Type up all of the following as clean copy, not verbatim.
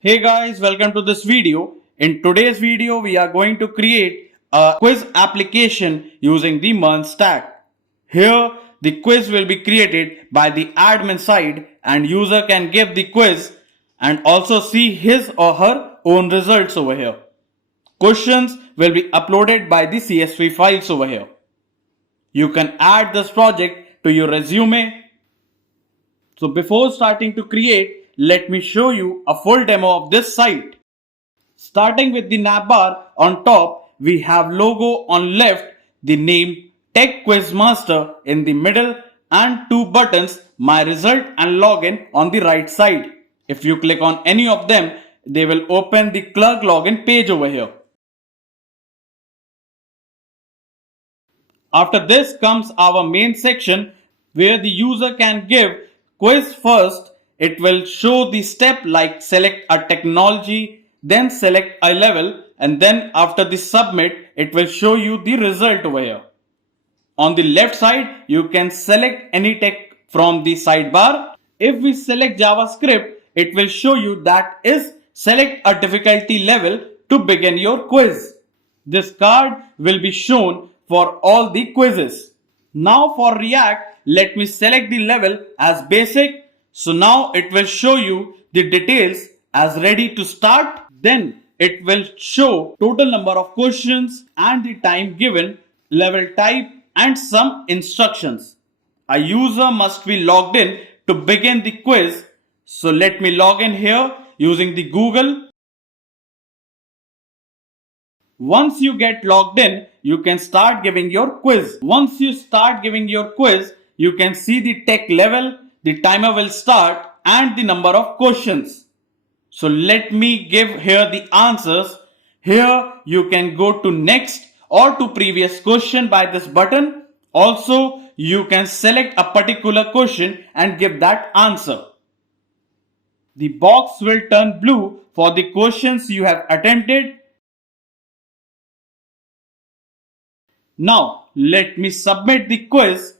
Hey guys, welcome to this video. In today's video, we are going to create a quiz application using the MERN Stack. Here, the quiz will be created by the admin side and user can give the quiz and also see his or her own results over here. Questions will be uploaded by the CSV files over here. You can add this project to your resume. So before starting to create, let me show you a full demo of this site. Starting with the navbar on top, we have logo on left, the name Tech Quiz Master in the middle and two buttons My Result and Login on the right side. If you click on any of them, they will open the clerk login page over here. After this comes our main section where the user can give quiz first. It will show the step like select a technology, then select a level, and then after the submit, it will show you the result over here. On the left side, you can select any tech from the sidebar. If we select JavaScript, it will show you that is select a difficulty level to begin your quiz. This card will be shown for all the quizzes. Now for React, let me select the level as basic. So now it will show you the details as ready to start. Then it will show total number of questions and the time given, level type and some instructions. A user must be logged in to begin the quiz. So let me log in here using the Google. Once you get logged in, you can start giving your quiz. Once you start giving your quiz, you can see the tech level, the timer will start and the number of questions. So let me give here the answers. Here you can go to next or to previous question by this button. Also, you can select a particular question and give that answer. The box will turn blue for the questions you have attempted. Now let me submit the quiz.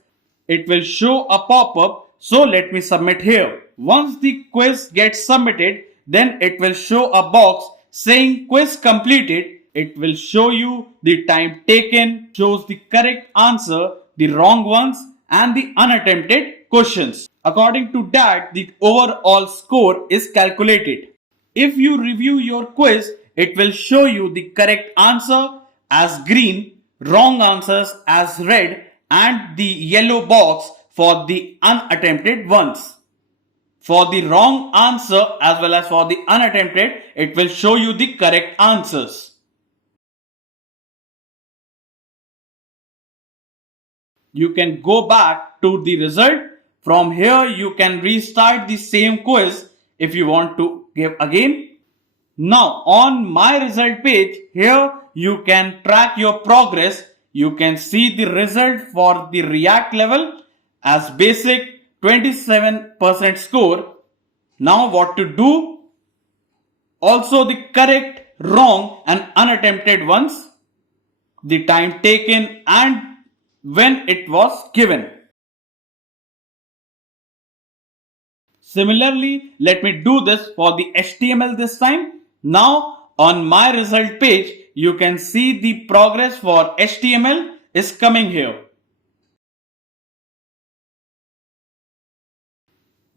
It will show a pop-up. So let me submit here. Once the quiz gets submitted, then it will show a box saying quiz completed. It will show you the time taken, shows the correct answer, the wrong ones and the unattempted questions. According to that, the overall score is calculated. If you review your quiz, it will show you the correct answer as green, wrong answers as red and the yellow box for the unattempted ones. For the wrong answer as well as for the unattempted, it will show you the correct answers. You can go back to the result. From here, you can restart the same quiz if you want to give again. Now on my result page, here you can track your progress. You can see the result for the React level as basic 27% score. Now what to do? Also the correct, wrong and unattempted ones, the time taken and when it was given. Similarly, let me do this for the HTML this time. Now on my result page, you can see the progress for HTML is coming here.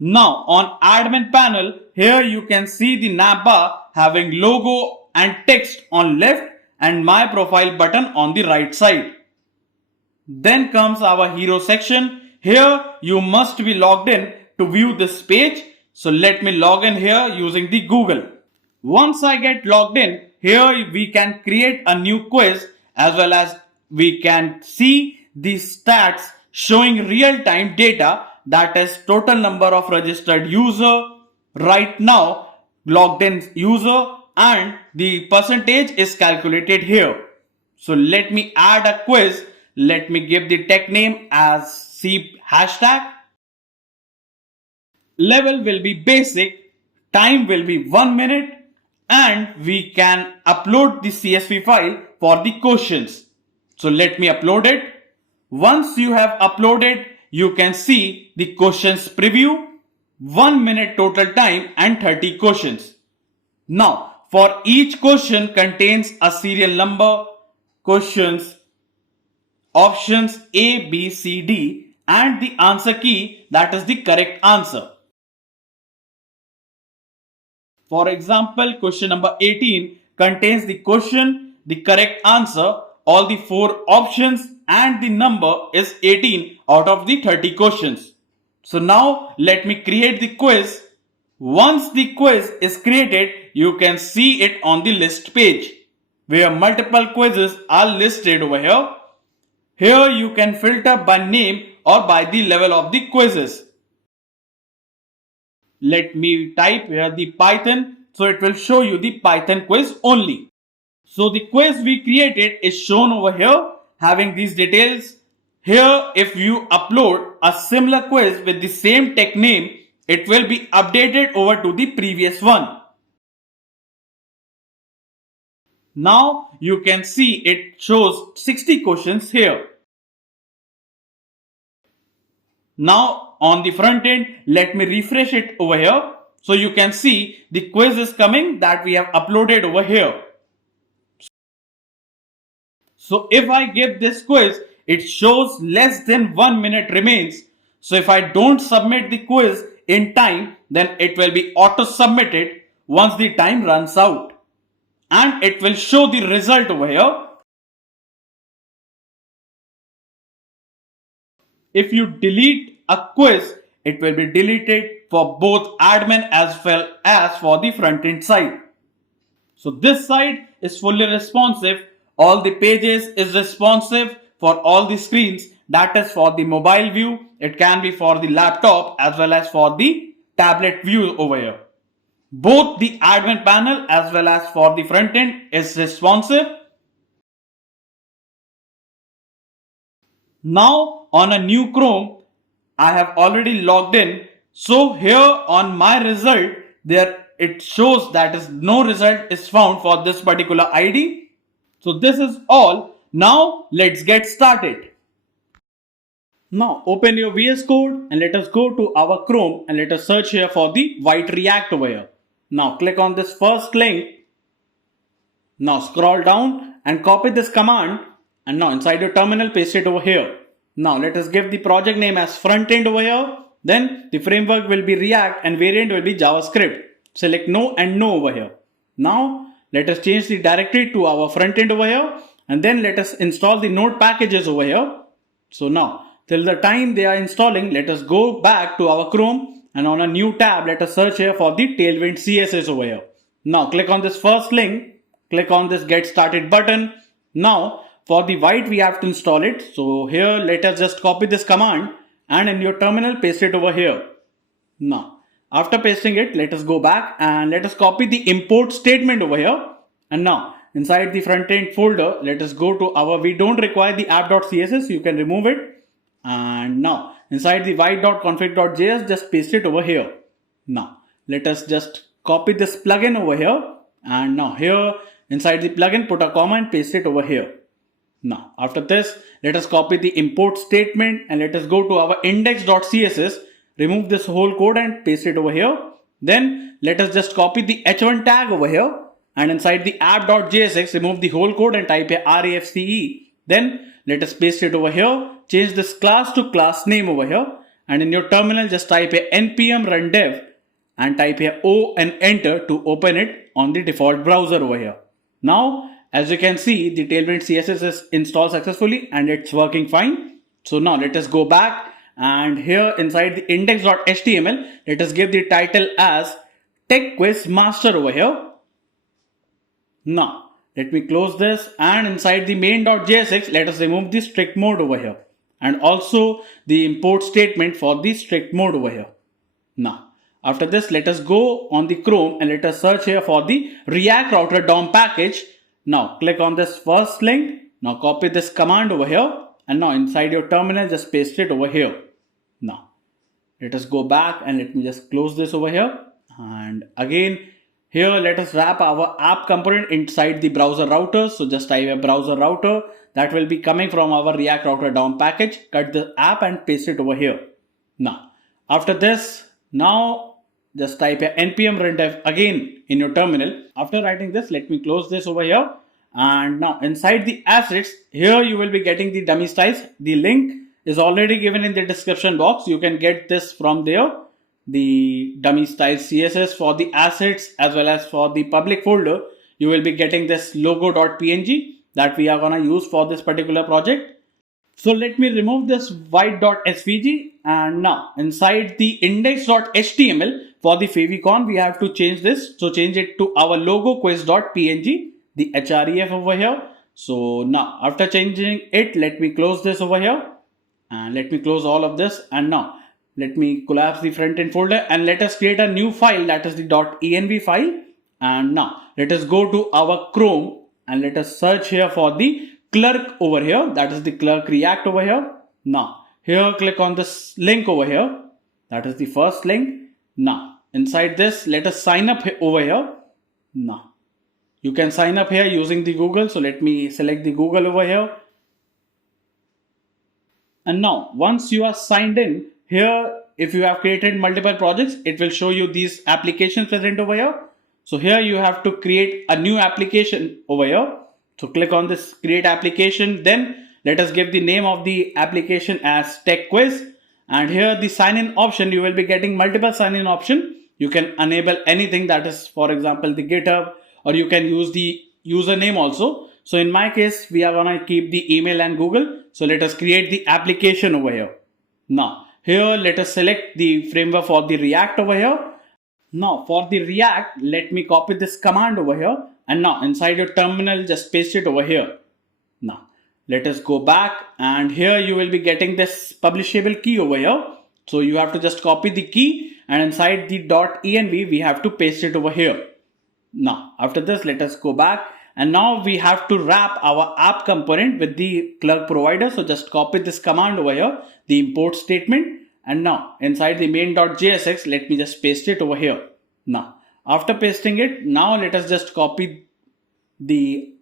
Now on admin panel, here you can see the navbar having logo and text on left and my profile button on the right side. Then comes our hero section. Here you must be logged in to view this page. So let me log in here using the Google. Once I get logged in, here we can create a new quiz as well as we can see the stats showing real-time data, that is total number of registered user, right now logged in user and the percentage is calculated here. So let me add a quiz. Let me give the tech name as C hashtag. Level will be basic, time will be 1 minute and we can upload the CSV file for the questions. So let me upload it. Once you have uploaded, you can see the questions preview, 1 minute total time and 30 questions. Now, for each question contains a serial number, questions, options A, B, C, D, and the answer key, that is the correct answer. For example, question number 18 contains the question, the correct answer, all the 4 options, and the number is 18 out of the 30 questions. So now let me create the quiz. Once the quiz is created, you can see it on the list page where multiple quizzes are listed over here. Here you can filter by name or by the level of the quizzes. Let me type here the Python, so it will show you the Python quiz only. So the quiz we created is shown over here having these details. Here if you upload a similar quiz with the same tech name, it will be updated over to the previous one. Now you can see it shows 60 questions here. Now on the front end, let me refresh it over here. So you can see the quiz is coming that we have uploaded over here. So if I give this quiz, it shows less than 1 minute remains. So if I don't submit the quiz in time, then it will be auto submitted once the time runs out. And it will show the result over here. If you delete a quiz, it will be deleted for both admin as well as for the front end side. So this side is fully responsive. All the pages is responsive for all the screens. That is for the mobile view. It can be for the laptop as well as for the tablet view over here. Both the admin panel as well as for the front end is responsive. Now on a new Chrome, I have already logged in. So here on my result, there it shows that is no result is found for this particular ID. So this is all. Now let's get started. Now open your VS Code and let us go to our Chrome and let us search here for the white React over here. Now click on this first link. Now scroll down and copy this command, and now inside your terminal paste it over here. Now let us give the project name as front end over here. Then the framework will be React and variant will be JavaScript. Select no and no over here. Now let us change the directory to our front end over here, and then let us install the node packages over here. So now till the time they are installing, let us go back to our Chrome, and on a new tab let us search here for the Tailwind CSS over here. Now click on this first link, click on this get started button. Now for the white we have to install it. So here let us just copy this command and in your terminal paste it over here. Now after pasting it, let us go back and let us copy the import statement over here. And now inside the front end folder, let us go to our, we don't require the app.css, you can remove it. And now inside the white.config.js, just paste it over here. Now let us just copy this plugin over here. And now here inside the plugin, put a comma and paste it over here. Now after this, let us copy the import statement and let us go to our index.css. Remove this whole code and paste it over here. Then let us just copy the h1 tag over here, and inside the app.jsx remove the whole code and type a REFCE. Then let us paste it over here. Change this class to class name over here, and in your terminal just type a npm run dev and type a O and enter to open it on the default browser over here. Now as you can see, the Tailwind CSS is installed successfully and it's working fine. So now let us go back. And here inside the index.html, let us give the title as Tech Quiz Master over here. Now, let me close this, and inside the main.jsx, let us remove the strict mode over here. And also the import statement for the strict mode over here. Now, after this, let us go on the Chrome and let us search here for the React Router DOM package. Now, click on this first link. Now, copy this command over here. And now inside your terminal, just paste it over here. Now, let us go back and let me just close this over here. And again, here let us wrap our app component inside the browser router. So just type a browser router that will be coming from our React Router DOM package. Cut the app and paste it over here. Now, after this, now just type a npm runtime again in your terminal. After writing this, let me close this over here. And now inside the assets, here you will be getting the dummy styles. The link is already given in the description box. You can get this from there. The dummy style CSS for the assets as well as for the public folder. You will be getting this logo.png that we are going to use for this particular project. So let me remove this white.svg, and now inside the index.html for the favicon we have to change this. So change it to our logo quiz.png, the href over here. So now after changing it, let me close this over here and let me close all of this. And now let me collapse the front end folder and let us create a new file, that is the .env file. And now let us go to our Chrome and let us search here for the clerk over here, that is the clerk React over here. Now here click on this link over here, that is the first link. Now inside this, let us sign up over here. Now you can sign up here using the Google. So let me select the Google over here. And now once you are signed in, here if you have created multiple projects, it will show you these applications present over here. So here you have to create a new application over here. So click on this create application. Then let us give the name of the application as tech quiz. And here the sign in option, you will be getting multiple sign in option. You can enable anything, that is for example the GitHub, or you can use the username also. So in my case, we are going to keep the email and Google. So let us create the application over here. Now here let us select the framework for the React over here. Now for the React, let me copy this command over here. And now inside your terminal, just paste it over here. Now let us go back, and here you will be getting this publishable key over here. So you have to just copy the key, and inside the .env we have to paste it over here. Now after this, let us go back, and now we have to wrap our app component with the clerk provider. So just copy this command over here, the import statement. And now inside the main.jsx, let me just paste it over here. Now after pasting it, now let us just copy the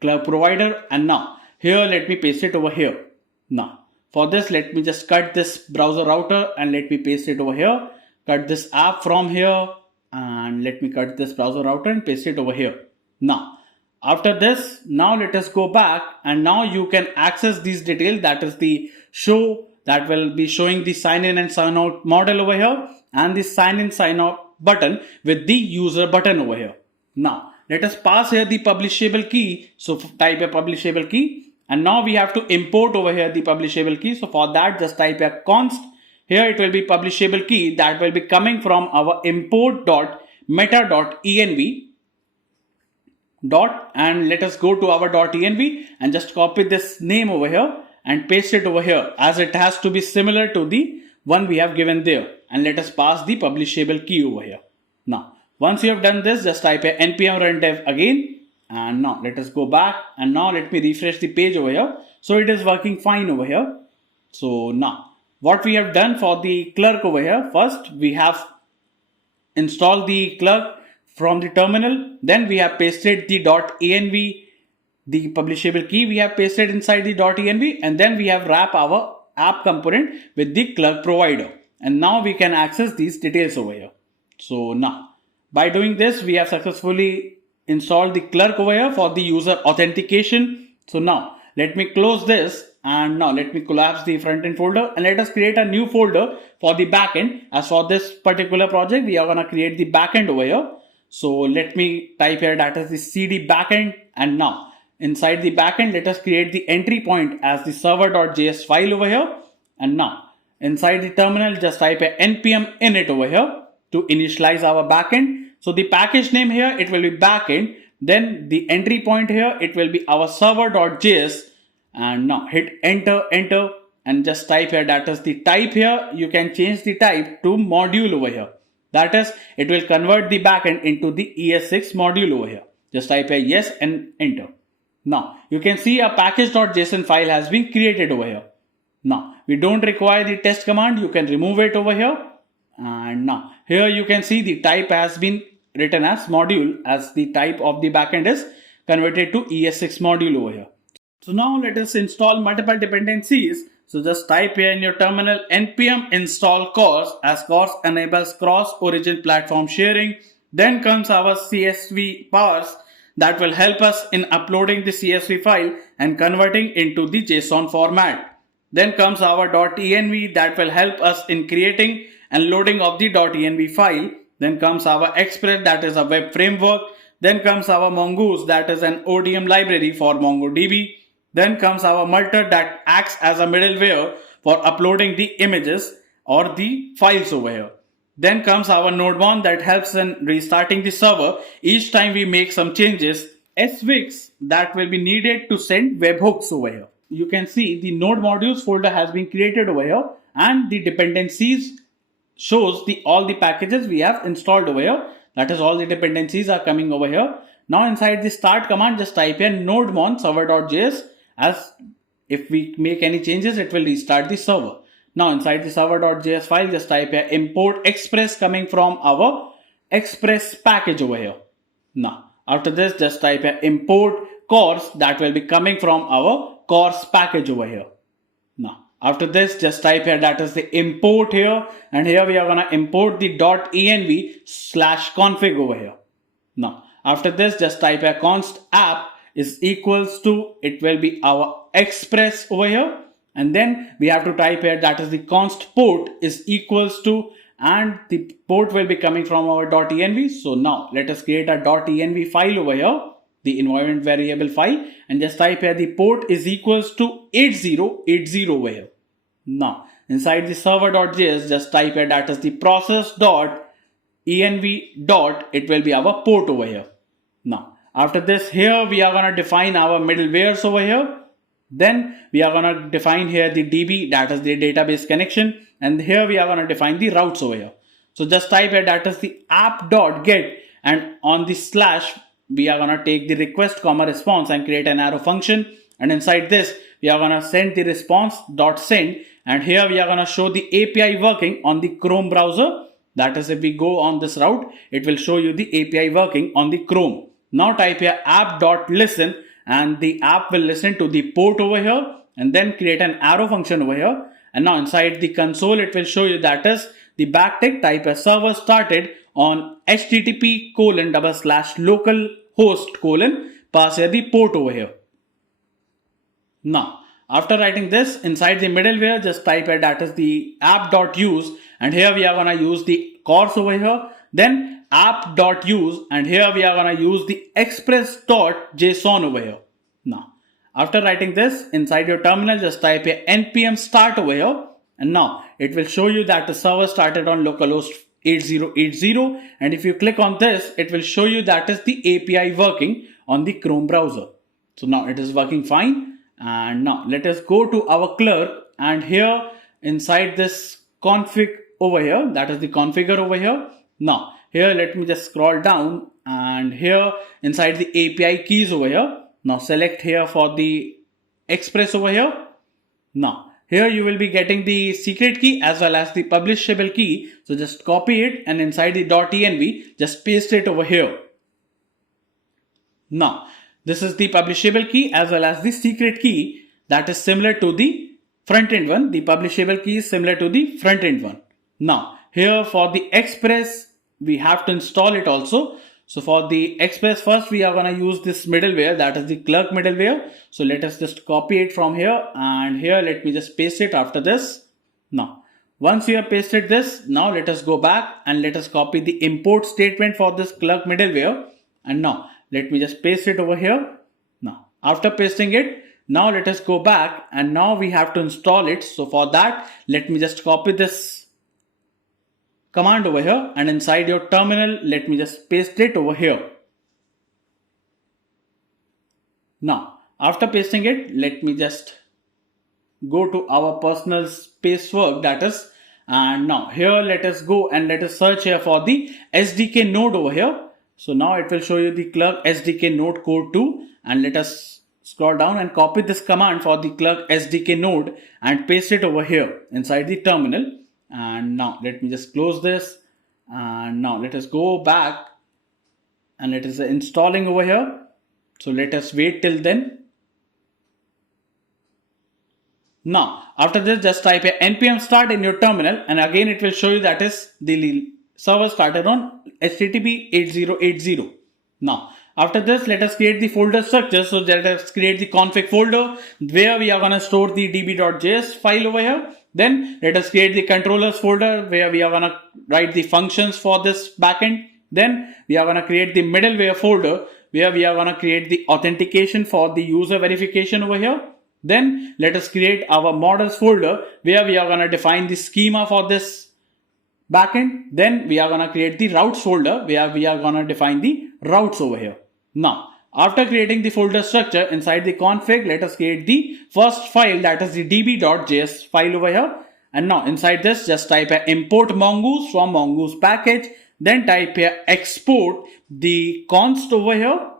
clerk provider, and now here let me paste it over here. Now for this, let me just cut this browser router and let me paste it over here. Cut this app from here and let me cut this browser router and paste it over here. Now after this, now let us go back, and now you can access these details, that is the show, that will be showing the sign in and sign out model over here, and the sign in sign out button with the user button over here. Now let us pass here the publishable key. So type a publishable key, and now we have to import over here the publishable key. So for that, just type a const. Here it will be publishable key that will be coming from our import.meta.env and let us go to our .env and just copy this name over here and paste it over here, as it has to be similar to the one we have given there. And let us pass the publishable key over here. Now once you have done this, just type a npm runtime again, and now let us go back, and now let me refresh the page over here. So it is working fine over here. So now what we have done for the clerk over here, first we have installed the clerk from the terminal, then we have pasted the .env, the publishable key we have pasted inside the .env, and then we have wrapped our app component with the clerk provider, and now we can access these details over here. So now by doing this, we have successfully installed the clerk over here for the user authentication. So now let me close this, and now let me collapse the front end folder, and let us create a new folder for the backend. As for this particular project, we are going to create the backend over here. So let me type here, that is the cd backend, and now inside the backend, let us create the entry point as the server.js file over here. And now inside the terminal, just type a npm init over here to initialize our backend. So the package name here, it will be backend. Then the entry point here, it will be our server.js. And now hit enter, and just type here, that is the type here. You can change the type to module over here. That is, it will convert the backend into the ES6 module over here. Just type a yes and enter. Now you can see a package.json file has been created over here. Now we don't require the test command. You can remove it over here. And now here you can see the type has been written as module, as the type of the backend is converted to ES6 module over here. So now let us install multiple dependencies. So just type here in your terminal npm install CORS, as CORS enables cross origin platform sharing. Then comes our CSV parse that will help us in uploading the CSV file and converting into the JSON format. Then comes our .env that will help us in creating and loading of the .env file. Then comes our Express, that is a web framework. Then comes our Mongoose, that is an ODM library for MongoDB. Then comes our Multer that acts as a middleware for uploading the images or the files over here. Then comes our Node that helps in restarting the server each time we make some changes. Swix that will be needed to send webhooks over here. You can see the node modules folder has been created over here, and the dependencies shows all the packages we have installed over here. That is, all the dependencies are coming over here. Now inside the start command, just type in nodemon server.js, as if we make any changes, it will restart the server. Now inside the server.js file, just type here import express coming from our express package over here. Now after this, just type here import CORS, that will be coming from our CORS package over here. Now after this, just type here that is the import here, and here we are going to import the .env/config over here. Now after this, just type here const app is equals to, it will be our express over here, and then we have to type here that is the const port is equals to, and the port will be coming from our .env. So now let us create a .env file over here, the environment variable file, and just type here the port is equals to 8080 over here. Now inside the server.js, just type here that is the process.env. It will be our port over here. Now after this, here we are going to define our middlewares over here. Then we are going to define here the DB, that is the database connection, and here we are going to define the routes over here. So just type here that is the app.get, and on the slash we are going to take the request comma response and create an arrow function, and inside this we are going to send the response.send, and here we are going to show the API working on the Chrome browser. That is, if we go on this route, it will show you the API working on the Chrome. Now type here app.listen, and the app will listen to the port over here, and then create an arrow function over here. And now inside the console, it will show you that is the backtick, type a server started on http://localhost:, pass here the port over here. Now after writing this, inside the middleware, just type here that is the app.use, and here we are going to use the CORS over here. Then app.use, and here we are going to use the express.json over here. Now after writing this, inside your terminal, just type here npm start over here, and now it will show you that the server started on localhost 8080, and if you click on this, it will show you that is the API working on the Chrome browser. So now it is working fine. And now let us go to our clerk, and here inside this config over here, that is the configure over here. Now here let me just scroll down, and here inside the API keys over here, now select here for the express over here. Now here you will be getting the secret key as well as the publishable key. So just copy it, and inside the .env just paste it over here. Now this is the publishable key as well as the secret key, that is similar to the front end one. The publishable key is similar to the front end one. Now here for the express, we have to install it also. So for the express, first we are going to use this middleware, that is the clerk middleware. So let us just copy it from here, and here let me just paste it after this. Now once you have pasted this, now let us go back and let us copy the import statement for this clerk middleware, and now let me just paste it over here. Now after pasting it, now let us go back, and now we have to install it. So for that, let me just copy this command over here, and inside your terminal, let me just paste it over here. Now after pasting it, let me just go to our personal space work, that is, and now here let us go and let us search here for the SDK node over here. So now it will show you the clerk SDK node code 2, and let us scroll down and copy this command for the clerk SDK node and paste it over here inside the terminal. And now let me just close this, and now let us go back, and it is installing over here. So let us wait till then. Now, after this, just type a npm start in your terminal, and again it will show you that is the server started on HTTP 8080. Now, after this, let us create the folder structure. So let us create the config folder where we are going to store the db.js file over here. Then let us create the controllers folder where we are going to write the functions for this backend. Then we are going to create the middleware folder where we are going to create the authentication for the user verification over here. Then let us create our models folder where we are going to define the schema for this backend. Then we are going to create the routes folder where we are going to define the routes over here. Now, after creating the folder structure inside the config, let us create the first file, that is the db.js file over here. And now inside this, just type a import mongoose from mongoose package. Then type a export the const over here.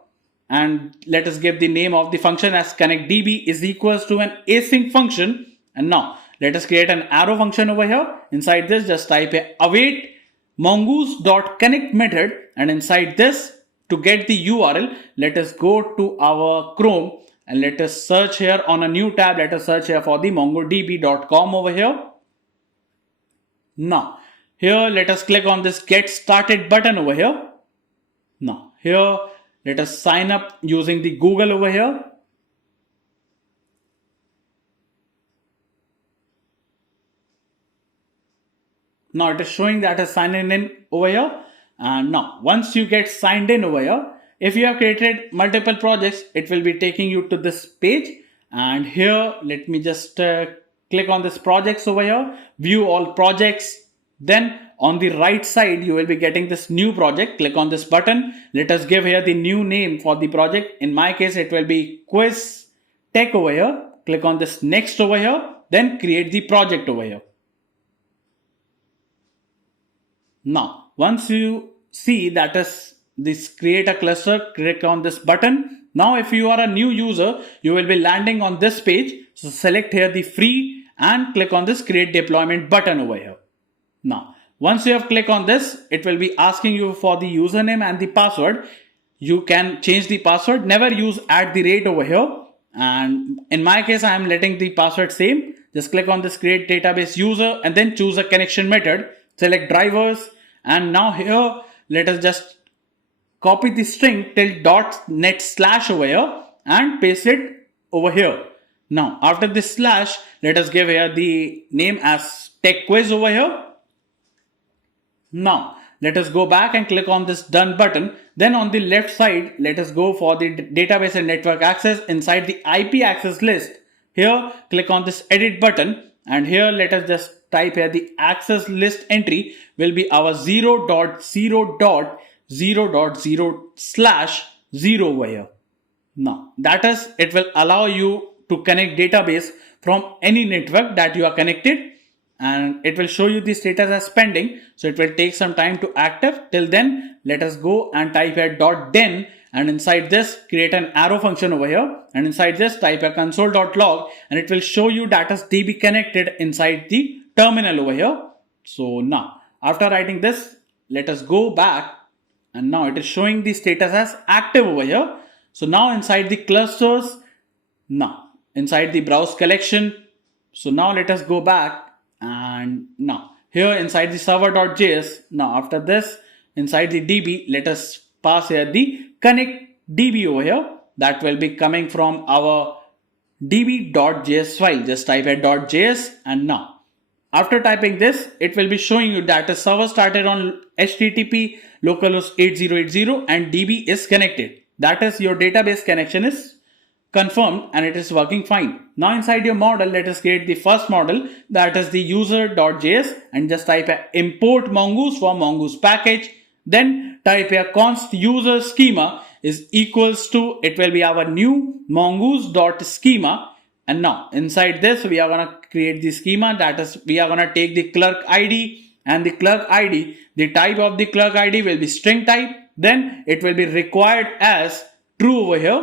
And let us give the name of the function as connectdb is equals to an async function. And now let us create an arrow function over here. Inside this, just type a await mongoose.connect method, and inside this, to get the URL, let us go to our Chrome and let us search here on a new tab. Let us search here for the mongodb.com over here. Now here let us click on this get started button over here. Now here let us sign up using the Google over here. Now it is showing that is signed in over here. And now once you get signed in over here, if you have created multiple projects, it will be taking you to this page. And here let me just click on this projects over here, view all projects. Then on the right side you will be getting this new project. Click on this button. Let us give here the new name for the project. In my case it will be quiz tech over here. Click on this next over here, then create the project over here. Now once you see that is this create a cluster, click on this button. Now if you are a new user, you will be landing on this page. So select here the free and click on this create deployment button over here. Now once you have clicked on this, it will be asking you for the username and the password. You can change the password. Never use @ over here. And in my case, I am letting the password same. Just click on this create database user and then choose a connection method. Select drivers. And now here, let us just copy the string till .net/ over here and paste it over here. Now after this slash, let us give here the name as tech quiz over here. Now let us go back and click on this done button. Then on the left side, let us go for the database and network access. Inside the IP access list, here click on this edit button, and here let us just type here the access list entry will be our 0.0.0.0/0 over here. Now that is, it will allow you to connect database from any network that you are connected, and it will show you the status as pending. So it will take some time to active. Till then, let us go and type here .den, and inside this create an arrow function over here, and inside this type a console.log, and it will show you that is DB connected inside the terminal over here. So now after writing this, let us go back, and now it is showing the status as active over here. So now inside the clusters, now inside the browse collection. So now let us go back, and now here inside the server.js. Now after this, inside the DB, let us pass here the connect DB over here. That will be coming from our db.js file. Just type here .js, and now after typing this, it will be showing you that the server started on HTTP localhost 8080 and DB is connected. That is, your database connection is confirmed and it is working fine. Now inside your model, let us create the first model, that is the user.js, and just type a import mongoose from mongoose package. Then type a const user schema is equals to, it will be our new mongoose.schema. And now inside this, we are going to create the schema. That is, we are going to take the clerk ID, and the clerk ID, the type of the clerk ID will be string type. Then it will be required as true over here.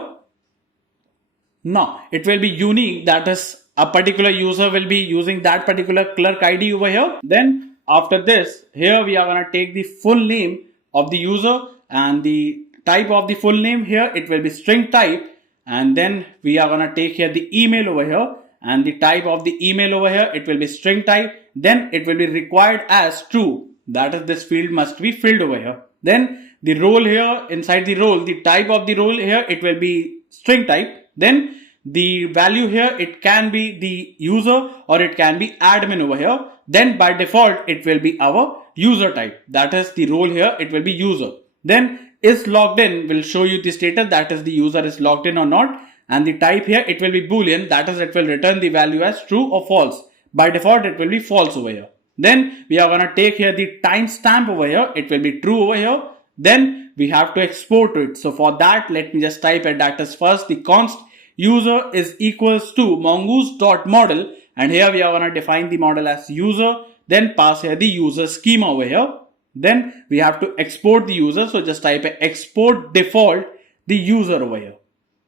Now it will be unique, that is, a particular user will be using that particular clerk ID over here. Then after this, here we are going to take the full name of the user, and the type of the full name here, it will be string type. And then we are going to take here the email over here, and the type of the email over here, it will be string type. Then it will be required as true. That is, this field must be filled over here. Then the role here, inside the role, the type of the role here, it will be string type. Then the value here, it can be the user or it can be admin over here. Then by default, it will be our user type. That is the role here, it will be user. Then is logged in will show you the status, that is the user is logged in or not. And the type here, it will be boolean, that is it will return the value as true or false. By default, it will be false over here. Then we are going to take here the timestamp over here, it will be true over here. Then we have to export it. So for that, let me just type it, that is first the const user is equals to mongoose.model, and here we are going to define the model as user, then pass here the user schema over here. Then we have to export the user, so just type export default the user over here.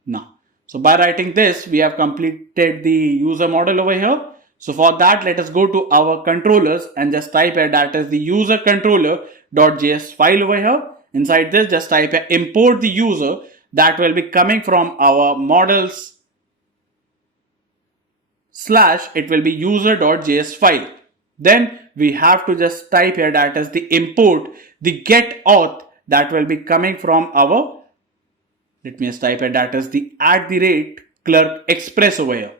Now, so by writing this, we have completed the user model over here. So for that, let us go to our controllers and just type here, that is the user controller.js file over here. Inside this, just type import the user, that will be coming from our models / it will be user.js file. Then we have to just type here, that is the import the get auth, that will be coming from our, let me just type here, that is the @clerk express over here.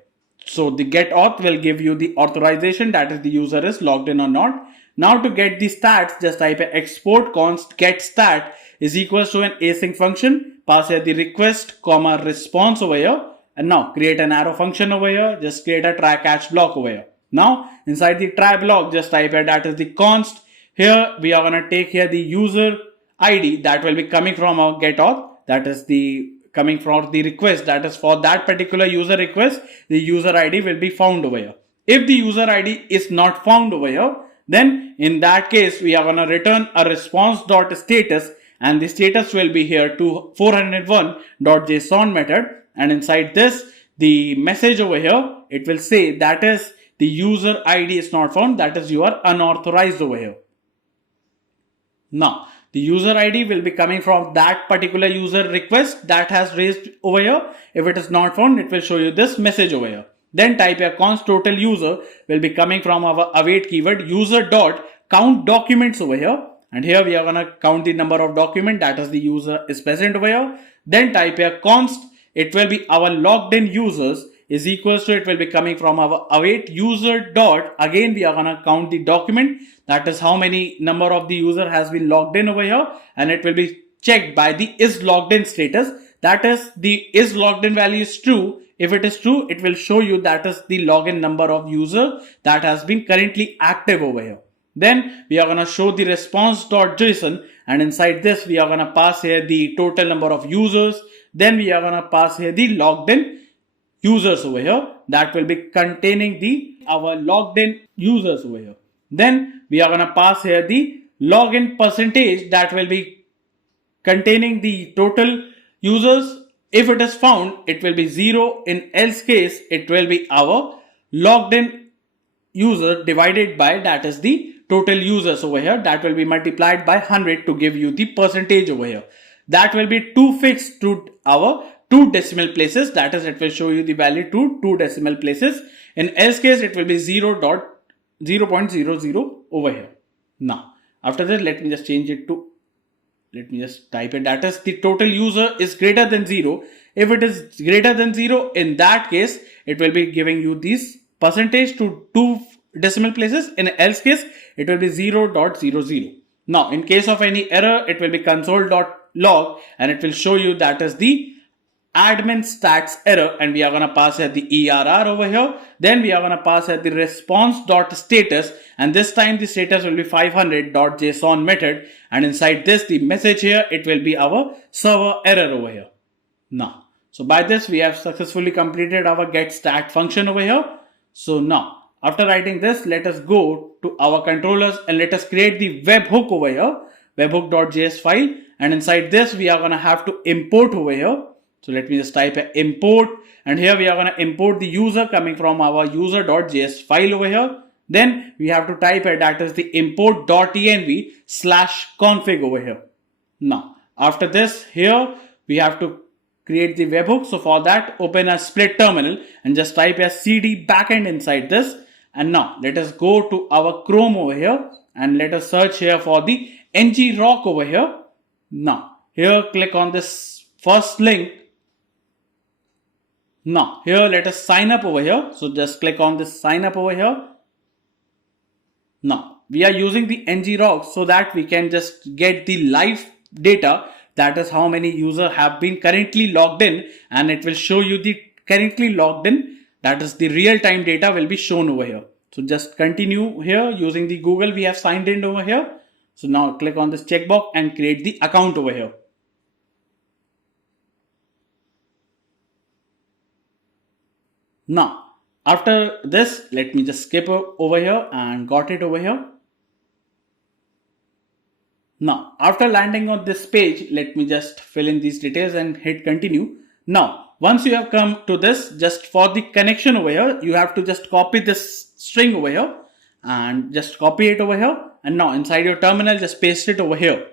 So the get auth will give you the authorization, that is the user is logged in or not. Now to get the stats, just type export const get stat is equals to an async function, pass here the request comma response over here, and now create an arrow function over here, just create a try catch block over here. Now inside the try block, just type here, that is the const, here we are going to take here the user ID, that will be coming from our get auth, that is the coming from the request, that is for that particular user request, the user ID will be found over here. If the user ID is not found over here, then in that case, we are going to return a response.status, and the status will be here to 401.json method. And inside this, the message over here, it will say that is the user ID is not found, that is you are unauthorized over here. Now, the user ID will be coming from that particular user request that has raised over here. If it is not found, it will show you this message over here. Then type a const total user will be coming from our await keyword user dot count documents over here. And here we are going to count the number of document, that is the user is present over here. Then type a const, it will be our logged in users is equals to, it will be coming from our await user dot, again we are going to count the document, that is how many number of the user has been logged in over here, and it will be checked by the is logged in status, that is the is logged in value is true. If it is true, it will show you that is the login number of user that has been currently active over here. Then we are going to show the response.json, and inside this we are going to pass here the total number of users. Then we are going to pass here the logged in users over here, that will be containing the our logged in users over here. Then we are going to pass here the login percentage, that will be containing the total users. If it is found, it will be 0. In else case, it will be our logged in user divided by, that is the total users over here, that will be multiplied by 100 to give you the percentage over here. That will be 2 fixed to our 2 decimal places, that is it will show you the value to 2 decimal places. In else case, it will be 0.00 over here. Now after that, let me just change it to, let me just type it, that is the total user is greater than 0. If it is greater than 0, in that case it will be giving you this percentage to 2 decimal places. In else case, it will be 0.00. Now in case of any error, it will be console.log, and it will show you that is the admin stats error, and we are going to pass here the ERR over here. Then we are going to pass here the response.status, and this time the status will be 500.json method, and inside this the message here, it will be our server error over here. Now, so by this we have successfully completed our get stat function over here. So now after writing this, let us go to our controllers and let us create the webhook over here, webhook.js file, and inside this we are going to have to import over here. So let me just type import, and here we are going to import the user coming from our user.js file over here. Then we have to type it, that is the import.env/config over here. Now after this, here we have to create the webhook. So for that, open a split terminal and just type a cd backend inside this. And now let us go to our Chrome over here and let us search here for the ngrok over here. Now here click on this first link. Now here let us sign up over here. So just click on this sign up over here. Now we are using the ngrok so that we can just get the live data, that is how many users have been currently logged in, and it will show you the currently logged in, that is the real time data will be shown over here. So just continue here using the Google we have signed in over here. So now click on this checkbox and create the account over here. Now after this, let me just skip over here and got it over here. Now, after landing on this page, let me just fill in these details and hit continue. Now, once you have come to this, just for the connection over here, you have to just copy this string over here and just copy it over here. And now inside your terminal, just paste it over here.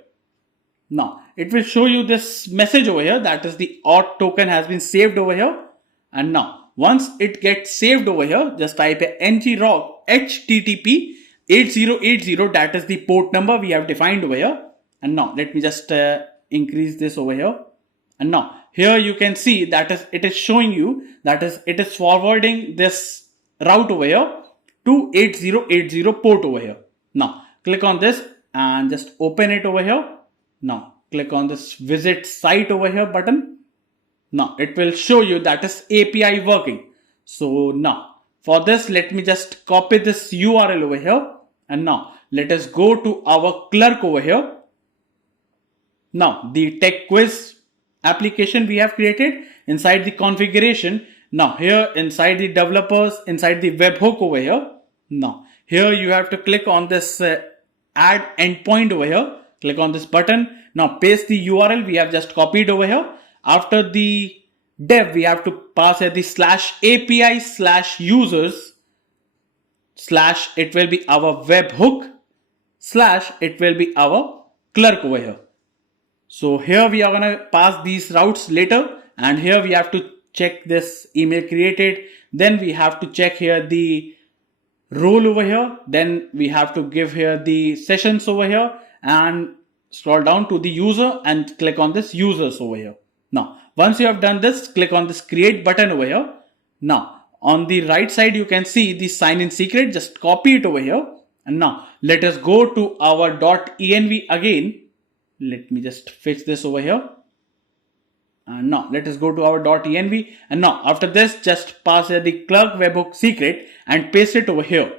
Now, it will show you this message over here, that is the auth token has been saved over here. And now, once it gets saved over here, just type a ngrok http 8080, that is the port number we have defined over here. And now let me just increase this over here. And now here you can see that it is showing you that it is forwarding this route over here to 8080 port over here. Now click on this and just open it over here. Now click on this visit site over here button. Now it will show you that is API working. So now for this, let me just copy this URL over here. And now let us go to our clerk over here. Now the tech quiz application we have created inside the configuration. Now here inside the developers, inside the webhook over here. Now here you have to click on this add endpoint over here. Click on this button. Now paste the URL we have just copied over here. After the dev, we have to pass here the /API/users/ it will be our webhook / it will be our clerk over here. So here we are going to pass these routes later, and here we have to check this email created. Then we have to check here the role over here. Then we have to give here the sessions over here and scroll down to the user and click on this users over here. Now, once you have done this, click on this create button over here. Now, on the right side, you can see the sign in secret. Just copy it over here. And now let us go to our .env again. Let me just fix this over here. And now let us go to our .env. And now after this, just pass here the clerk webhook secret and paste it over here.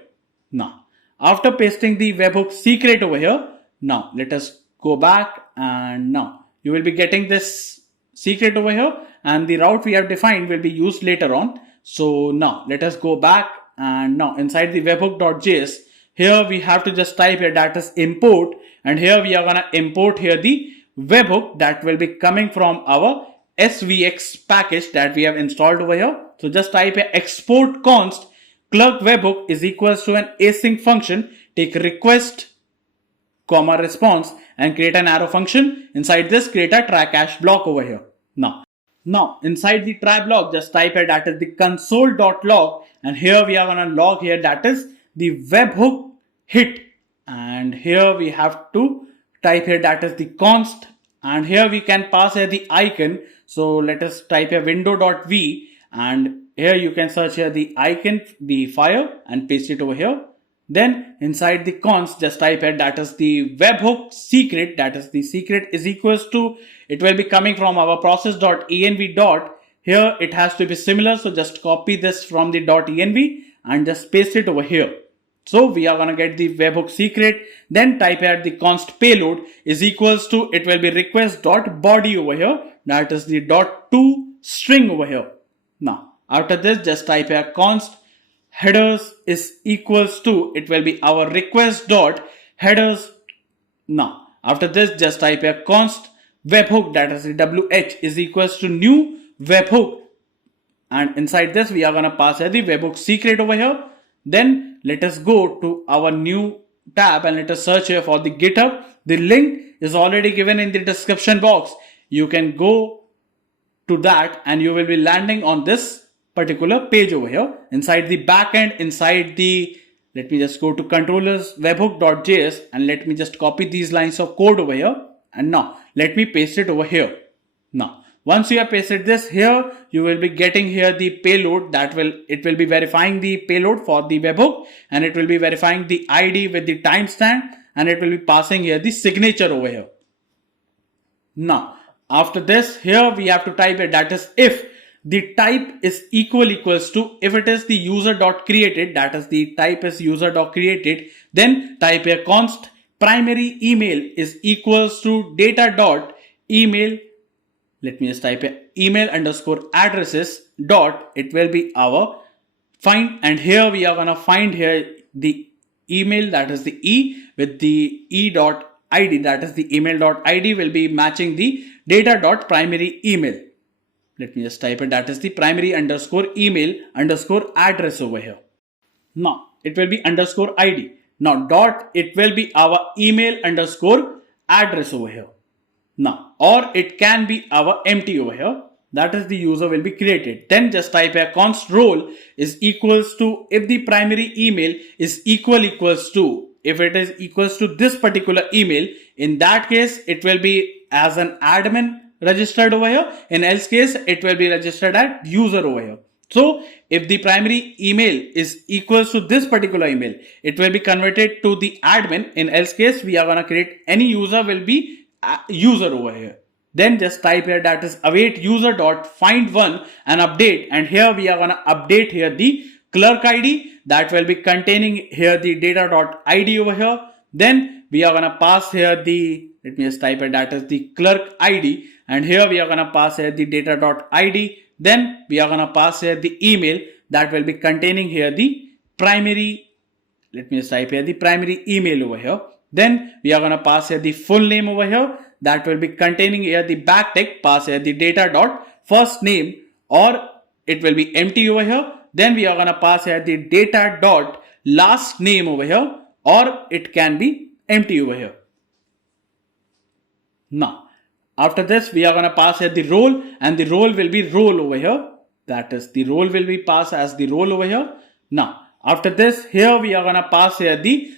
Now, after pasting the webhook secret over here, now let us go back, and now you will be getting this secret over here, and the route we have defined will be used later on. So now let us go back, and now inside the webhook.js, here we have to just type here that is import, and here we are going to import here the webhook that will be coming from our svx package that we have installed over here. So just type a export const clerk webhook is equals to an async function, take request comma response and create an arrow function. Inside this, create a try catch block over here. Now inside the try block, just type here that is the console.log, and here we are going to log here that is the webhook hit, and here we have to type here that is the const, and here we can pass here the icon. So let us type here window.v, and here you can search here the icon, the fire, and paste it over here. Then inside the const, just type here that is the webhook secret, that is the secret is equals to, it will be coming from our process.env dot. Here it has to be similar, so just copy this from the .env and just paste it over here. So we are going to get the webhook secret. Then type here the const payload is equals to, it will be request.body over here, that is the .to string over here. Now after this, just type here const headers is equals to, it will be our request dot headers. Now after this, just type here const webhook, that is the wh is equals to new webhook, and inside this we are going to pass here the webhook secret over here. Then let us go to our new tab and let us search here for the GitHub. The link is already given in the description box. You can go to that, and you will be landing on this particular page over here inside the backend, inside the, let me just go to controllers webhook.js, and let me just copy these lines of code over here, and now let me paste it over here. Now once you have pasted this here, you will be getting here the payload. It will be verifying the payload for the webhook, and it will be verifying the ID with the timestamp, and it will be passing here the signature over here. Now after this, here we have to type it, that is if the type is equals to, if it is the user.created, that is the type is user.created, then type here const primary email is equals to data.email. Let me just type here email underscore addresses dot, it will be our find, and here we are gonna find here the email, that is the e, with the e dot id, that is the email dot id will be matching the data dot primary email. Let me just type it, that is the primary underscore email underscore address over here. Now it will be underscore id. Now dot, it will be our email underscore address over here. Now, or it can be our empty over here, that is the user will be created. Then just type here const role is equals to, if the primary email is equals to, if it is equals to this particular email, in that case it will be as an admin registered over here, in else case it will be registered as user over here. So if the primary email is equals to this particular email, it will be converted to the admin, in else case we are gonna create any user will be user over here. Then just type here, that is await user dot find one and update, and here we are gonna update here the clerk ID, that will be containing here the data dot id over here. Then we are gonna pass here the, let me just type it, that is the clerk ID, and here we are gonna pass here the data dot id. Then we are gonna pass here the email, that will be containing here the primary, let me just type here the primary email over here. Then we are gonna pass here the full name over here, that will be containing here the backtick, pass here the data dot first name, or it will be empty over here. Then we are gonna pass here the data dot last name over here, or it can be empty over here. Now after this, we are gonna pass here the role, and the role will be role over here, that is the role will be passed as the role over here. Now after this, here we are gonna pass here the,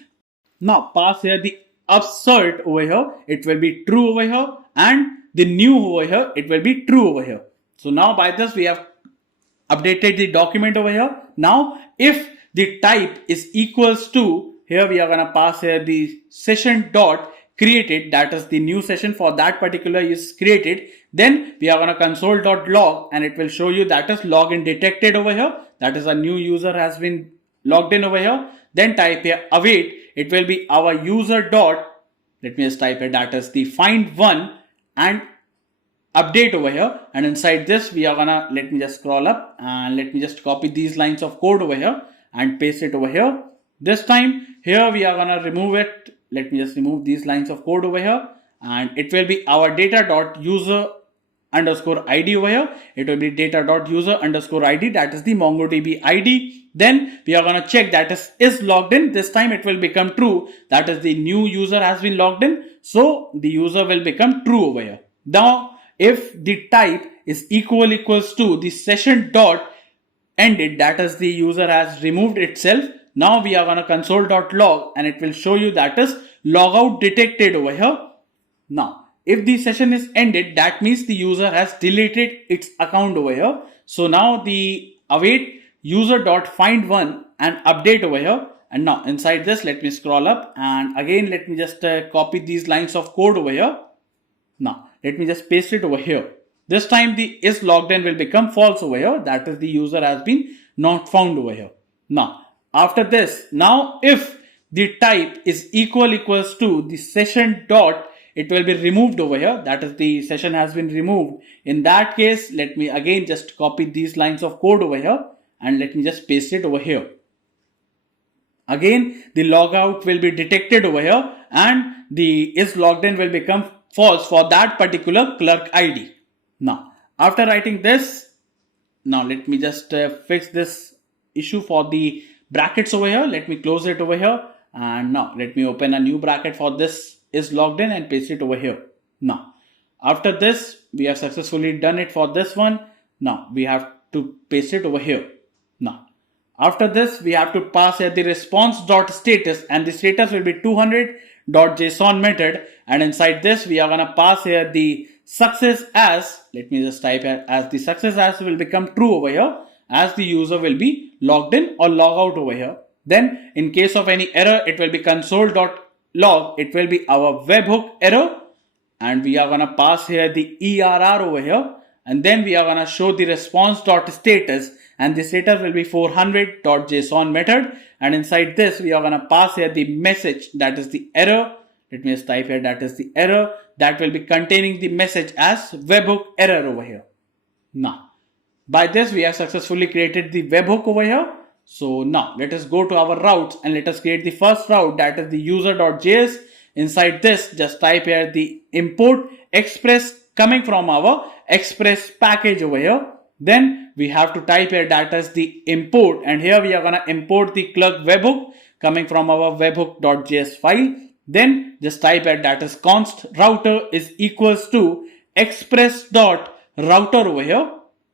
now pass here the assert over here, it will be true over here, and the new over here, it will be true over here. So now by this we have updated the document over here. Now if the type is equals to, here we are gonna pass here the session dot created, that is the new session for that particular is created. Then we are gonna console dot log, and it will show you that is login detected over here, that is a new user has been logged in over here. Then type here await, it will be our user dot, let me just type it, that is the find one and update over here. And inside this we are gonna, let me just scroll up and let me just copy these lines of code over here and paste it over here. This time here we are gonna remove it. Let me just remove these lines of code over here, and it will be our data dot user underscore id over here. It will be data dot user underscore id, that is the MongoDB ID. Then we are gonna check that is logged in. This time it will become true, that is the new user has been logged in, so the user will become true over here. Now if the type is equals to the session dot ended, that is the user has removed itself. Now we are gonna console.log, and it will show you that is logout detected over here. Now if the session is ended, that means the user has deleted its account over here. So now the await user.find one and update over here. And now inside this, let me scroll up, and again let me just copy these lines of code over here. Now let me just paste it over here. This time the is logged in will become false over here, that is the user has been not found over here. Now after this, now if the type is equals to the session dot, it will be removed over here, that is the session has been removed. In that case, let me again just copy these lines of code over here and let me just paste it over here. Again the logout will be detected over here, and the is logged in will become false for that particular clerk ID. Now after writing this, now let me just fix this issue for the brackets over here. Let me close it over here, and now let me open a new bracket for this is logged in and paste it over here. Now After this, we have successfully done it for this one. Now we have to paste it over here. Now, after this, we have to pass here the response.status, and the status will be 200.json method. And inside this, we are gonna pass here the success as, let me just type here, as the success as will become true over here, as the user will be logged in or log out over here. Then in case of any error, it will be console.log. It will be our webhook error, and we are gonna pass here the ERR over here, and then we are gonna show the response.status, and the status will be 400.json method, and inside this we are gonna pass here the message, that is the error. Let me just type here, that is the error, that will be containing the message as webhook error over here. Now, by this we have successfully created the webhook over here. So now let us go to our routes and let us create the first route, that is the user.js. Inside this, just type here the import express coming from our express package over here. Then we have to type here that is the import, and here we are gonna import the Clerk webhook coming from our webhook.js file. Then just type here that is const router is equals to express.router over here.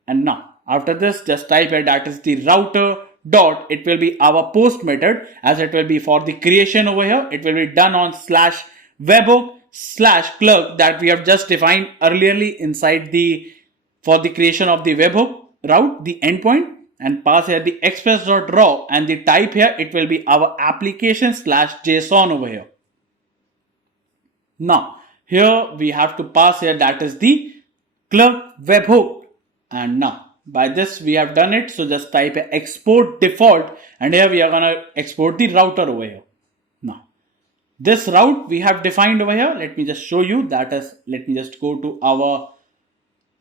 And now after this, just type here that is the router dot, it will be our post method, as it will be for the creation over here. It will be done on slash webhook slash clerk that we have just defined earlierly inside the, for the creation of the webhook route, the endpoint, and pass here the express.raw, and the type here, it will be our application slash JSON over here. Now here we have to pass here that is the clerk webhook, and now by this we have done it. So just type export default, and here we are gonna export the router over here. Now this route we have defined over here. Let me just show you, that is, let me just go to our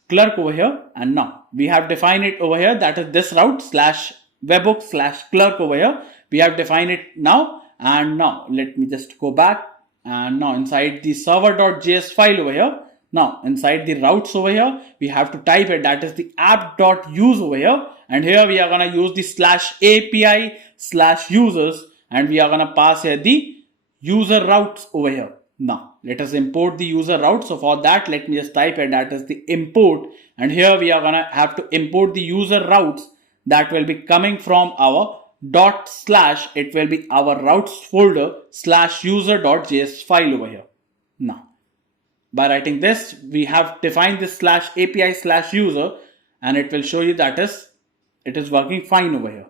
clerk over here, and now we have defined it over here, that is this route slash webhook slash clerk over here. We have defined it now, and now let me just go back, and now inside the server.js file over here, now inside the routes over here, we have to type it, that is the app.use over here, and here we are gonna use the slash API slash users, and we are gonna pass here the user routes over here. Now let us import the user route. So for that, let me just type it, that is the import, and here we are gonna have to import the user routes that will be coming from our dot slash, it will be our routes folder slash user.js file over here. Now by writing this, we have defined this slash API slash user, and it will show you that it is working fine over here.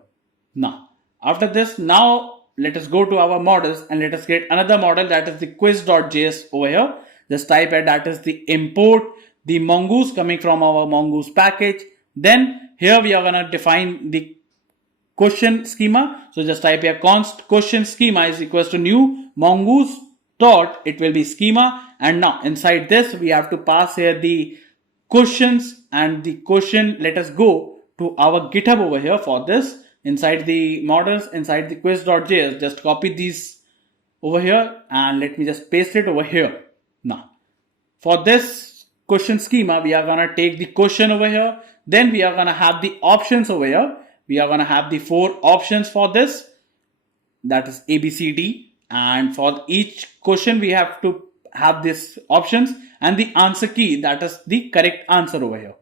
Now after this, now let us go to our models and let us create another model, that is the quiz.js over here. Just type it, that is the import the mongoose coming from our mongoose package. Then here we are gonna define the question schema. So just type here const question schema is equals to new mongoose dot, it will be schema, and now inside this we have to pass here the questions, and the question, let us go to our GitHub over here for this. Inside the models, inside the quiz.js, just copy these over here and let me just paste it over here. Now for this question schema, we are gonna take the question over here, then we are gonna have the options over here. We are gonna have the 4 options for this, that is ABCD, and for each question we have to have this options and the answer key, that is the correct answer over here.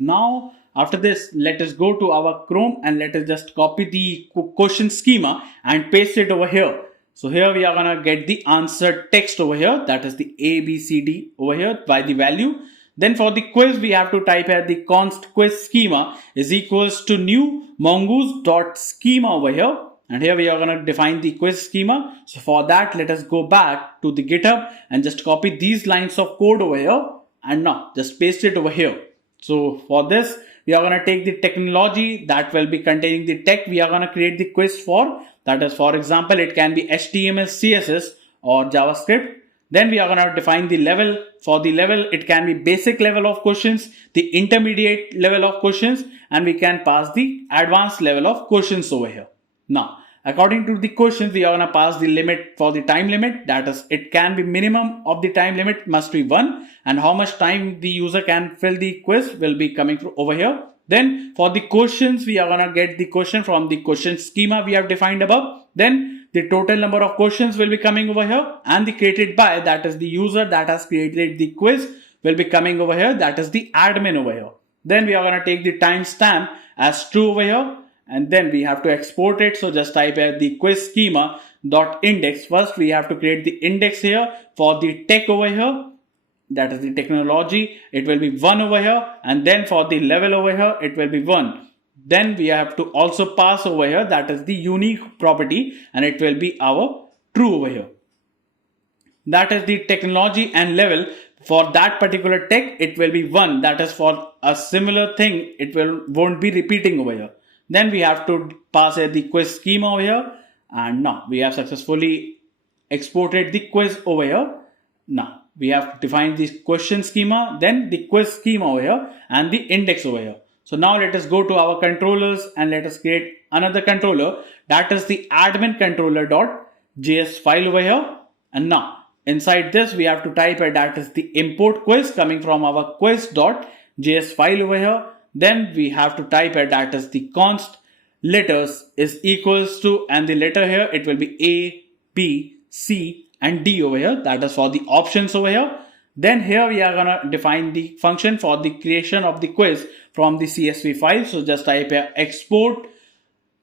Now after this, let us go to our Chrome and let us just copy the question schema and paste it over here. So here we are gonna get the answer text over here, that is the ABCD over here by the value. Then for the quiz, we have to type here the const quiz schema is equals to new mongoose dot schema over here, and here we are gonna define the quiz schema. So for that, let us go back to the GitHub and just copy these lines of code over here, and now just paste it over here. So for this, we are going to take the technology that will be containing the tech we are going to create the quiz for. That is, for example, it can be HTML, CSS or JavaScript. Then we are going to define the level. For the level, it can be basic level of questions, the intermediate level of questions, and we can pass the advanced level of questions over here. Now, according to the questions, we are going to pass the limit for the time limit. That is, it can be minimum of the time limit must be 1, and how much time the user can fill the quiz will be coming from over here. Then for the questions, we are going to get the question from the question schema we have defined above. Then the total number of questions will be coming over here, and the created by, that is the user that has created the quiz will be coming over here, that is the admin over here. Then we are going to take the timestamp as true over here, and then we have to export it. So just type here the quiz schema dot index. First we have to create the index here for the tech over here, that is the technology, it will be 1 over here, and then for the level over here it will be 1. Then we have to also pass over here, that is the unique property, and it will be our true over here. That is the technology and level. For that particular tech it will be 1, that is for a similar thing it won't be repeating over here. Then we have to pass here the quiz schema over here, and now we have successfully exported the quiz over here. Now we have defined the question schema, then the quiz schema over here, and the index over here. So now let us go to our controllers and let us create another controller, that is the admin controller.js file over here. And now inside this we have to type it, that is the import quiz coming from our quiz.js file over here. Then we have to type it, that is the const letters is equals to, and the letter here it will be A, B, C and D over here, that is for the options over here. Then here we are gonna define the function for the creation of the quiz from the CSV file. So just type here export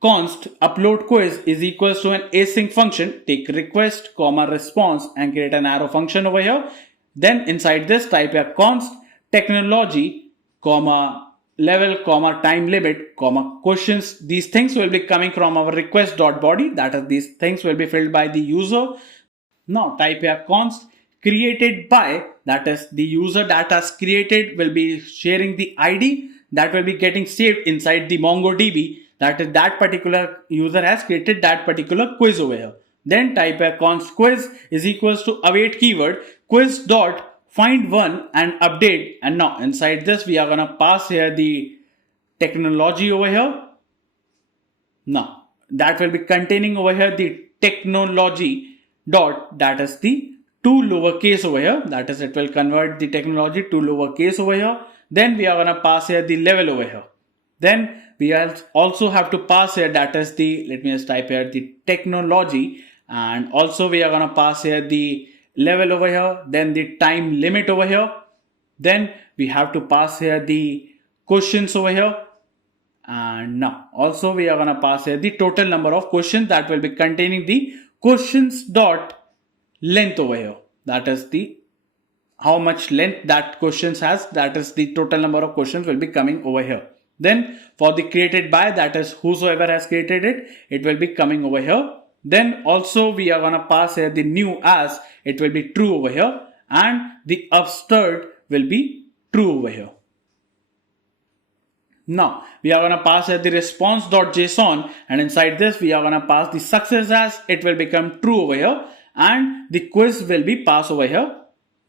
const upload quiz is equals to an async function, take request comma response and create an arrow function over here. Then inside this type here const technology comma level comma time limit comma questions. These things will be coming from our request.body, that is these things will be filled by the user. Now type here const created by, that is the user that has created will be sharing the ID that will be getting saved inside the MongoDB, that is that particular user has created that particular quiz over here. Then type here const quiz is equals to await keyword quiz dot find one and update. And now inside this we are gonna pass here the technology over here. Now that will be containing over here the technology dot, that is the to lowercase over here, that is it will convert the technology to lowercase over here. Then we are gonna pass here the level over here. Then we also have to pass here, that is the, let me just type here the technology, and also we are gonna pass here the level over here, then the time limit over here. Then we have to pass here the questions over here, and now also we are gonna pass here the total number of questions that will be containing the questions dot length over here, that is the how much length that questions has, that is the total number of questions will be coming over here. Then for the created by, that is whosoever has created it, it will be coming over here. Then also we are gonna pass here the new as, it will be true over here, and the upstart will be true over here. Now we are gonna pass here the response.json, and inside this we are gonna pass the success as, it will become true over here, and the quiz will be passed over here.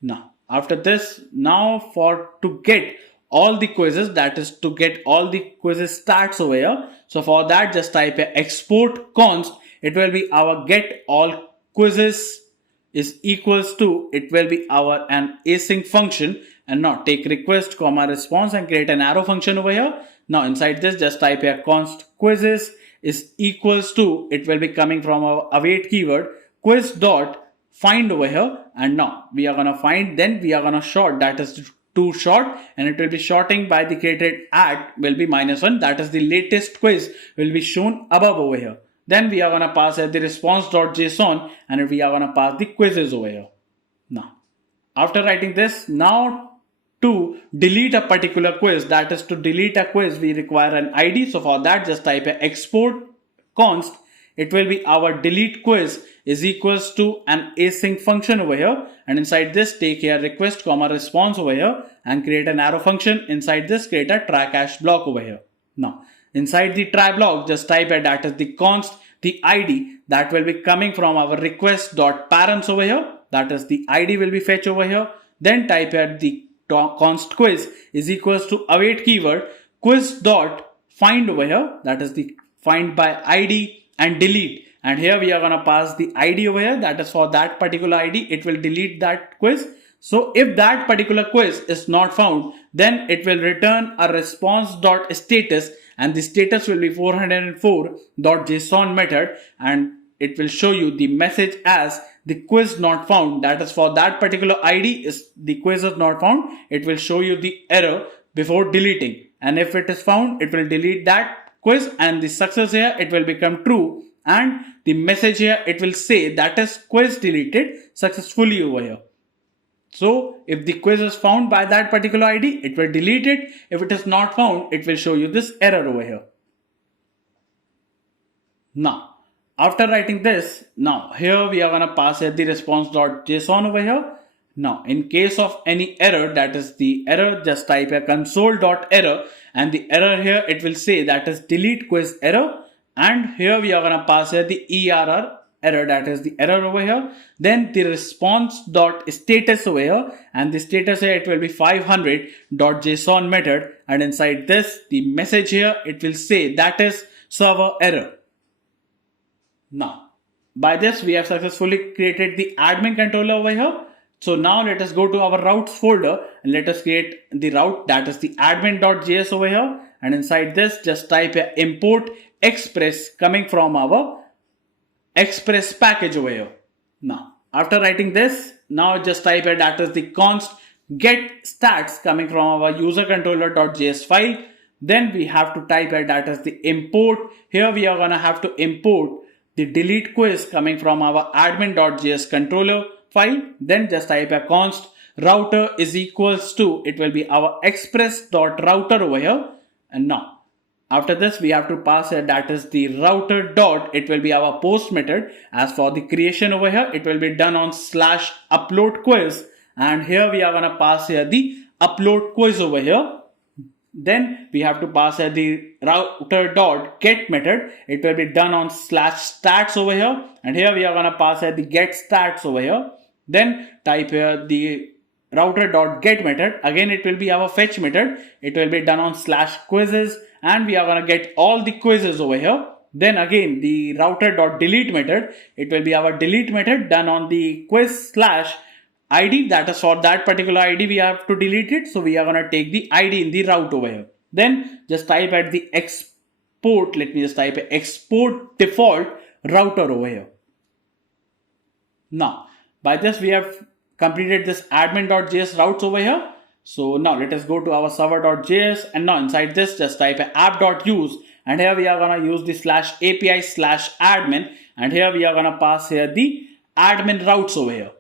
Now after this, now for to get all the quizzes, that is to get all the quizzes stats over here. So for that just type here export const, it will be our get all quizzes is equals to, it will be our an async function, and now take request comma response and create an arrow function over here. Now inside this just type here const quizzes is equals to, it will be coming from our await keyword quiz dot find over here, and now we are gonna find, then we are gonna short, that is to short, and it will be shorting by the created at will be -1, that is the latest quiz will be shown above over here. Then we are gonna pass the response.json, and we are gonna pass the quizzes over here. Now after writing this, now to delete a particular quiz, that is to delete a quiz we require an ID. So for that just type export const, it will be our delete quiz is equals to an async function over here, and inside this take here request comma response over here and create an arrow function. Inside this create a try catch block over here. Now inside the try block just type here, that is the const the ID that will be coming from our request dot parents over here, that is the ID will be fetched over here. Then type here the const quiz is equals to await keyword quiz dot find over here, that is the find by ID and delete. And here we are gonna pass the ID over here, that is for that particular ID it will delete that quiz. So if that particular quiz is not found, then it will return a response.status, and the status will be 404.json method, and it will show you the message as the quiz not found. That is for that particular ID is the quiz is not found. It will show you the error before deleting. And if it is found, it will delete that quiz and the success here, it will become true. And the message here, it will say that is quiz deleted successfully over here. So if the quiz is found by that particular ID, it will delete it. If it is not found, it will show you this error over here. Now, after writing this, now here we are going to pass the response.json over here. Now, in case of any error, that is the error, just type a console.error, and the error here, it will say that is delete quiz error. And here we are going to pass here the error, that is the error over here. Then the response.status over here, and the status here, it will be 500.json method. And inside this, the message here, it will say that is server error. Now, by this, we have successfully created the admin controller over here. So now let us go to our routes folder and let us create the route, that is the admin.js over here. And inside this, just type a import express coming from our express package over here. Now, after writing this, now just type a that is the const get stats coming from our user controller.js file. Then we have to type a that is the import. Here we are going to have to import the delete quiz coming from our admin.js controller file. Then just type a const router is equals to, it will be our express.router over here. And now after this, we have to pass a that is the router dot, it will be our post method. As for the creation over here, it will be done on slash upload quiz. And here we are going to pass here the upload quiz over here. Then we have to pass here the router dot get method. It will be done on slash stats over here. And here we are going to pass here the get stats over here. Then type here the router dot get method. Again, it will be our fetch method. It will be done on slash quizzes. And we are going to get all the quizzes over here. Then again, the router dot delete method. It will be our delete method done on the quiz slash ID, that is for that particular ID we have to delete it. So we are going to take the ID in the route over here. Then just type at the export, let me just type export default router over here. Now, by this we have completed this admin.js routes over here. So now let us go to our server.js, and now inside this just type app.use, and here we are going to use the slash API slash admin, and here we are going to pass here the admin routes over here.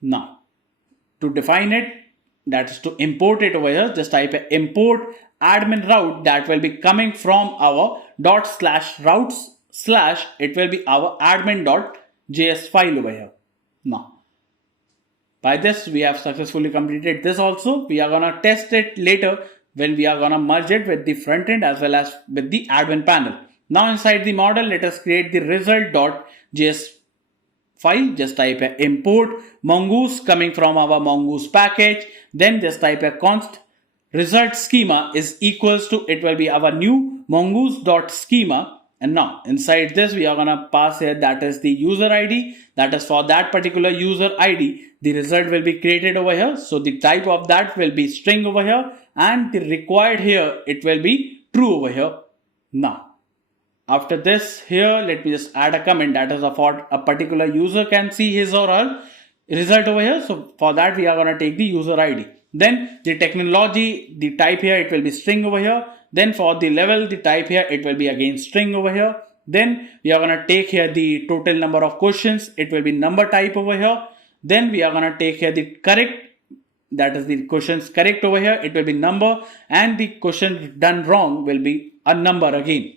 Now, to define it, that is to import it over here, just type import admin route, that will be coming from our dot slash routes slash, it will be our admin.js file over here. Now, by this, we have successfully completed this also. We are going to test it later when we are going to merge it with the front end as well as with the admin panel. Now inside the model, let us create the result.js file. Just type import mongoose coming from our mongoose package. Then just type const result schema is equals to, it will be our new mongoose.schema. And now inside this, we are going to pass here that is the user ID. That is for that particular user ID. The result will be created over here. So the type of that will be string over here. And the required here, it will be true over here. Now, after this here, let me just add a comment that is for a particular user can see his or her result over here. So for that, we are going to take the user ID. Then the technology, the type here, it will be string over here. Then for the level, the type here, it will be again string over here. Then we are going to take here the total number of questions. It will be number type over here. Then we are going to take here the correct, that is the questions correct over here. It will be number, and the question done wrong will be a number again.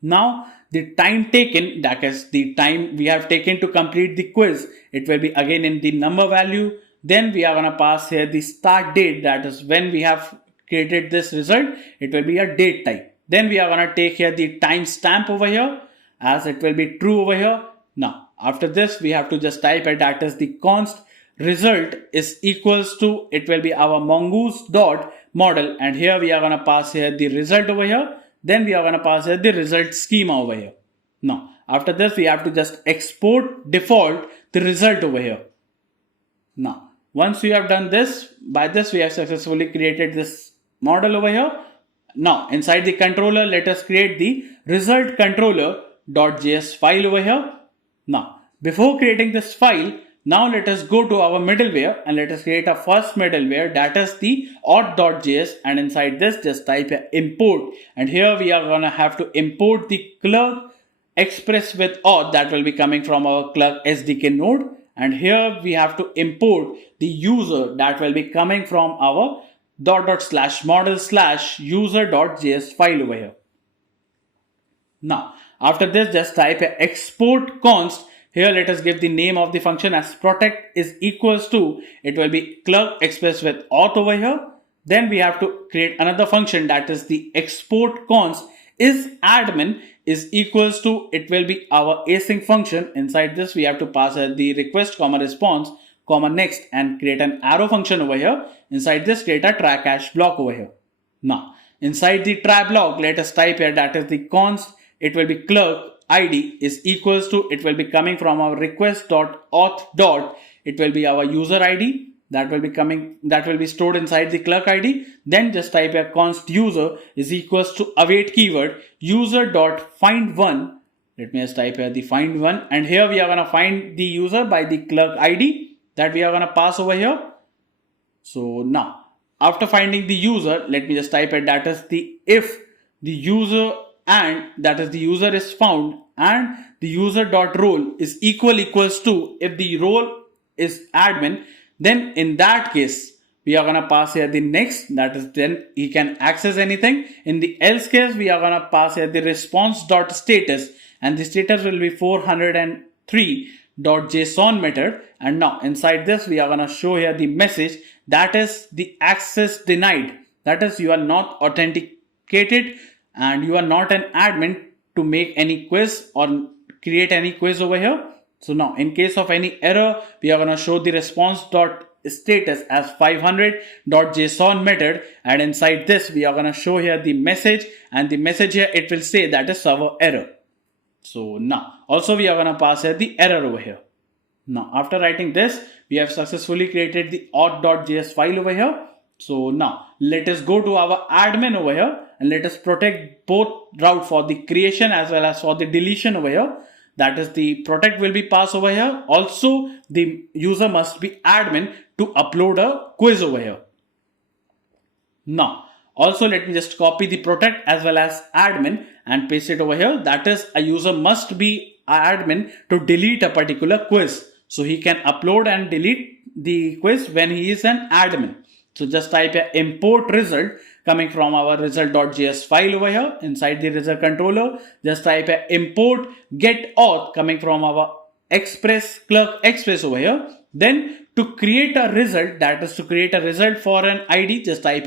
Now the time taken, that is the time we have taken to complete the quiz, it will be again in the number value. Then we are going to pass here the start date, that is when we have created this result, it will be a date type. Then we are going to take here the timestamp over here, as it will be true over here. Now after this, we have to just type it, that is the const result is equals to, it will be our mongoose dot model, and here we are going to pass here the result over here. Then we are going to pass here the result schema over here. Now after this, we have to just export default the result over here. Now once we have done this, by this we have successfully created this model over here. Now inside the controller, let us create the result controller auth.js file over here. Now, before creating this file, now let us go to our middleware and let us create a first middleware, that is the auth.js, and inside this just type import, and here we are gonna have to import the clerk express with auth that will be coming from our clerk SDK node, and here we have to import the user that will be coming from our /model/user.js file over here. Now, after this, just type export const. Here, let us give the name of the function as protect is equals to, it will be clerk express with auth over here. Then we have to create another function, that is the export const is admin is equals to, it will be our async function. Inside this, we have to pass the request comma response comma next and create an arrow function over here. Inside this, create a try catch block over here. Now, inside the try block, let us type here, that is the const, it will be clerk id is equals to, it will be coming from our request.auth. It will be our user id that will be coming, that will be stored inside the clerk id. Then just type a const user is equals to await keyword user.find1. Let me just type here the find one, and here we are going to find the user by the clerk id that we are going to pass over here. So now, after finding the user, let me just type it, that is the if the user and that is the user is found and the user.role is equals to, if the role is admin, then in that case we are going to pass here the next, that is then he can access anything. In the else case, we are going to pass here the response.status, and the status will be 403.json method. And now inside this, we are going to show here the message, that is the access denied, that is you are not authenticated and you are not an admin to make any quiz or create any quiz over here. So now in case of any error, we are going to show the response.status as 500.json method, and inside this we are going to show here the message, and the message here it will say that is server error. So now also we are going to pass here the error over here. Now after writing this, we have successfully created the auth.js file over here. So now let us go to our admin over here and let us protect both route for the creation as well as for the deletion over here. That is the protect will be passed over here. Also the user must be admin to upload a quiz over here. Now also let me just copy the protect as well as admin and paste it over here. That is a user must be admin to delete a particular quiz. So he can upload and delete the quiz when he is an admin. So just type import result coming from our result.js file over here. Inside the result controller, just type import get auth coming from our express clerk express over here. Then to create a result, that is to create a result for an ID, just type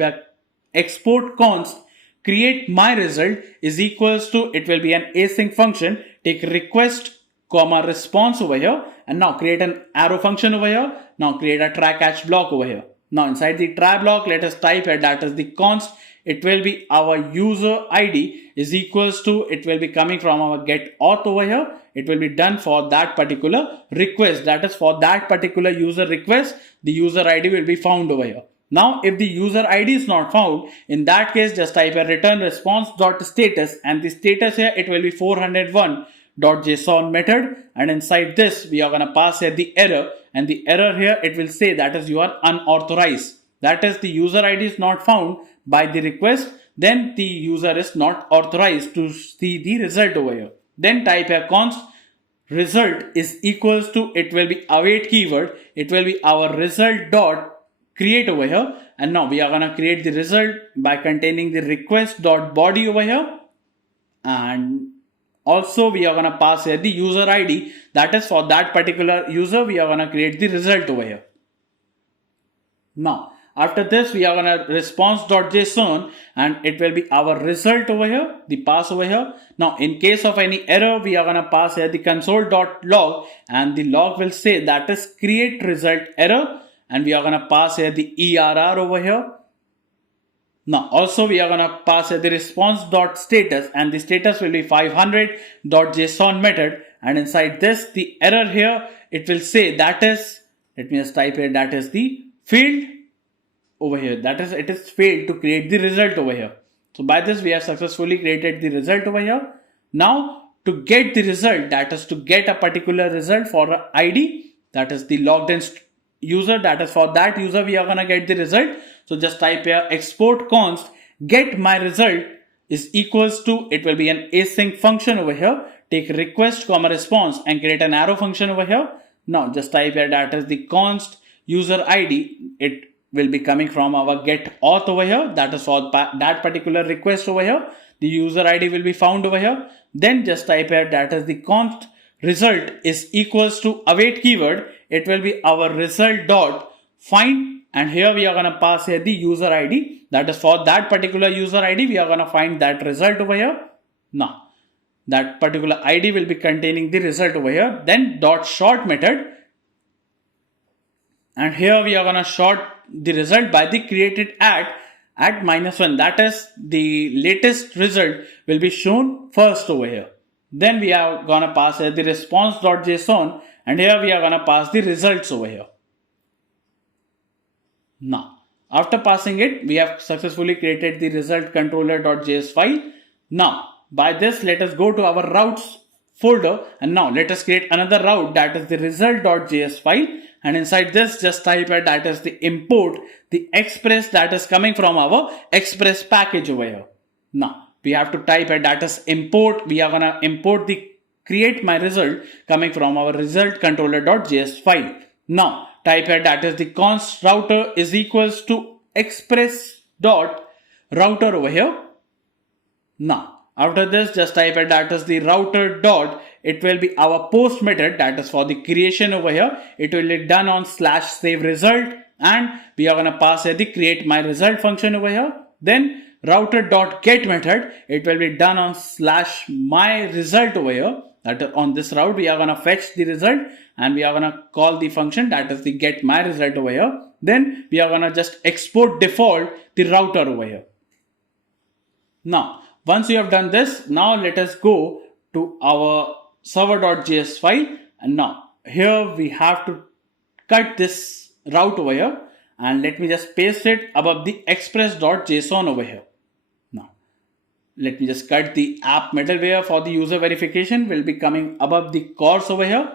export const create my result is equals to, it will be an async function, take request comma response over here, and now create an arrow function over here. Now create a try catch block over here. Now inside the try block, let us type it, that is the const, it will be our user ID is equals to, it will be coming from our get auth over here. It will be done for that particular request, that is for that particular user request, the user ID will be found over here. Now if the user ID is not found, in that case just type a return response.status, and the status here it will be 401.json method, and inside this we are going to pass here the error, and the error here it will say that is you are unauthorized, that is the user ID is not found by the request, then the user is not authorized to see the result over here. Then type a const result is equals to, it will be await keyword, it will be our result dot create over here, and now we are going to create the result by containing the request dot body over here, and also we are going to pass here the user ID, that is for that particular user we are going to create the result over here. Now after this we are going to response.json, and it will be our result over here, the pass over here. Now in case of any error, we are going to pass here the console.log, and the log will say that is create result error, and we are going to pass here the ERR over here. Now also we are going to pass here the response.status, and the status will be 500.json method, and inside this the error here it will say that is, let me just type here, that is the field over here, that is it is failed to create the result over here. So by this we have successfully created the result over here. Now to get the result, that is to get a particular result for a ID, that is the logged in user, that is for that user we are gonna get the result. So just type here export const get my result is equals to, it will be an async function over here, take request comma response and create an arrow function over here. Now just type here that is the const user ID, it will be coming from our get auth over here, that is for that particular request over here, the user ID will be found over here. Then just type here that is the const result is equals to await keyword, it will be our result dot find, and here we are going to pass here the user ID, that is for that particular user ID we are going to find that result over here. Now that particular ID will be containing the result over here. Then dot sort method, and here we are going to sort the result by the created at -1, that is the latest result will be shown first over here. Then we are going to pass here the response.json, and here we are going to pass the results over here. Now after passing it, we have successfully created the result controller.js file. Now by this, let us go to our routes folder, and now let us create another route, that is the result.js file, and inside this just type it that is the import the express that is coming from our express package over here. Now we have to type it that is import, we are gonna import the create my result coming from our result controller.js file. Now type here that is the const router is equals to express dot router over here. Now after this just type here that is the router dot, it will be our post method, that is for the creation over here, it will be done on /save result, and we are going to pass here the create my result function over here. Then router dot get method, it will be done on /my result over here, that is on this route we are going to fetch the result, and we are going to call the function that is the get my result over here. Then we are going to just export default the router over here. Now once you have done this, now let us go to our server.js file, and now here we have to cut this route over here, and let me just paste it above the express.json over here. Now let me just cut the app middleware for the user verification will be coming above the course over here.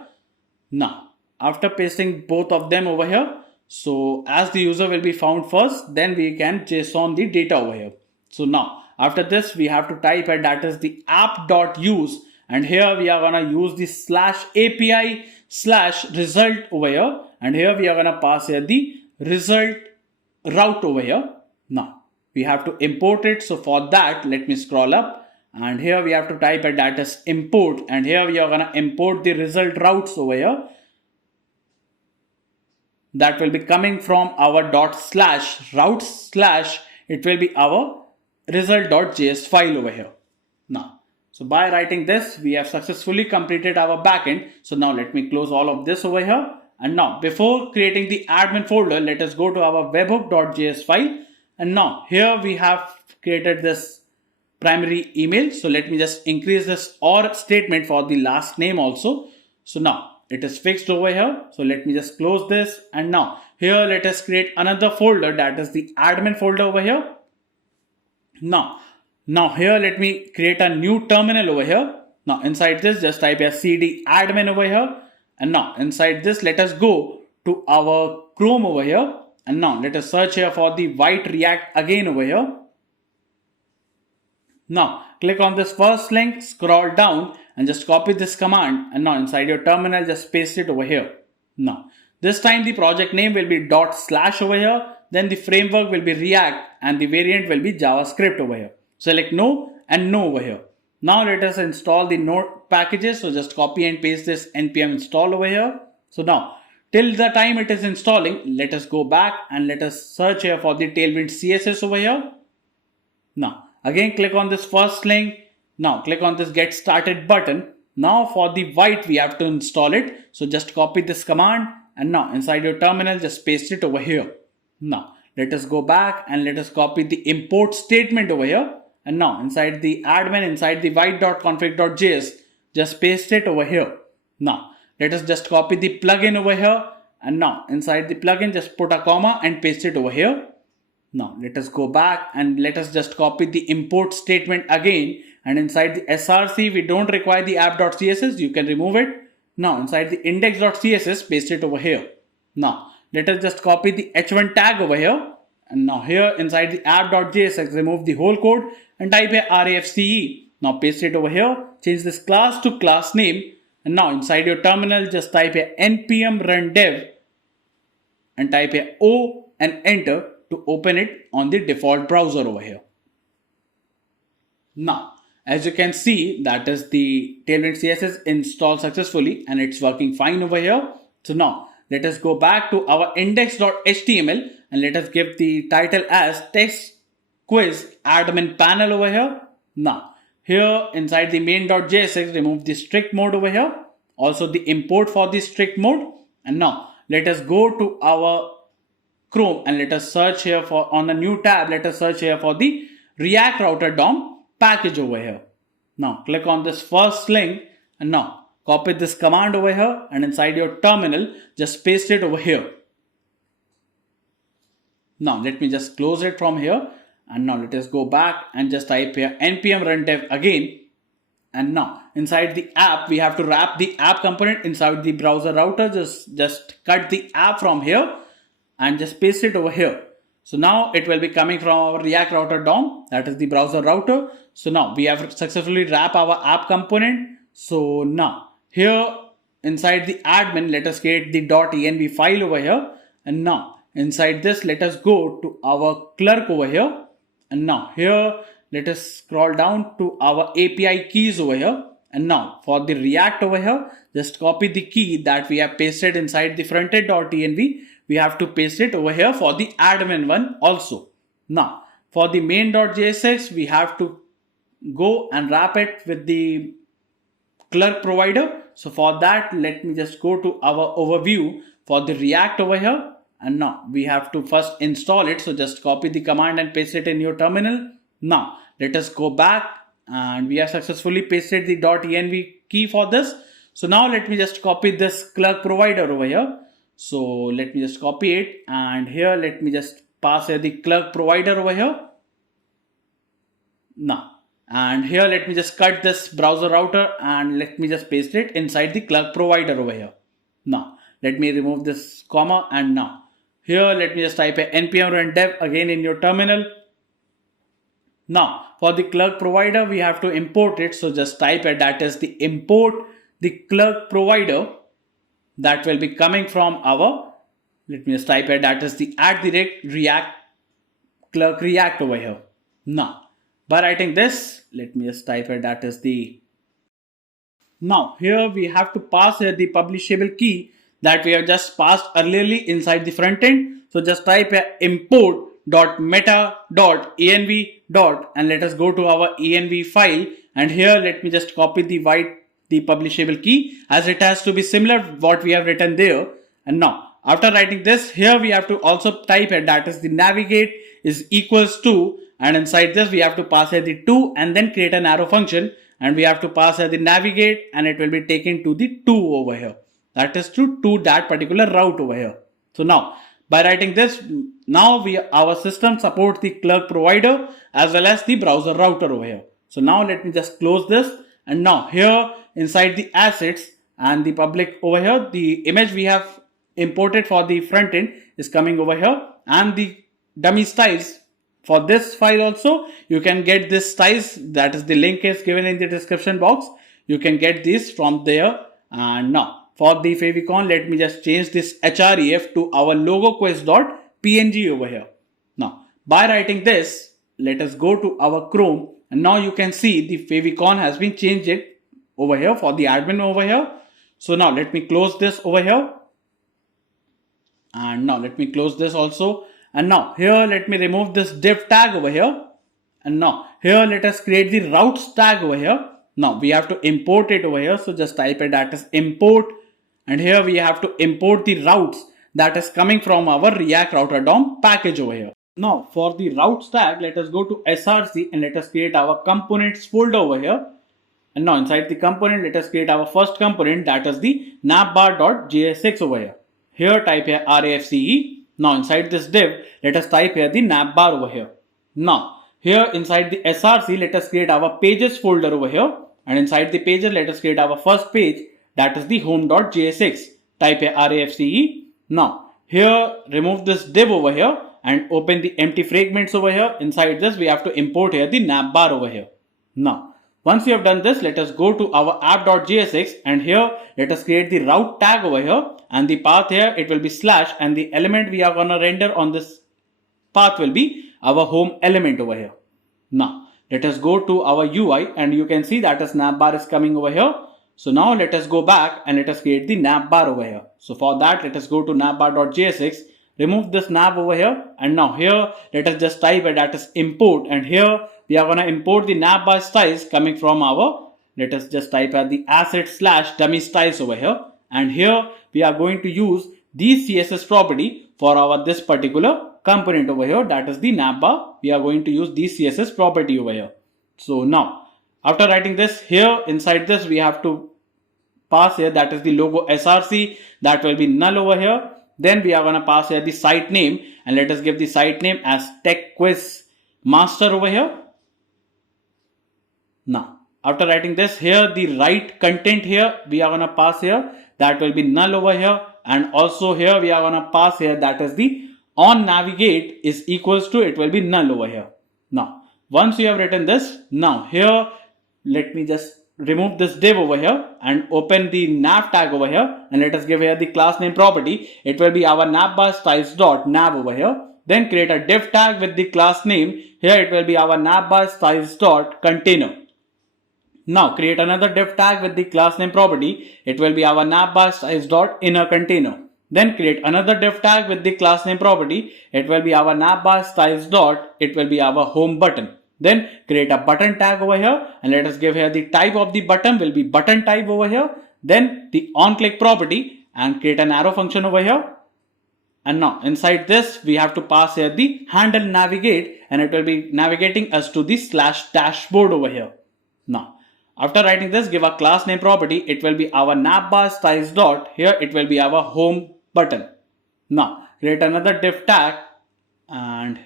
Now after pasting both of them over here, so as the user will be found first, then we can JSON the data over here. So now after this we have to type it that is the app.use, and here we are going to use the /API/result over here, and here we are going to pass here the result route over here. Now we have to import it, so for that let me scroll up, and here we have to type it that is import, and here we are going to import the result routes over here, that will be coming from our ./routes/ it will be our result.js file over here. Now so by writing this we have successfully completed our backend. So now let me close all of this over here, and now before creating the admin folder, let us go to our webhook.js file, and now here we have created this primary email. So let me just increase this or statement for the last name also. So now it is fixed over here, so let me just close this, and now here let us create another folder, that is the admin folder over here. Now here let me create a new terminal over here. Now inside this just type a cd admin over here, and now inside this let us go to our Chrome over here, and now let us search here for the white React again over here. Now click on this first link, scroll down and just copy this command, and now inside your terminal just paste it over here. Now this time the project name will be ./ over here, then the framework will be React, and the variant will be JavaScript over here. Select no and no over here. Now let us install the Node packages, so just copy and paste this npm install over here. So now till the time it is installing, let us go back and let us search here for the Tailwind CSS over here. Now again click on this first link, now click on this get started button. Now for the white we have to install it, so just copy this command, and now inside your terminal just paste it over here. Now let us go back and let us copy the import statement over here, and now inside the admin, inside the white.config.js, just paste it over here. Now let us just copy the plugin over here, and now inside the plugin just put a comma and paste it over here. Now let us go back and let us just copy the import statement again, And inside the src, we don't require the app.css. You can remove it. Now inside the index.css, paste it over here. Now let us just copy the h1 tag over here. And now here inside the app.js, remove the whole code and type a RAFCE. Now paste it over here. Change this class to class name. And now inside your terminal, just type a npm run dev and type a O and enter to open it on the default browser over here. Now, as you can see, that is the Tailwind CSS installed successfully and it's working fine over here. So now let us go back to our index.html and let us give the title as test quiz admin panel over here. Now here inside the main.js, remove the strict mode over here. Also the import for the strict mode. And now let us go to our Chrome and let us search here for, on a new tab, let us search here for the React Router DOM package over here. Now click on this first link and now copy this command over here and inside your terminal, just paste it over here. Now let me just close it from here and now let us go back and just type here npm run dev again. And now inside the app, we have to wrap the app component inside the browser router. Just cut the app from here and just paste it over here. So now it will be coming from our React Router DOM, that is the browser router. So now we have successfully wrapped our app component. So now here inside the admin, let us create the .env file over here. And now inside this, let us go to our clerk over here. And now here, let us scroll down to our API keys over here. And now for the React over here, just copy the key that we have pasted inside the frontend.env. We have to paste it over here for the admin one also. Now for the main.js, we have to go and wrap it with the clerk provider. So for that, let me just go to our overview for the React over here. And now we have to first install it. So just copy the command and paste it in your terminal. Now let us go back and we have successfully pasted the .env key for this. So now let me just copy this clerk provider over here. So let me just copy it and here let me just pass here the clerk provider over here. Now and here let me just cut this browser router and let me just paste it inside the clerk provider over here. Now let me remove this comma and now here let me just type a npm run dev again in your terminal. Now for the clerk provider, we have to import it. So just type it, that is the import the clerk provider that will be coming from our, let me just type it, that is the @React clerk React over here. Now by writing this, let me just type it, that is the, now here we have to pass here the publishable key that we have just passed earlierly inside the front end. So just type a import.meta.env and let us go to our env file and here let me just copy the publishable key as it has to be similar what we have written there. And now after writing this, here we have to also type it, that is the navigate is equals to, and inside this we have to pass here the to and then create an arrow function and we have to pass here the navigate and it will be taken to the to over here. That is to that particular route over here. So now by writing this, now our system supports the clerk provider as well as the browser router over here. So now let me just close this and now here inside the assets and the public over here, the image we have imported for the front end is coming over here and the dummy styles for this file also. You can get this styles, that is the link is given in the description box. You can get this from there. And now for the favicon, let me just change this href to our logoquest.png over here. Now by writing this, let us go to our Chrome and now you can see the favicon has been changed it over here for the admin over here. So now let me close this over here and now let me close this also. And now here let me remove this div tag over here and now here let us create the routes tag over here. Now we have to import it over here. So just type it, that is import, and here we have to import the routes that is coming from our React Router DOM package over here. Now for the routes tag, let us go to src and let us create our components folder over here. And now inside the component, let us create our first component, that is the navbar.jsx over here. Here type here RAFCE. Now inside this div, let us type here the navbar over here. Now here inside the src, let us create our pages folder over here. And inside the pages, let us create our first page, that is the home.jsx. Type a RAFCE. Now, here remove this div over here and open the empty fragments over here. Inside this, we have to import here the navbar over here. Now, once we have done this, let us go to our app.jsx and here let us create the route tag over here, and the path here it will be slash, and the element we are gonna render on this path will be our home element over here. Now, let us go to our UI and you can see that a navbar is coming over here. So now let us go back and let us create the navbar over here. So for that, let us go to navbar.jsx, remove this nav over here, and now here let us just type that is import, and here we are going to import the navbar styles coming from our, let us just type at the asset slash dummy styles over here, and here we are going to use these CSS property for our this particular component over here, that is the navbar. We are going to use this CSS property over here. So now after writing this, here inside this we have to pass here, that is the logo src, that will be null over here. Then we are going to pass here the site name, and let us give the site name as tech quiz master over here. Now after writing this, here the right content here we are going to pass here, that will be null over here. And also here we are going to pass here, that is the on navigate is equals to, it will be null over here. Now once you have written this, now here let me just remove this div over here and open the nav tag over here, and let us give here the class name property. It will be our navbar styles dot nav over here. Then create a div tag with the class name. Here it will be our navbar styles dot container. Now create another div tag with the class name property. It will be our navbar styles dot inner container. Then create another div tag with the class name property. It will be our navbar styles dot, it will be our home button. Then create a button tag over here, and let us give here the type of the button will be button type over here. Then the on click property, and create an arrow function over here. And now inside this we have to pass here the handle navigate, and it will be navigating us to the slash dashboard over here. Now after writing this, give a class name property. It will be our navbar styles dot, here it will be our home button. Now create another div tag, and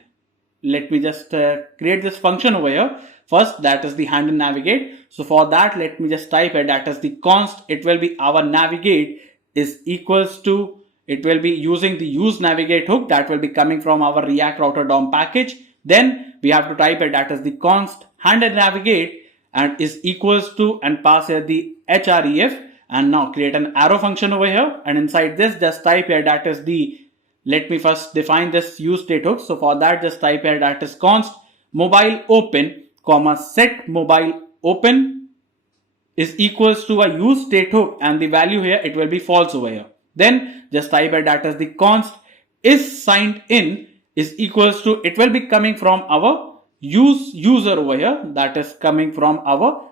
let me just create this function over here. First, that is the handle navigate. So for that, let me just type it, that is the const, it will be our navigate is equals to, it will be using the use navigate hook that will be coming from our React router DOM package. Then we have to type it, that is the const handle navigate and is equals to, and pass here the href, and now create an arrow function over here, and inside this just type here, that is the, let me first define this use state hook. So for that, just type here, that is const mobile open comma set mobile open is equals to a use state hook, and the value here it will be false over here. Then just type here, that is the const is signed in is equals to, it will be coming from our user over here, that is coming from our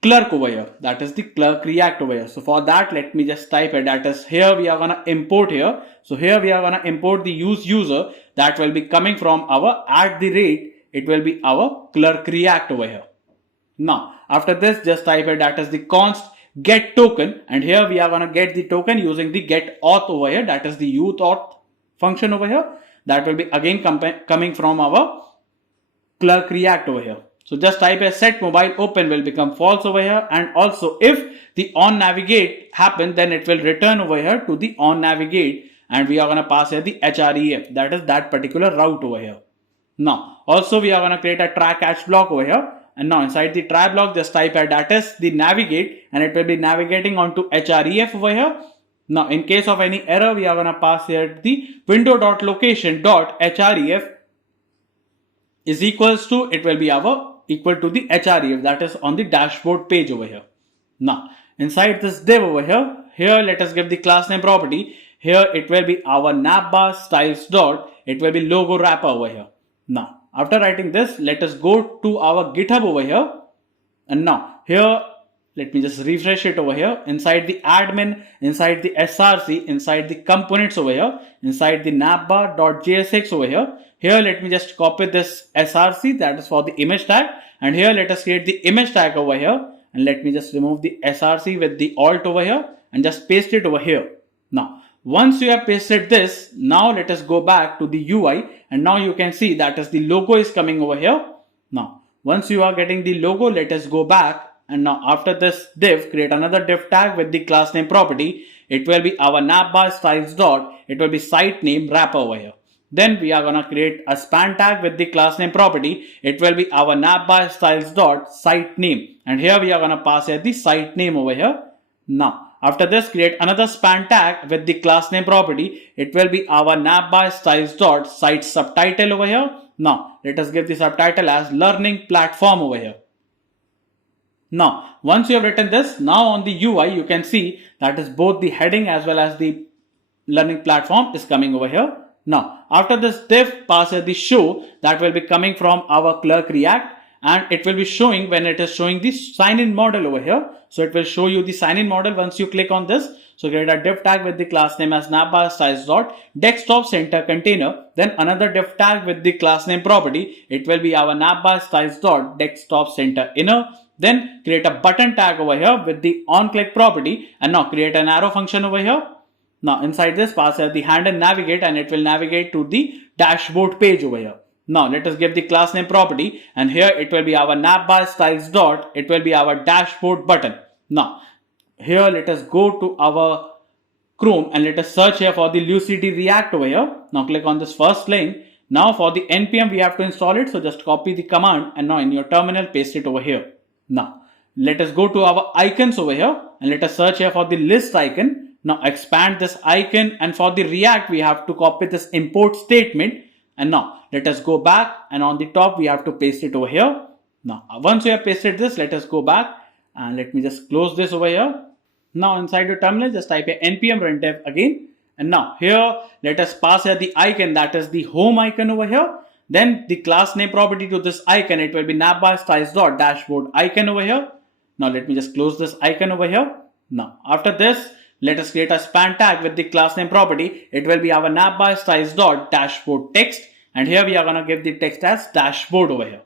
clerk over here, that is the clerk React over here. So for that, let me just type it, that is here we are gonna import here. So here we are gonna import the use user that will be coming from our it will be our clerk React over here. Now after this, just type it, that is the const get token, and here we are gonna get the token using the get auth over here, that is the youth auth function over here, that will be again coming from our clerk React over here. So just type a set mobile open will become false over here, and also if the on navigate happen, then it will return over here to the on navigate, and we are going to pass here the href, that is that particular route over here. Now also we are going to create a try catch block over here, and now inside the try block just type here, that is the navigate, and it will be navigating onto href over here. Now in case of any error, we are going to pass here the window.location.href is equals to, it will be our equal to the href, that is on the dashboard page over here. Now inside this div over here let us give the class name property. Here it will be our navbar styles dot, it will be logo wrapper over here. Now after writing this, let us go to our GitHub over here, and now here let me just refresh it over here. Inside the admin, inside the src, inside the components over here, inside the navbar.jsx over here, here let me just copy this src, that is for the image tag, and here let us create the image tag over here, and let me just remove the src with the alt over here and just paste it over here. Now Once you have pasted this, now let us go back to the UI, and now you can see that is the logo is coming over here. Now, once you are getting the logo, let us go back, and now after this div, create another div tag with the class name property. It will be our navbar styles dot, it will be site name wrapper over here. Then we are gonna create a span tag with the class name property. It will be our navbar styles dot site name, and here we are gonna pass here the site name over here. Now, after this, create another span tag with the class name property. It will be our navbar styles dot site subtitle over here. Now, let us give the subtitle as learning platform over here. Now, once you have written this, now on the UI, you can see that is both the heading as well as the learning platform is coming over here. Now, after this div, pass the show that will be coming from our clerk React, and it will be showing when it is showing the sign-in model over here. So it will show you the sign-in model once you click on this. So create a div tag with the class name as navbar styles dot desktop center container. Then another div tag with the class name property. It will be our navbar styles dot desktop center inner. Then create a button tag over here with the on click property, and now create an arrow function over here. Now inside this, pass the hand and navigate, and it will navigate to the dashboard page over here. Now let us give the class name property, and here it will be our navbar styles dot, it will be our dashboard button. Now here let us go to our Chrome and let us search here for the Lucidity React over here. Now click on this first link. Now for the npm we have to install it, so just copy the command and now in your terminal paste it over here. Now let us go to our icons over here and let us search here for the list icon. Now expand this icon, and for the React we have to copy this import statement, and now let us go back, and on the top we have to paste it over here. Now once we have pasted this, let us go back and let me just close this over here. Now inside your terminal just type here npm run dev again, and now here let us pass here the icon, that is the home icon over here. Then the class name property to this icon, it will be navbar styles dot dashboard icon over here. Now let me just close this icon over here. Now after this, let us create a span tag with the class name property. It will be our navbar styles dot dashboard text, and here we are gonna give the text as dashboard over here.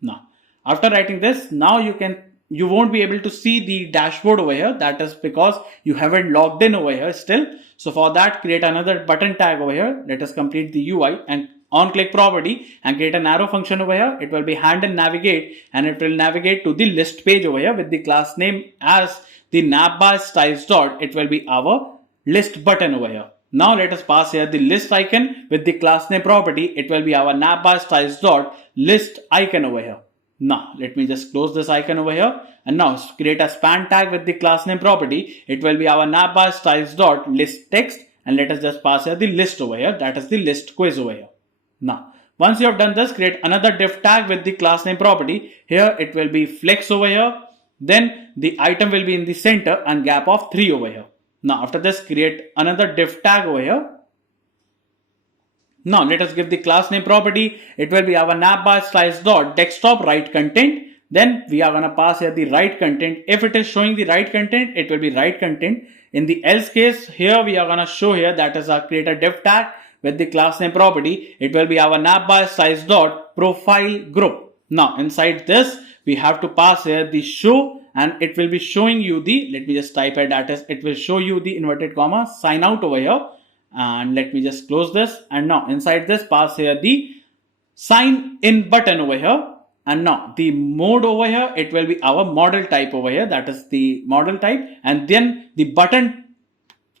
Now after writing this, now you won't be able to see the dashboard over here. That is because you haven't logged in over here still. So for that, create another button tag over here. Let us complete the UI and on click property and create an arrow function over here. It will be hand and navigate, and it will navigate to the list page over here with the class name as the navbar styles dot, it will be our list button over here. Now let us pass here the list icon with the class name property. It will be our navbar styles dot list icon over here. Now let me just close this icon over here, and now create a span tag with the class name property. It will be our navbar styles dot list text, and let us just pass here the list over here, that is the list quiz over here. Now once you have done this, create another div tag with the class name property. Here it will be flex over here. Then the item will be in the center and gap of 3 over here. Now after this, create another div tag over here. Now let us give the class name property. It will be our navbar styles dot desktop right content. Then we are gonna pass here the right content. If it is showing the right content, it will be right content. In the else case, here we are gonna show here that is our create a div tag with the class name property. It will be our navbar styles dot profile group. Now inside this, we have to pass here the show, and it will be showing you the, let me just type it, that is, it will show you the inverted comma sign out over here. And let me just close this, and now inside this, pass here the sign in button over here. And now the mode over here, it will be our model type over here, that is the model type, and then the button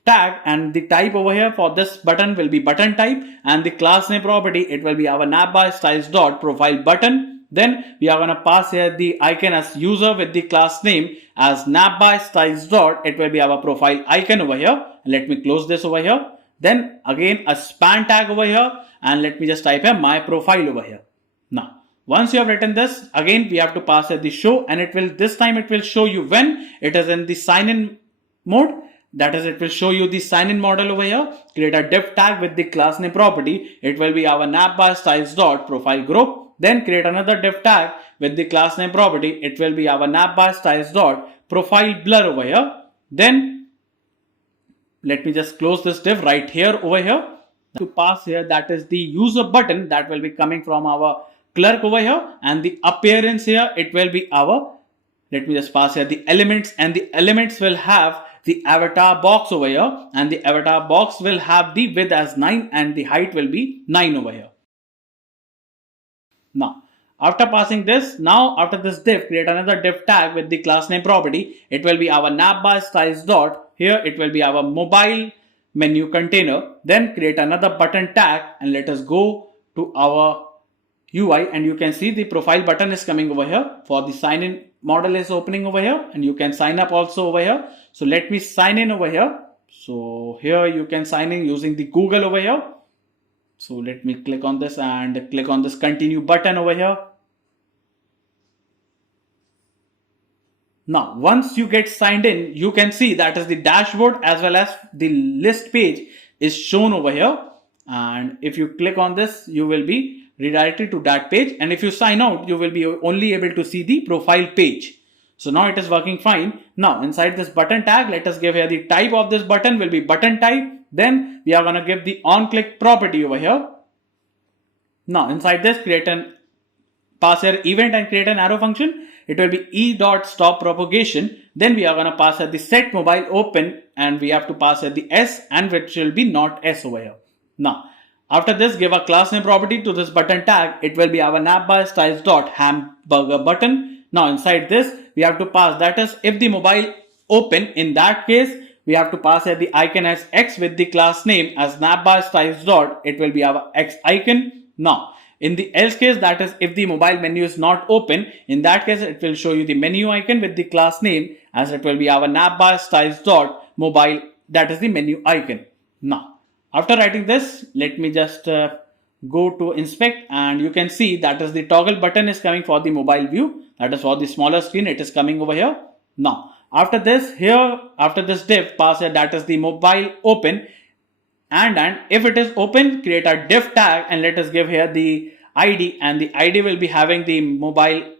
tag and the type over here for this button will be button type, and the class name property, it will be our navbar styles dot profile button. Then we are gonna pass here the icon as user with the class name as navbar styles dot, it will be our profile icon over here. Let me close this over here. Then again a span tag over here, and let me just type here my profile over here. Now once you have written this, again we have to pass here the show, and it will, this time it will show you when it is in the sign in mode. That is, it will show you the sign in model over here. Create a div tag with the class name property. It will be our navbar styles dot profile group. Then create another div tag with the class name property. It will be our navbar styles dot profile blur over here. Then let me just close this div right here over here. To pass here, that is the user button that will be coming from our clerk over here, and the appearance here, it will be our, let me just pass here the elements, and the elements will have the avatar box over here, and the avatar box will have the width as 9 and the height will be 9 over here. Now, after passing this, now after this div, create another div tag with the class name property. It will be our navbar_styles dot. Here it will be our mobile menu container. Then create another button tag and let us go to our UI, and you can see the profile button is coming over here. For the sign in model is opening over here, and you can sign up also over here. So let me sign in over here. So here you can sign in using the Google over here. So let me click on this and click on this continue button over here. Now, once you get signed in, you can see that is the dashboard as well as the list page is shown over here. And if you click on this, you will be redirected to that page. And if you sign out, you will be only able to see the profile page. So now it is working fine. Now inside this button tag, let us give here the type of this button will be button type. Then we are going to give the on click property over here. Now inside this, create an pass here event and create an arrow function. It will be e.stop propagation. Then we are going to pass here the set mobile open, and we have to pass here the s, and which will be not s over here. Now after this, give a class name property to this button tag. It will be our navbar_styles dot hamburger button. Now inside this, we have to pass, that is if the mobile open, in that case we have to pass here the icon as x with the class name as navbar_styles dot. It will be our x icon. Now in the else case, that is if the mobile menu is not open, in that case it will show you the menu icon with the class name as it will be our navbar_styles dot mobile, that is the menu icon. Now after writing this, let me just go to inspect, and you can see that is the toggle button is coming for the mobile view, that is for the smaller screen, it is coming over here. Now after this, here after this div, pass here that is the mobile open, and if it is open, create a div tag and let us give here the ID, and the ID will be having the mobile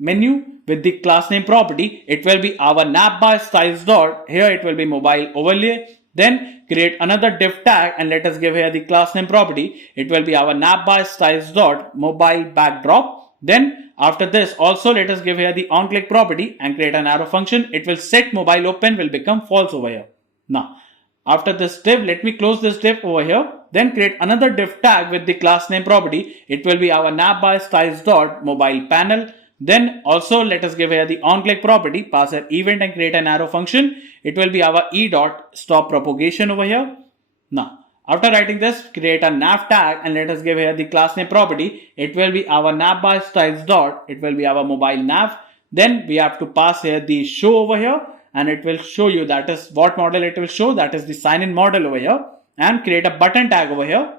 menu with the class name property. It will be our navbar_styles dot. Here it will be mobile overlay. Then create another div tag and let us give here the class name property. It will be our navbar_styles dot mobile backdrop. Then after this, also let us give here the on click property and create an arrow function. It will set mobile open will become false over here. Now after this div, let me close this div over here. Then create another div tag with the class name property. It will be our navbar_styles dot mobile panel. Then also let us give here the on click property, pass an event and create an arrow function. It will be our e.stop propagation over here. Now after writing this, create a nav tag and let us give here the class name property. It will be our navbar_styles dot. It will be our mobile nav. Then we have to pass here the show over here, and it will show you that is what model it will show, that is the sign in model over here, and create a button tag over here.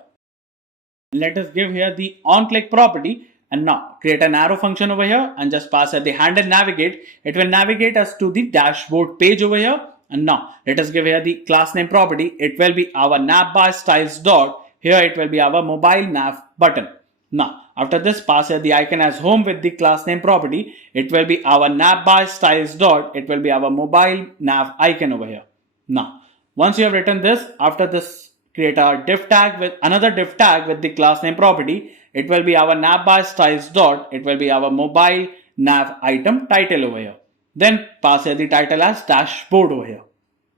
Let us give here the on click property, and now create an arrow function over here and just pass here the handle navigate. It will navigate us to the dashboard page over here. And now let us give here the class name property. It will be our navbar_styles dot. Here it will be our mobile nav button. Now after this, pass here the icon as home with the class name property. It will be our navbar_styles dot. It will be our mobile nav icon over here. Now once you have written this, after this, create a div tag with another div tag with the class name property. It will be our navbar_styles dot. It will be our mobile nav item title over here. Then pass here the title as dashboard over here.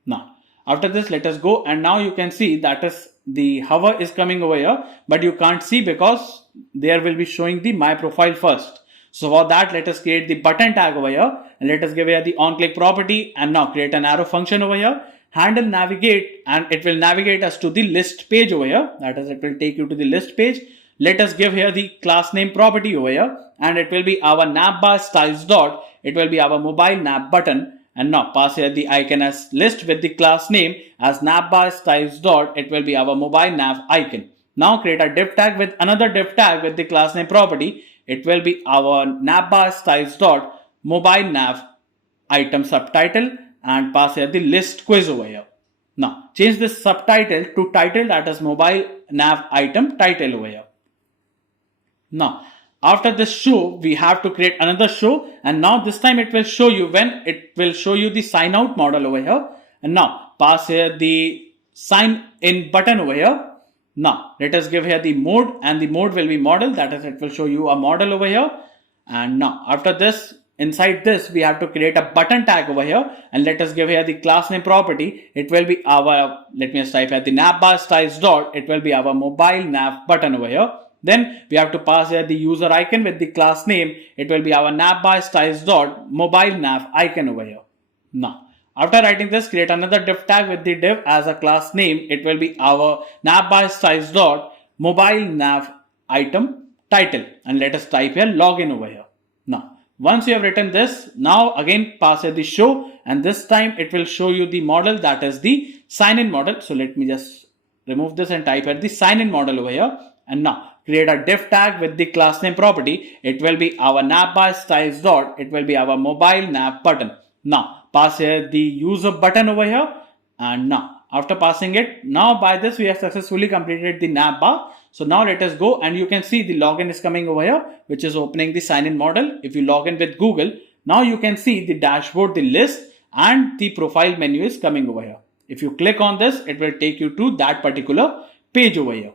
Now after this, let us go, and now you can see that is the hover is coming over here, but you can't see because there will be showing the my profile first. So for that, let us create the button tag over here and let us give here the on click property, and now create an arrow function over here, handle navigate, and it will navigate us to the list page over here. That is, it will take you to the list page. Let us give here the class name property over here, and it will be our navbar_styles dot. It will be our mobile nav button, and now pass here the icon as list with the class name as navbar_styles dot. It will be our mobile nav icon. Now create a div tag with another div tag with the class name property. It will be our navbar_styles dot mobile nav item subtitle, and pass here the list quiz over here. Now change this subtitle to title, that is mobile nav item title over here. Now after this show, we have to create another show, and now this time it will show you when it will show you the sign out model over here. And now pass here the sign in button over here. Now let us give here the mode, and the mode will be model, that is it will show you a model over here. And now after this, inside this we have to create a button tag over here, and let us give here the class name property. It will be our, let me just type here the navbar styles dot, it will be our mobile nav button over here. Then we have to pass here the user icon with the class name. It will be our navbar styles dot mobile nav icon over here. Now, after writing this, create another div tag with the div as a class name. It will be our navbar styles dot mobile nav item title, and let us type here login over here. Now, once you have written this, now again pass here the show, and this time it will show you the model, that is the sign in model. So let me just remove this and type here the sign in model over here. And now create a div tag with the class name property. It will be our navbar styles dot, it will be our mobile nav button. Now pass here the user button over here, and now after passing it, now by this we have successfully completed the navbar. So now let us go, and you can see the login is coming over here, which is opening the sign in model. If you log in with Google, now you can see the dashboard, the list, and the profile menu is coming over here. If you click on this, it will take you to that particular page over here.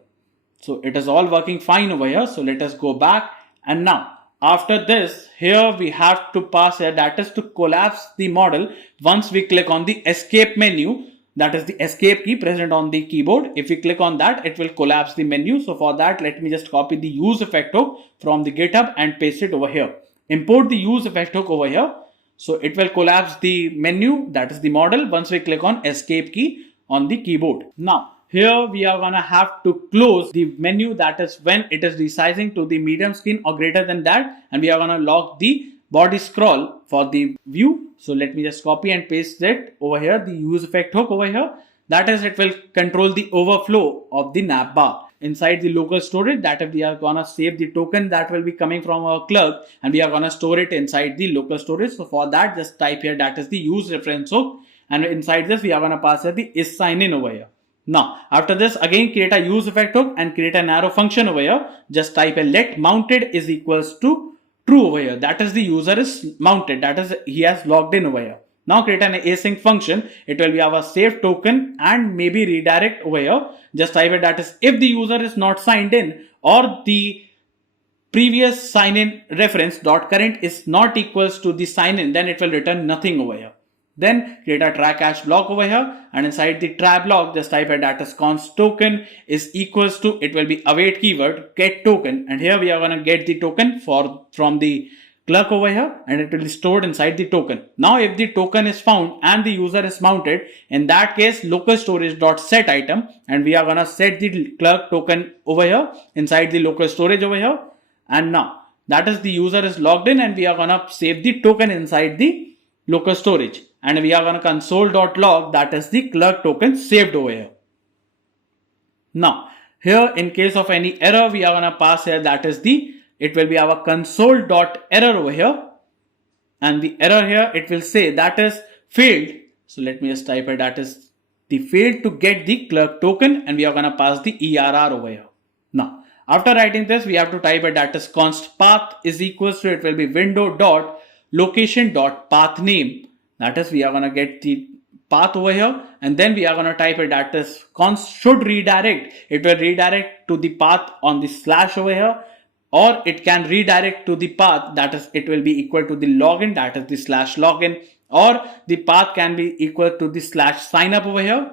So it is all working fine over here. So let us go back, and now after this, here we have to pass here, that is to collapse the model. Once we click on the escape menu, that is the escape key present on the keyboard. If we click on that, it will collapse the menu. So for that, let me just copy the use effect hook from the GitHub and paste it over here. Import the use effect hook over here. So it will collapse the menu, that is the model, once we click on escape key on the keyboard. Now, here we are gonna have to close the menu, that is when it is resizing to the medium screen or greater than that, and we are gonna lock the body scroll for the view. So let me just copy and paste it over here, the use effect hook over here. That is, it will control the overflow of the navbar inside the local storage. That if we are gonna save the token that will be coming from our clerk, and we are gonna store it inside the local storage. So for that, just type here, that is the use reference hook, and inside this we are gonna pass here the is sign in over here. Now, after this, again create a use effect hook and create an arrow function over here. Just type a let mounted is equals to true over here. That is the user is mounted. That is, he has logged in over here. Now create an async function. It will be our save token and maybe redirect over here. Just type it, that is if the user is not signed in or the previous sign in reference dot current is not equals to the sign in, then it will return nothing over here. Then create a try catch block over here, and inside the try block, just type a that is const token is equals to, it will be await keyword get token, and here we are going to get the token from the clerk over here, and it will be stored inside the token. Now if the token is found and the user is mounted, in that case local storage dot set item, and we are going to set the clerk token over here inside the local storage over here. And now that is the user is logged in, and we are going to save the token inside the local storage, and we are going to console.log, that is the clerk token saved over here. Now here, in case of any error, we are going to pass here, that is the, it will be our console.error over here, and the error here, it will say that is failed. So let me just type it, that is the failed to get the clerk token, and we are going to pass the ERR over here. Now after writing this, we have to type it, that is const path is equals to, it will be window dot location dot path name. That is, we are going to get the path over here, and then we are going to type it, that is const should redirect. It will redirect to the path on the slash over here, or it can redirect to the path, that is it will be equal to the login, that is the slash login, or the path can be equal to the slash sign up over here,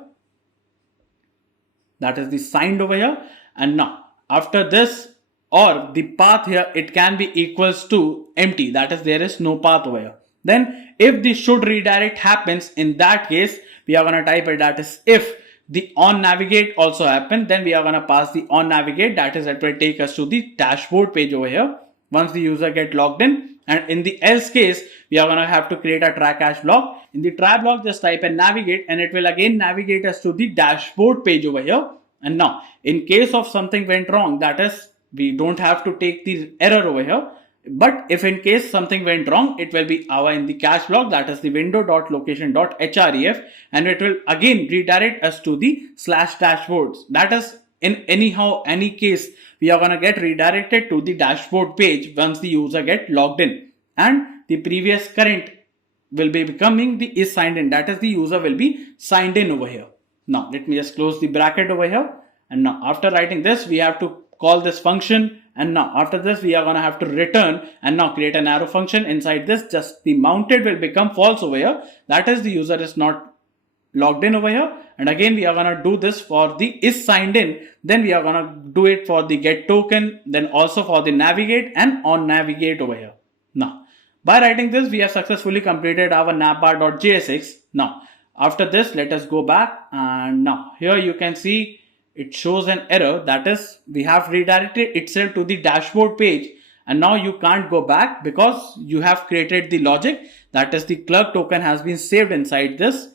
that is the signed over here. And now after this, or the path here, it can be equals to empty, that is there is no path over here. Then if the should redirect happens, in that case we are going to type it, that is if the on navigate also happen, then we are going to pass the on navigate, that is it will take us to the dashboard page over here once the user get logged in. And in the else case, we are going to have to create a try catch block. In the try block, just type and navigate, and it will again navigate us to the dashboard page over here. And now in case of something went wrong, that is we don't have to take the error over here. But if in case something went wrong, it will be our in the catch block, that is the window.location.href, and it will again redirect us to the slash dashboards. That is in any case, we are going to get redirected to the dashboard page once the user get logged in, and the previous current will be becoming the is signed in, that is the user will be signed in over here. Now let me just close the bracket over here, and now after writing this, we have to call this function And now after this, we are going to have to return and now create an arrow function. Inside this, just the mounted will become false over here. That is, the user is not logged in over here. And again, we are going to do this for the is signed in. Then we are going to do it for the get token, then also for the navigate and on navigate over here. Now, by writing this, we have successfully completed our navbar.jsx. Now, after this, let us go back, and now here you can see it shows an error, that is, we have redirected itself to the dashboard page, and now you can't go back because you have created the logic, that is, the clerk token has been saved inside this,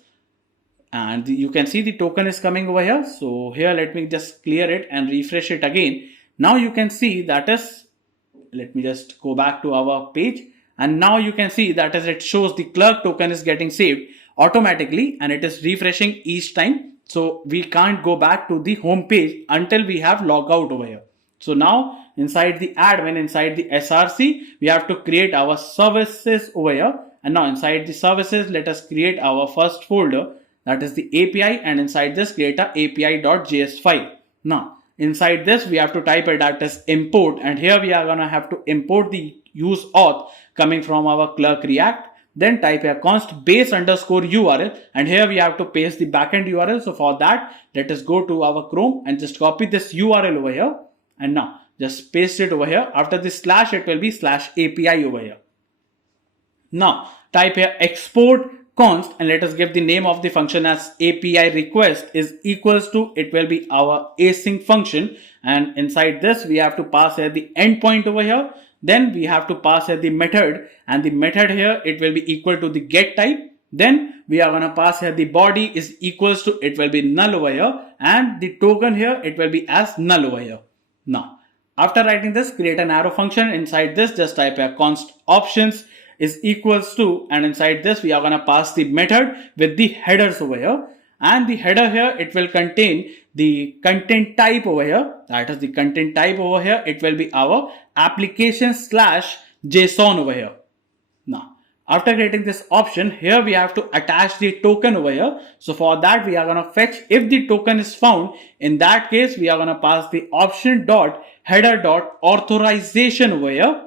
and you can see the token is coming over here. So here, let me just clear it and refresh it again. Now you can see that is, let me just go back to our page, and now you can see that is, it shows the clerk token is getting saved automatically and it is refreshing each time. So we can't go back to the home page until we have log out over here. So now inside the admin, inside the src, we have to create our services over here. And now inside the services, let us create our first folder, that is the API, and inside this create a api.js file. Now inside this, we have to type it that is import, and here we are going to have to import the use auth coming from our clerk React. Then type a const base underscore URL, and here we have to paste the backend URL. So for that, let us go to our Chrome and just copy this URL over here, and now just paste it over here. After the slash, it will be /API over here. Now type here export const, and let us give the name of the function as API request is equals to, it will be our async function, and inside this we have to pass here the endpoint over here. Then we have to pass here the method, and the method here, it will be equal to the get type. Then we are going to pass here the body is equals to, it will be null over here, and the token here, it will be as null over here. Now after writing this, create an arrow function. Inside this, just type a const options is equals to, and inside this we are going to pass the method with the headers over here, and the header here, it will contain the content type over here, that is the content type over here, it will be our application /JSON over here. Now after creating this option, here we have to attach the token over here. So for that, we are going to fetch if the token is found. In that case, we are going to pass the option dot header dot authorization over here.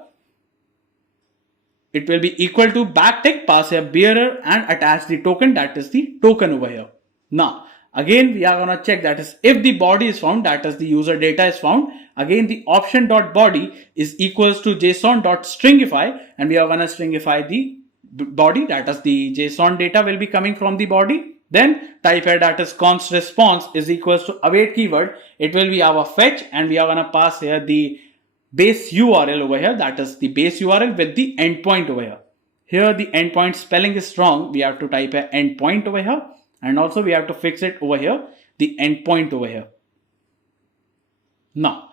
It will be equal to backtick, pass a bearer and attach the token, that is the token over here. Now again, we are going to check, that is, if the body is found, that is the user data is found. Again, the option dot body is equals to JSON dot stringify, and we are going to stringify the body, that is the JSON data will be coming from the body. Then type here that is const response is equals to await keyword, it will be our fetch, and we are going to pass here the base URL over here, that is the base URL with the endpoint over here. Here the endpoint spelling is wrong, we have to type a endpoint over here, and also we have to fix it over here, the endpoint over here. Now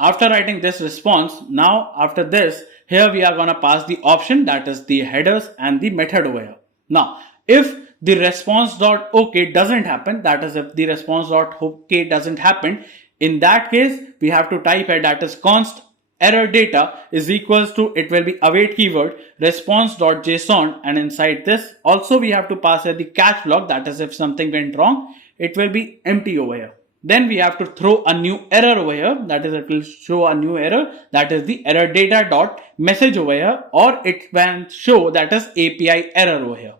after writing this response, now after this, here we are going to pass the option, that is the headers and the method over here. Now if the response.ok doesn't happen, that is, if the response.ok doesn't happen, in that case we have to type here that is const error data is equals to, it will be await keyword response.json, and inside this also we have to pass here the catch block, that is, if something went wrong, it will be empty over here. Then we have to throw a new error over here, that is, it will show a new error, that is the error data dot message over here, or it will show that is API error over here.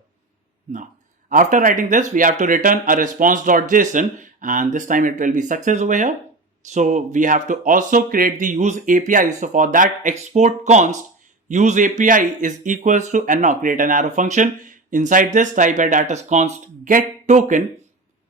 Now after writing this, we have to return a response.json, and this time it will be success over here. So we have to also create the use API. So for that, export const use API is equals to, and now create an arrow function. Inside this, type it that is const get token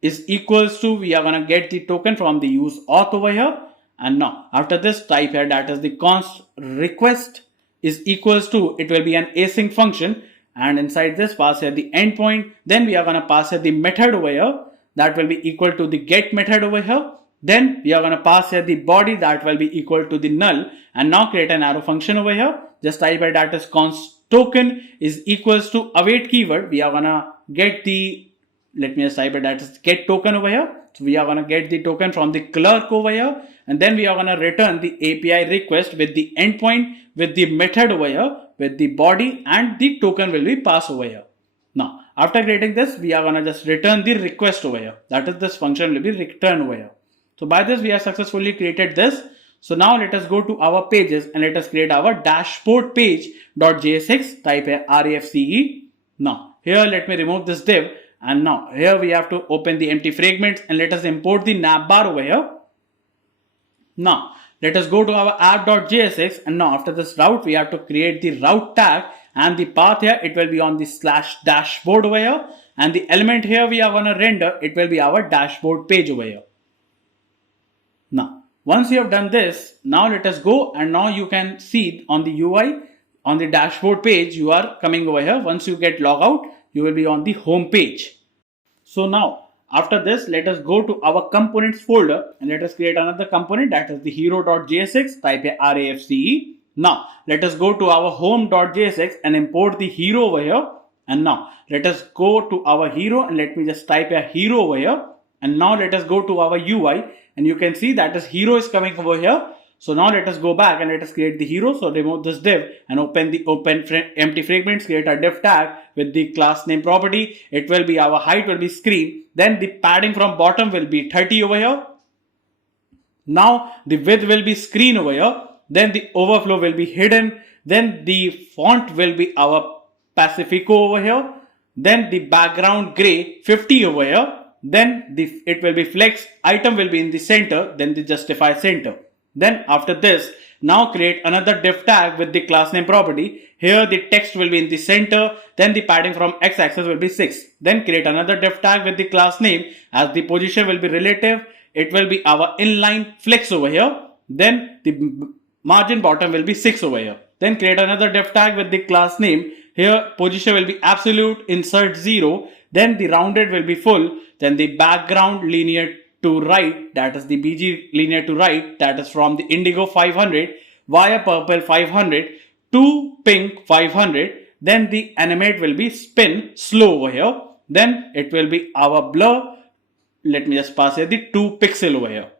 is equals to, we are going to get the token from the use auth over here. And now after this, type here that is the const request is equals to, it will be an async function, and inside this pass here the endpoint. Then we are going to pass here the method over here, that will be equal to the get method over here. Then we are going to pass here the body, that will be equal to the null, and now create an arrow function over here. Just type it that is const token is equals to await keyword. We are going to get the, let me just type it that is get token over here. So we are going to get the token from the clerk over here, and then we are going to return the API request with the endpoint, with the method over here, with the body, and the token will be passed over here. Now after creating this, we are going to just return the request over here, that is, this function will be returned over here. So by this, we have successfully created this. So now let us go to our pages and let us create our dashboard page.jsx, type a REFCE. Now here let me remove this div, and now here we have to open the empty fragments and let us import the navbar over here. Now let us go to our app.jsx, and now after this route we have to create the route tag, and the path here it will be on the slash dashboard over here, and the element here we are going to render, it will be our dashboard page over here. Now once you have done this, now let us go, and now you can see on the UI on the dashboard page you are coming over here. Once you get log out, you will be on the home page. So now after this, let us go to our components folder and let us create another component, that is the hero.jsx, type a RAFCE. Now let us go to our home.jsx and import the hero over here. And now let us go to our hero and let me just type a hero over here. And now let us go to our UI, and you can see that is hero is coming over here. So now let us go back and let us create the hero. So remove this div and open the empty fragments, create a div tag with the class name property. It will be our height will be screen. Then the padding from bottom will be 30 over here. Now the width will be screen over here. Then the overflow will be hidden. Then the font will be our Pacifico over here. Then the background gray 50 over here. Then it will be flex, item will be in the center, then the justify center. Then after this, now create another div tag with the class name property. Here the text will be in the center, then the padding from x-axis will be 6. Then create another div tag with the class name, as the position will be relative. It will be our inline flex over here. Then the margin bottom will be 6 over here. Then create another div tag with the class name. Here position will be absolute, insert 0. Then the rounded will be full. Then the background linear to right, that is the BG linear to right, that is from the indigo 500 via purple 500 to pink 500. Then the animate will be spin slow over here. Then it will be our blur. Let me just pass here the 2 pixel over here.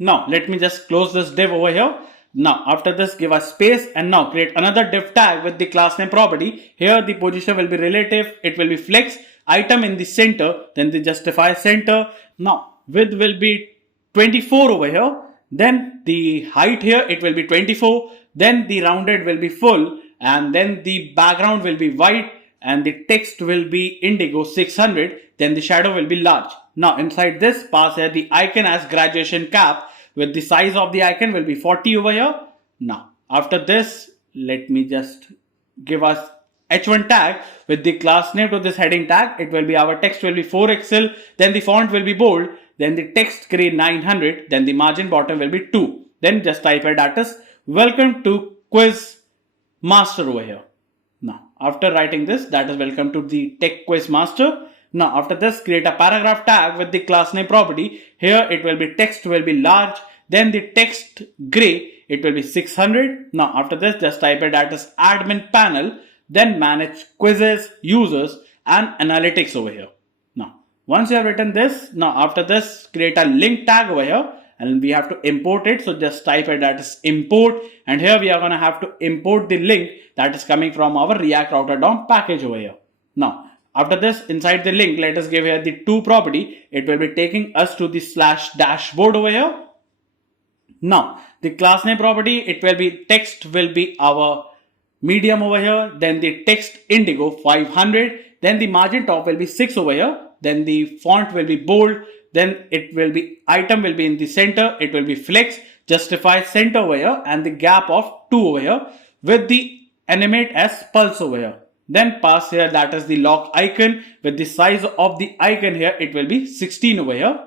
Now let me just close this div over here. Now after this, give a space and now create another div tag with the class name property. Here the position will be relative, it will be flex, item in the center, then the justify center. Now width will be 24 over here. Then the height here it will be 24. Then the rounded will be full, and then the background will be white, and the text will be indigo 600. Then the shadow will be large. Now inside this, pass here the icon as graduation cap with the size of the icon will be 40 over here. Now after this, let me just give us h1 tag with the class name to this heading tag. It will be our text will be 4XL, then the font will be bold, then the text grade 900, then the margin bottom will be 2. Then just type a status, welcome to quiz master over here. Now after writing this, that is welcome to the tech quiz master. Now after this, create a paragraph tag with the class name property. Here it will be text will be large, then the text gray it will be 600. Now after this, just type a status admin panel, then manage quizzes, users and analytics over here. Now once you have written this, now after this, create a link tag over here and we have to import it. So just type a status import, and here we are going to have to import the link that is coming from our React Router DOM package over here. Now after this, inside the link, let us give here the to property. It will be taking us to the slash dashboard over here. Now the class name property, it will be text will be our medium over here. Then the text indigo 500. Then the margin top will be 6 over here. Then the font will be bold. Then it will be item will be in the center. It will be flex, justify center over here, and the gap of 2 over here with the animate as pulse over here. Then pass here that is the lock icon with the size of the icon here. It will be 16 over here.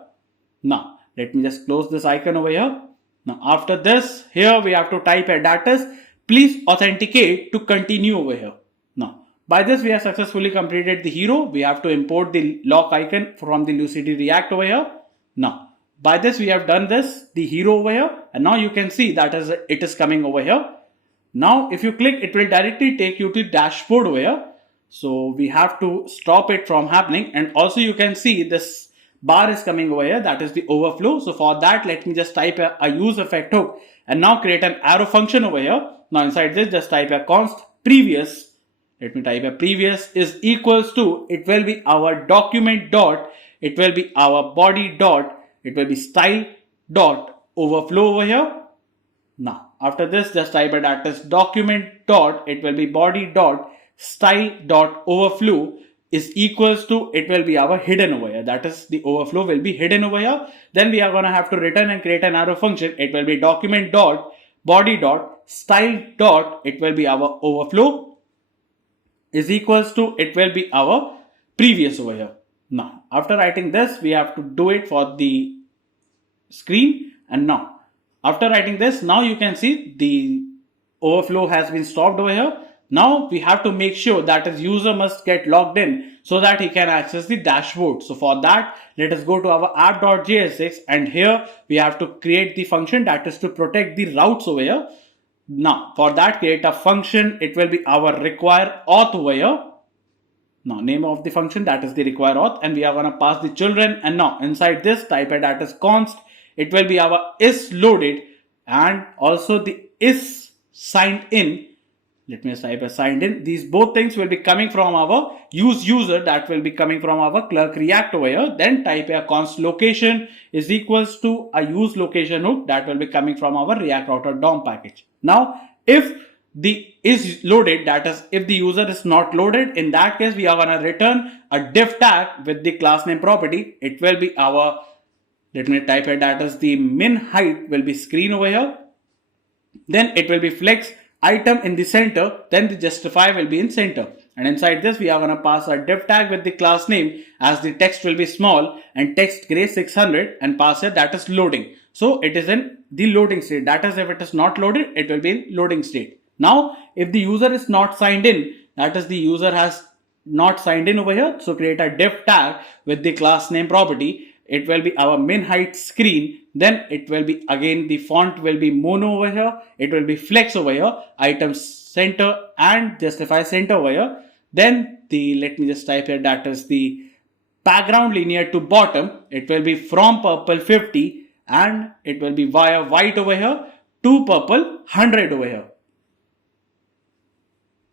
Now let me just close this icon over here. Now after this, here we have to type a status, please authenticate to continue over here. Now by this we have successfully completed the hero. We have to import the lock icon from the Lucity React over here. Now by this we have done this, the hero over here, and now you can see that it is coming over here. Now if you click, it will directly take you to dashboard over here. So we have to stop it from happening, and also you can see this bar is coming over here, that is the overflow. So for that, let me just type a use effect hook and now create an arrow function over here. Now inside this, just type a const previous. Let me type a previous is equals to, it will be our document dot, it will be our body dot, it will be style dot overflow over here. Now, after this, just type it as document dot, it will be body dot style dot overflow is equals to, it will be our hidden over here. That is, the overflow will be hidden over here. Then we are going to have to return and create an arrow function. It will be document dot body dot style dot, it will be our overflow is equals to, it will be our previous over here. Now, after writing this, we have to do it for the screen. And now, after writing this, now you can see the overflow has been stopped over here. Now we have to make sure that his user must get logged in so that he can access the dashboard. So for that, let us go to our app.js, and here we have to create the function that is to protect the routes over here. Now for that, create a function. It will be our require auth over here. Now name of the function, that is the require auth, and we are going to pass the children. And now inside this, type it as const. It will be our is loaded and also the is signed in. Let me type as signed in. These both things will be coming from our use user, that will be coming from our clerk React over here. Then type a const location is equals to a use location hook that will be coming from our React router DOM package. Now, if the is loaded, that is, if the user is not loaded, in that case, we are going to return a div tag with the class name property. It will be our, let me type it, that is the min height will be screen over here. Then it will be flex item in the center. Then the justify will be in center. And inside this, we are going to pass a div tag with the class name as the text will be small and text gray 600 and pass it, that is loading. So it is in the loading state. That is, if it is not loaded, it will be in loading state. Now, if the user is not signed in, that is, the user has not signed in over here. So create a div tag with the class name property. It will be our min height screen. Then it will be again, the font will be mono over here. It will be flex over here, item center and justify center over here. Then the, let me just type here, that is the background linear to bottom. It will be from purple 50 and it will be via white over here to purple 100 over here.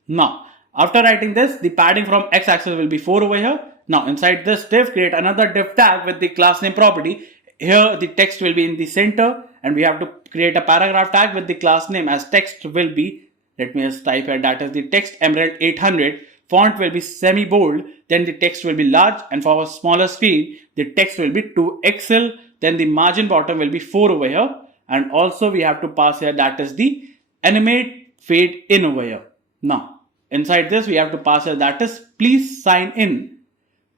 Now, after writing this, the padding from x-axis will be 4 over here. Now inside this div, create another div tag with the class name property. Here the text will be in the center and we have to create a paragraph tag with the class name as text will be, let me just type here, that is the text emerald 800. Font will be semi bold. Then the text will be large, and for a smaller screen, the text will be 2XL. Then the margin bottom will be 4 over here. And also we have to pass here, that is the animate fade in over here. Now inside this, we have to pass here, that is please sign in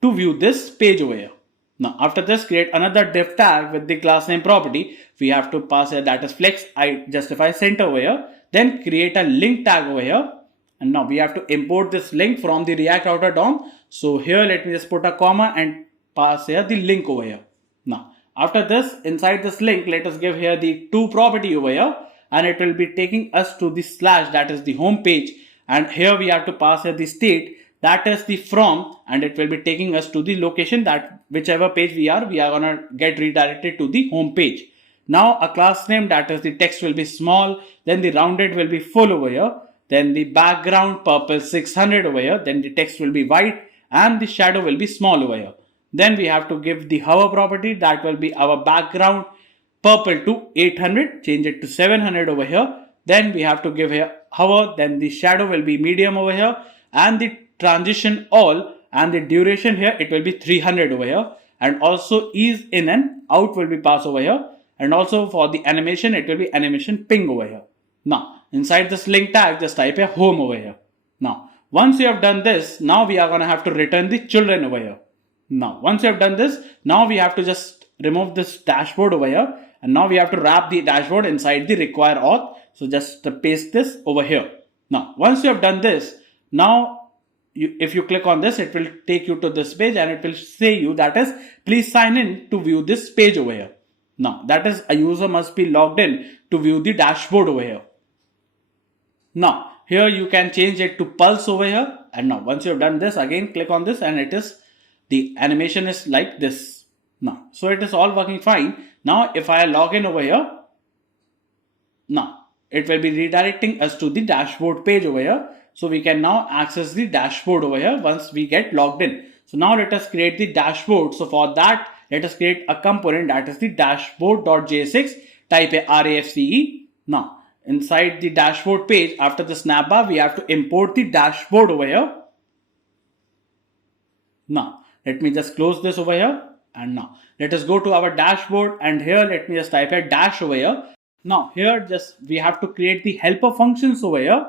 to view this page over here. Now after this, create another div tag with the class name property. We have to pass here, that is flex I justify center over here. Then create a link tag over here. And now we have to import this link from the React router DOM. So here, let me just put a comma and pass here the link over here. Now after this, inside this link, let us give here the to property over here, and it will be taking us to the slash, that is the home page. And here we have to pass here the state, that is the from, and it will be taking us to the location, that whichever page we are gonna get redirected to the home page. Now a class name, that is the text will be small, then the rounded will be full over here, then the background purple 600 over here, then the text will be white and the shadow will be small over here. Then we have to give the hover property, that will be our background purple to 800, change it to 700 over here. Then we have to give here hover, then the shadow will be medium over here, and the transition all, and the duration here, it will be 300 over here, and also ease in and out will be passed over here, and also for the animation, it will be animation ping over here. Now inside this link tag, just type a home over here. Now once you have done this, now we are going to have to return the children over here. Now once you have done this, now we have to just remove this dashboard over here, and now we have to wrap the dashboard inside the require auth. So just paste this over here. Now once you have done this, now if you click on this, it will take you to this page, and it will say you, that is please sign in to view this page over here. Now that is, a user must be logged in to view the dashboard over here. Now here you can change it to pulse over here, and now once you have done this, again click on this, and it is, the animation is like this. Now so it is all working fine. Now if I log in over here, now it will be redirecting us to the dashboard page over here. So we can now access the dashboard over here once we get logged in. So now let us create the dashboard. So for that, let us create a component, that is the dashboard.js type a RAFCE. Now, inside the dashboard page, after the snap bar, we have to import the dashboard over here. Now, let me just close this over here. And now, let us go to our dashboard. And here, let me just type a dash over here. Now, here, just we have to create the helper functions over here.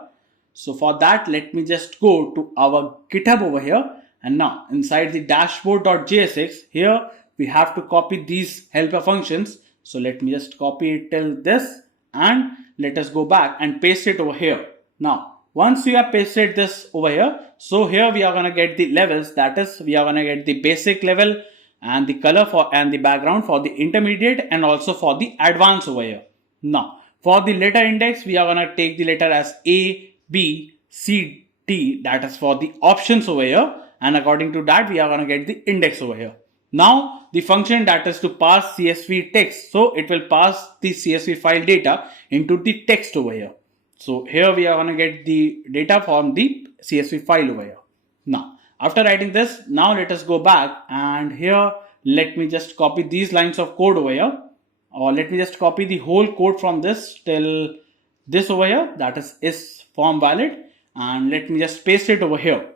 So for that, let me just go to our GitHub over here. And now, inside the dashboard.jsx, here, we have to copy these helper functions. So let me just copy it till this. And let us go back and paste it over here. Now, once you have pasted this over here, so here we are going to get the levels. That is, we are going to get the basic level and the color for and the background for the intermediate and also for the advanced over here. Now, for the letter index, we are going to take the letter as A, B, C, D. That is for the options over here. And according to that, we are going to get the index over here. Now, the function that is to pass CSV text. So, it will pass the CSV file data into the text over here. So, here we are going to get the data from the CSV file over here. Now, after writing this, now let us go back and here, let me just copy these lines of code over here. Or let me just copy the whole code from this till this over here. That is form valid. And let me just paste it over here.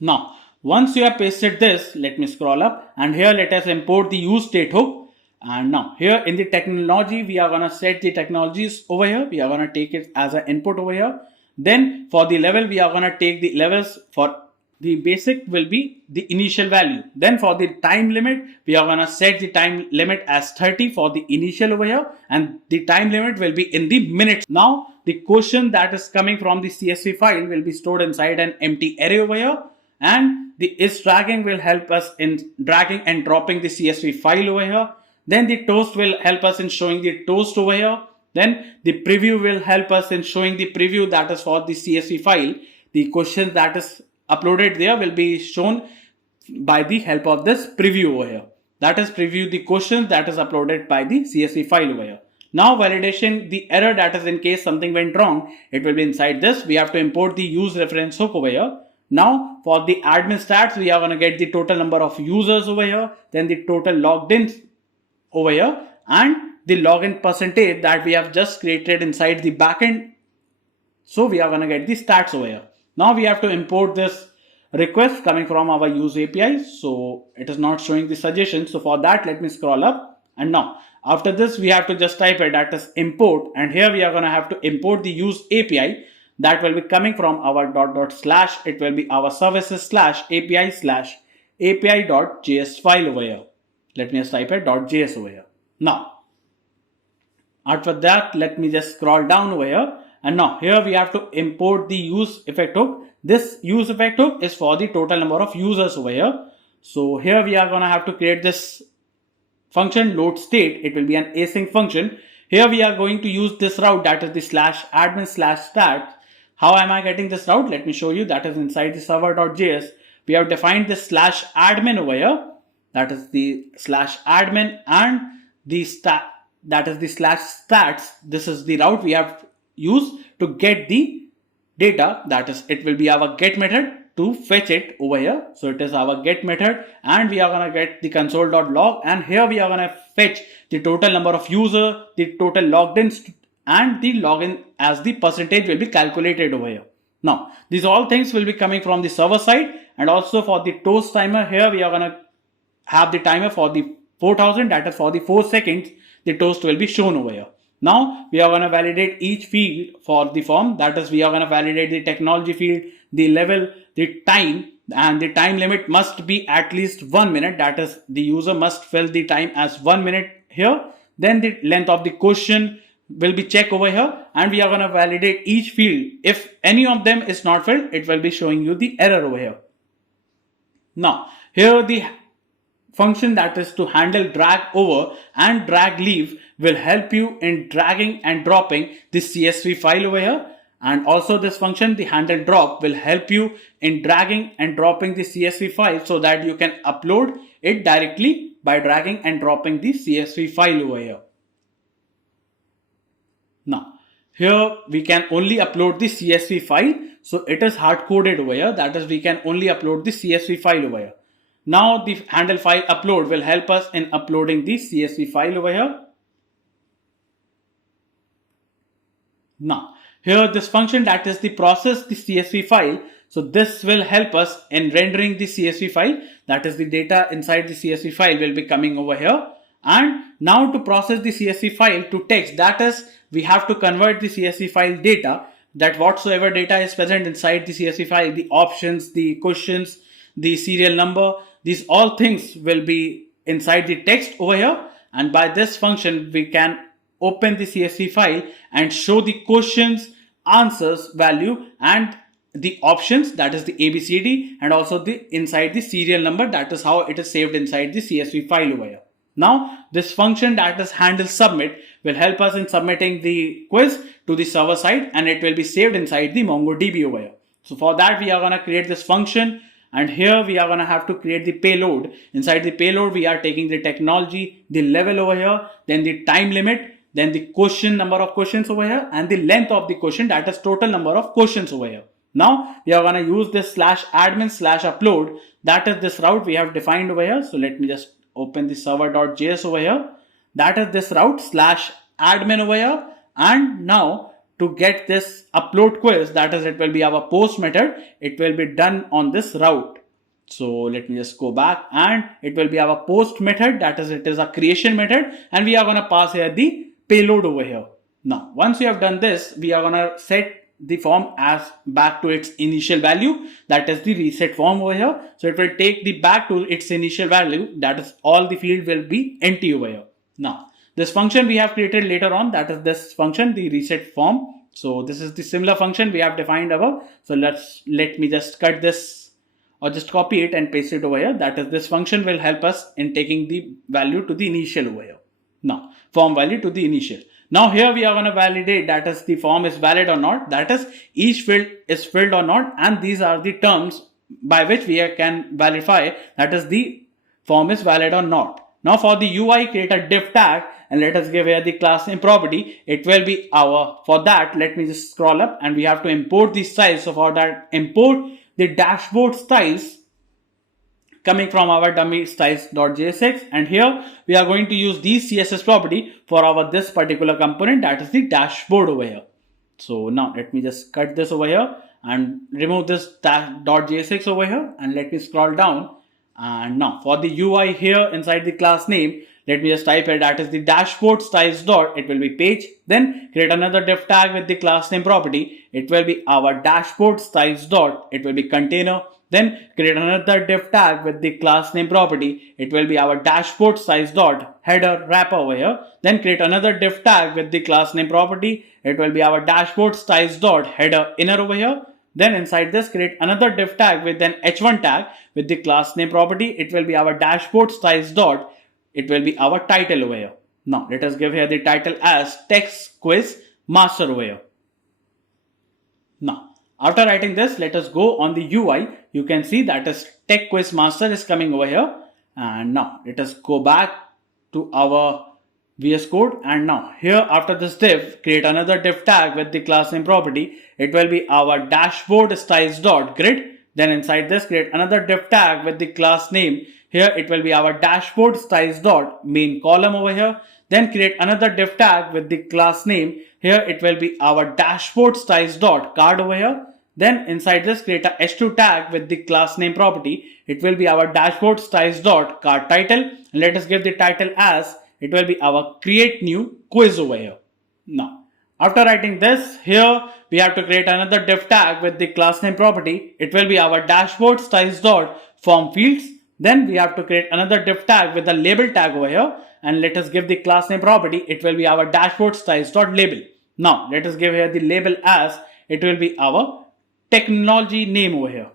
Now, once you have pasted this, let me scroll up and here let us import the use state hook. And now here in the technology, we are going to set the technologies over here. We are going to take it as an input over here. Then for the level, we are going to take the levels. For the basic will be the initial value. Then for the time limit, we are going to set the time limit as 30 for the initial over here. And the time limit will be in the minutes. Now the question that is coming from the CSV file will be stored inside an empty array over here. And the is dragging will help us in dragging and dropping the CSV file over here. Then the toast will help us in showing the toast over here. Then the preview will help us in showing the preview that is for the CSV file. The question that is uploaded there will be shown by the help of this preview over here. That is preview the question that is uploaded by the CSV file over here. Now validation, the error that is in case something went wrong, it will be inside this. We have to import the use reference hook over here. Now for the admin stats, we are going to get the total number of users over here. Then the total logged in over here and the login percentage that we have just created inside the backend. So we are going to get the stats over here. Now we have to import this request coming from our use API. So it is not showing the suggestion. So for that, let me scroll up. And now after this, we have to just type it, that is import. And here we are going to have to import the use API that will be coming from our // it will be our services / API / API.js file over here. Let me just type it .js over here. Now, after that, let me just scroll down over here. And now here we have to import the use effect hook. This use effect hook is for the total number of users over here. So here we are going to have to create this function load state. It will be an async function. Here we are going to use this route, that is the /admin /stats. How am I getting this route? Let me show you. That is inside the server.js. We have defined this /admin over here. That is the /admin and the that is the /stats. This is the route we have used to get the data. That is, it will be our get method to fetch it over here. So it is our get method and we are going to get the console.log and here we are going to fetch the total number of user, the total logged in and the login as the percentage will be calculated over here. Now, these all things will be coming from the server side and also for the toast timer here we are going to have the timer for the 4000, that is for the 4 seconds, the toast will be shown over here. Now we are going to validate each field for the form. That is, we are going to validate the technology field, the level, the time, and the time limit must be at least 1 minute. That is, the user must fill the time as 1 minute here. Then the length of the question will be checked over here and we are going to validate each field. If any of them is not filled, it will be showing you the error over here. Now here the function that is to handle drag over and drag leave will help you in dragging and dropping the CSV file over here. And also this function, the handle drop, will help you in dragging and dropping the CSV file so that you can upload it directly by dragging and dropping the CSV file over here. Now, here we can only upload the CSV file. So it is hard coded over here. That is, we can only upload the CSV file over here. Now the handle file upload will help us in uploading the CSV file over here. Now, here this function that is the process the CSV file. So this will help us in rendering the CSV file. That is the data inside the CSV file will be coming over here. And now to process the CSV file to text, that is we have to convert the CSV file data, that whatsoever data is present inside the CSV file, the options, the questions, the serial number, these all things will be inside the text over here. And by this function, we can open the CSV file and show the questions, answers value and the options, that is the ABCD, and also the inside the serial number, that is how it is saved inside the CSV file over here. Now this function that is handle submit will help us in submitting the quiz to the server side, and it will be saved inside the MongoDB over here. So for that we are going to create this function, and here we are going to have to create the payload. Inside the payload we are taking the technology, the level over here, then the time limit, then the question, number of questions over here, and the length of the question, that is total number of questions over here. Now we are going to use this /admin/upload, that is this route we have defined over here. So let me just open the server.js over here. That is this route /admin over here. And now to get this upload quiz, that is it will be our post method. It will be done on this route. So let me just go back, and it will be our post method, that is it is a creation method, and we are going to pass here the payload over here. Now once we have done this, we are going to set the form as back to its initial value, that is the reset form over here. So it will take the back to its initial value, that is all the field will be empty over here. Now this function we have created later on, that is this function, the reset form. So this is the similar function we have defined above. So let me just cut this or just copy it and paste it over here. That is this function will help us in taking the value to the initial over here. Now form value to the initial. Now here we are going to validate that is the form is valid or not, that is each field is filled or not, and these are the terms by which we can verify that is the form is valid or not. Now for the UI, create a div tag and let us give here the class name property. It will be our, for that let me just scroll up, and we have to import the styles. So for that, import the dashboard styles coming from our dummy styles.jsx, and here we are going to use these CSS property for our this particular component, that is the dashboard over here. So now let me just cut this over here and remove this .jsx over here, and let me scroll down. And now for the UI here inside the class name, let me just type here that is the dashboard styles dot, it will be page. Then create another div tag with the class name property. It will be our dashboard styles dot, it will be container. Then create another div tag with the class name property. It will be our dashboard size dot header wrapper over here. Then create another div tag with the class name property. It will be our dashboard size dot header inner over here. Then inside this, create another div tag with an h1 tag with the class name property. It will be our dashboard size dot. It will be our title over here. Now let us give here the title as text quiz master over here. Now after writing this, let us go on the UI. You can see that is tech quiz master is coming over here. And now let us go back to our VS Code. And now here after this div, create another div tag with the class name property. It will be our dashboard styles dot grid. Then inside this, create another div tag with the class name. Here it will be our dashboard styles dot main column over here. Then create another div tag with the class name. Here it will be our dashboard styles dot card over here. Then inside this, create a h2 tag with the class name property. It will be our dashboard styles dot card title. And let us give the title as, it will be our create new quiz over here. Now after writing this, here we have to create another div tag with the class name property. It will be our dashboard styles dot form fields. Then we have to create another div tag with the label tag over here, and let us give the class name property. It will be our dashboard styles dot label. Now let us give here the label as, it will be our technology name over here.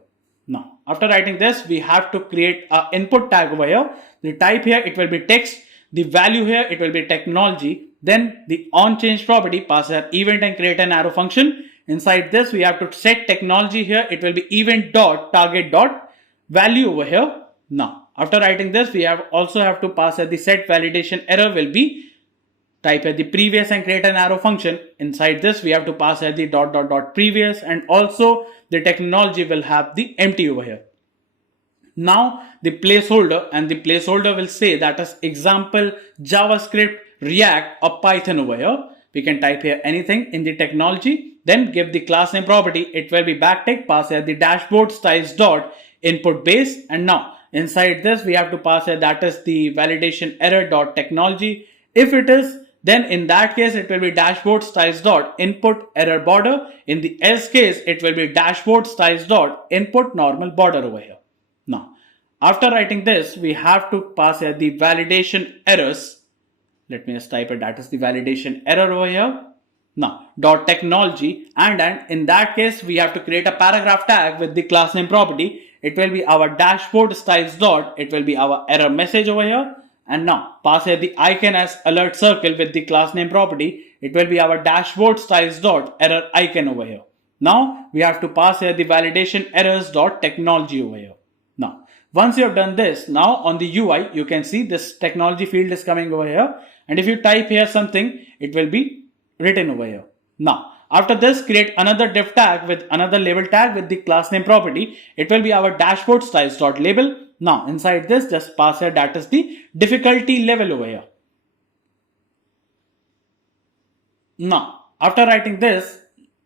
Now after writing this, we have to create an input tag over here. The type here, it will be text. The value here, it will be technology. Then the onChange property, pass an event and create an arrow function. Inside this, we have to set technology here. It will be event dot target dot value over here. Now after writing this, we also have to pass the set validation error will be, type the previous and create an arrow function. Inside this, we have to pass the dot dot dot previous, and also the technology will have the empty over here. Now the placeholder, and the placeholder will say that is example JavaScript, React or Python over here. we can type here anything in the technology, then give the class name property. It will be backtick, pass here the dashboard styles dot input base, and now inside this we have to pass here that is the validation error dot technology. If it is, then in that case it will be dashboard styles dot input error border. In the else case it will be dashboard styles dot input normal border over here. Now after writing this, we have to pass here the validation errors. Let me just type it, that is the validation error over here. Now dot technology, and in that case we have to create a paragraph tag with the class name property. It will be our dashboard styles dot, it will be our error message over here. And now pass here the icon as alert circle with the class name property. It will be our dashboard styles dot error icon over here. Now we have to pass here the validation errors dot technology over here. Now once you have done this, now on the UI you can see this technology field is coming over here, and if you type here something, it will be written over here. Now after this, create another div tag with another label tag with the class name property. It will be our dashboard styles dot label. Now inside this, just pass here that is the difficulty level over here. Now after writing this,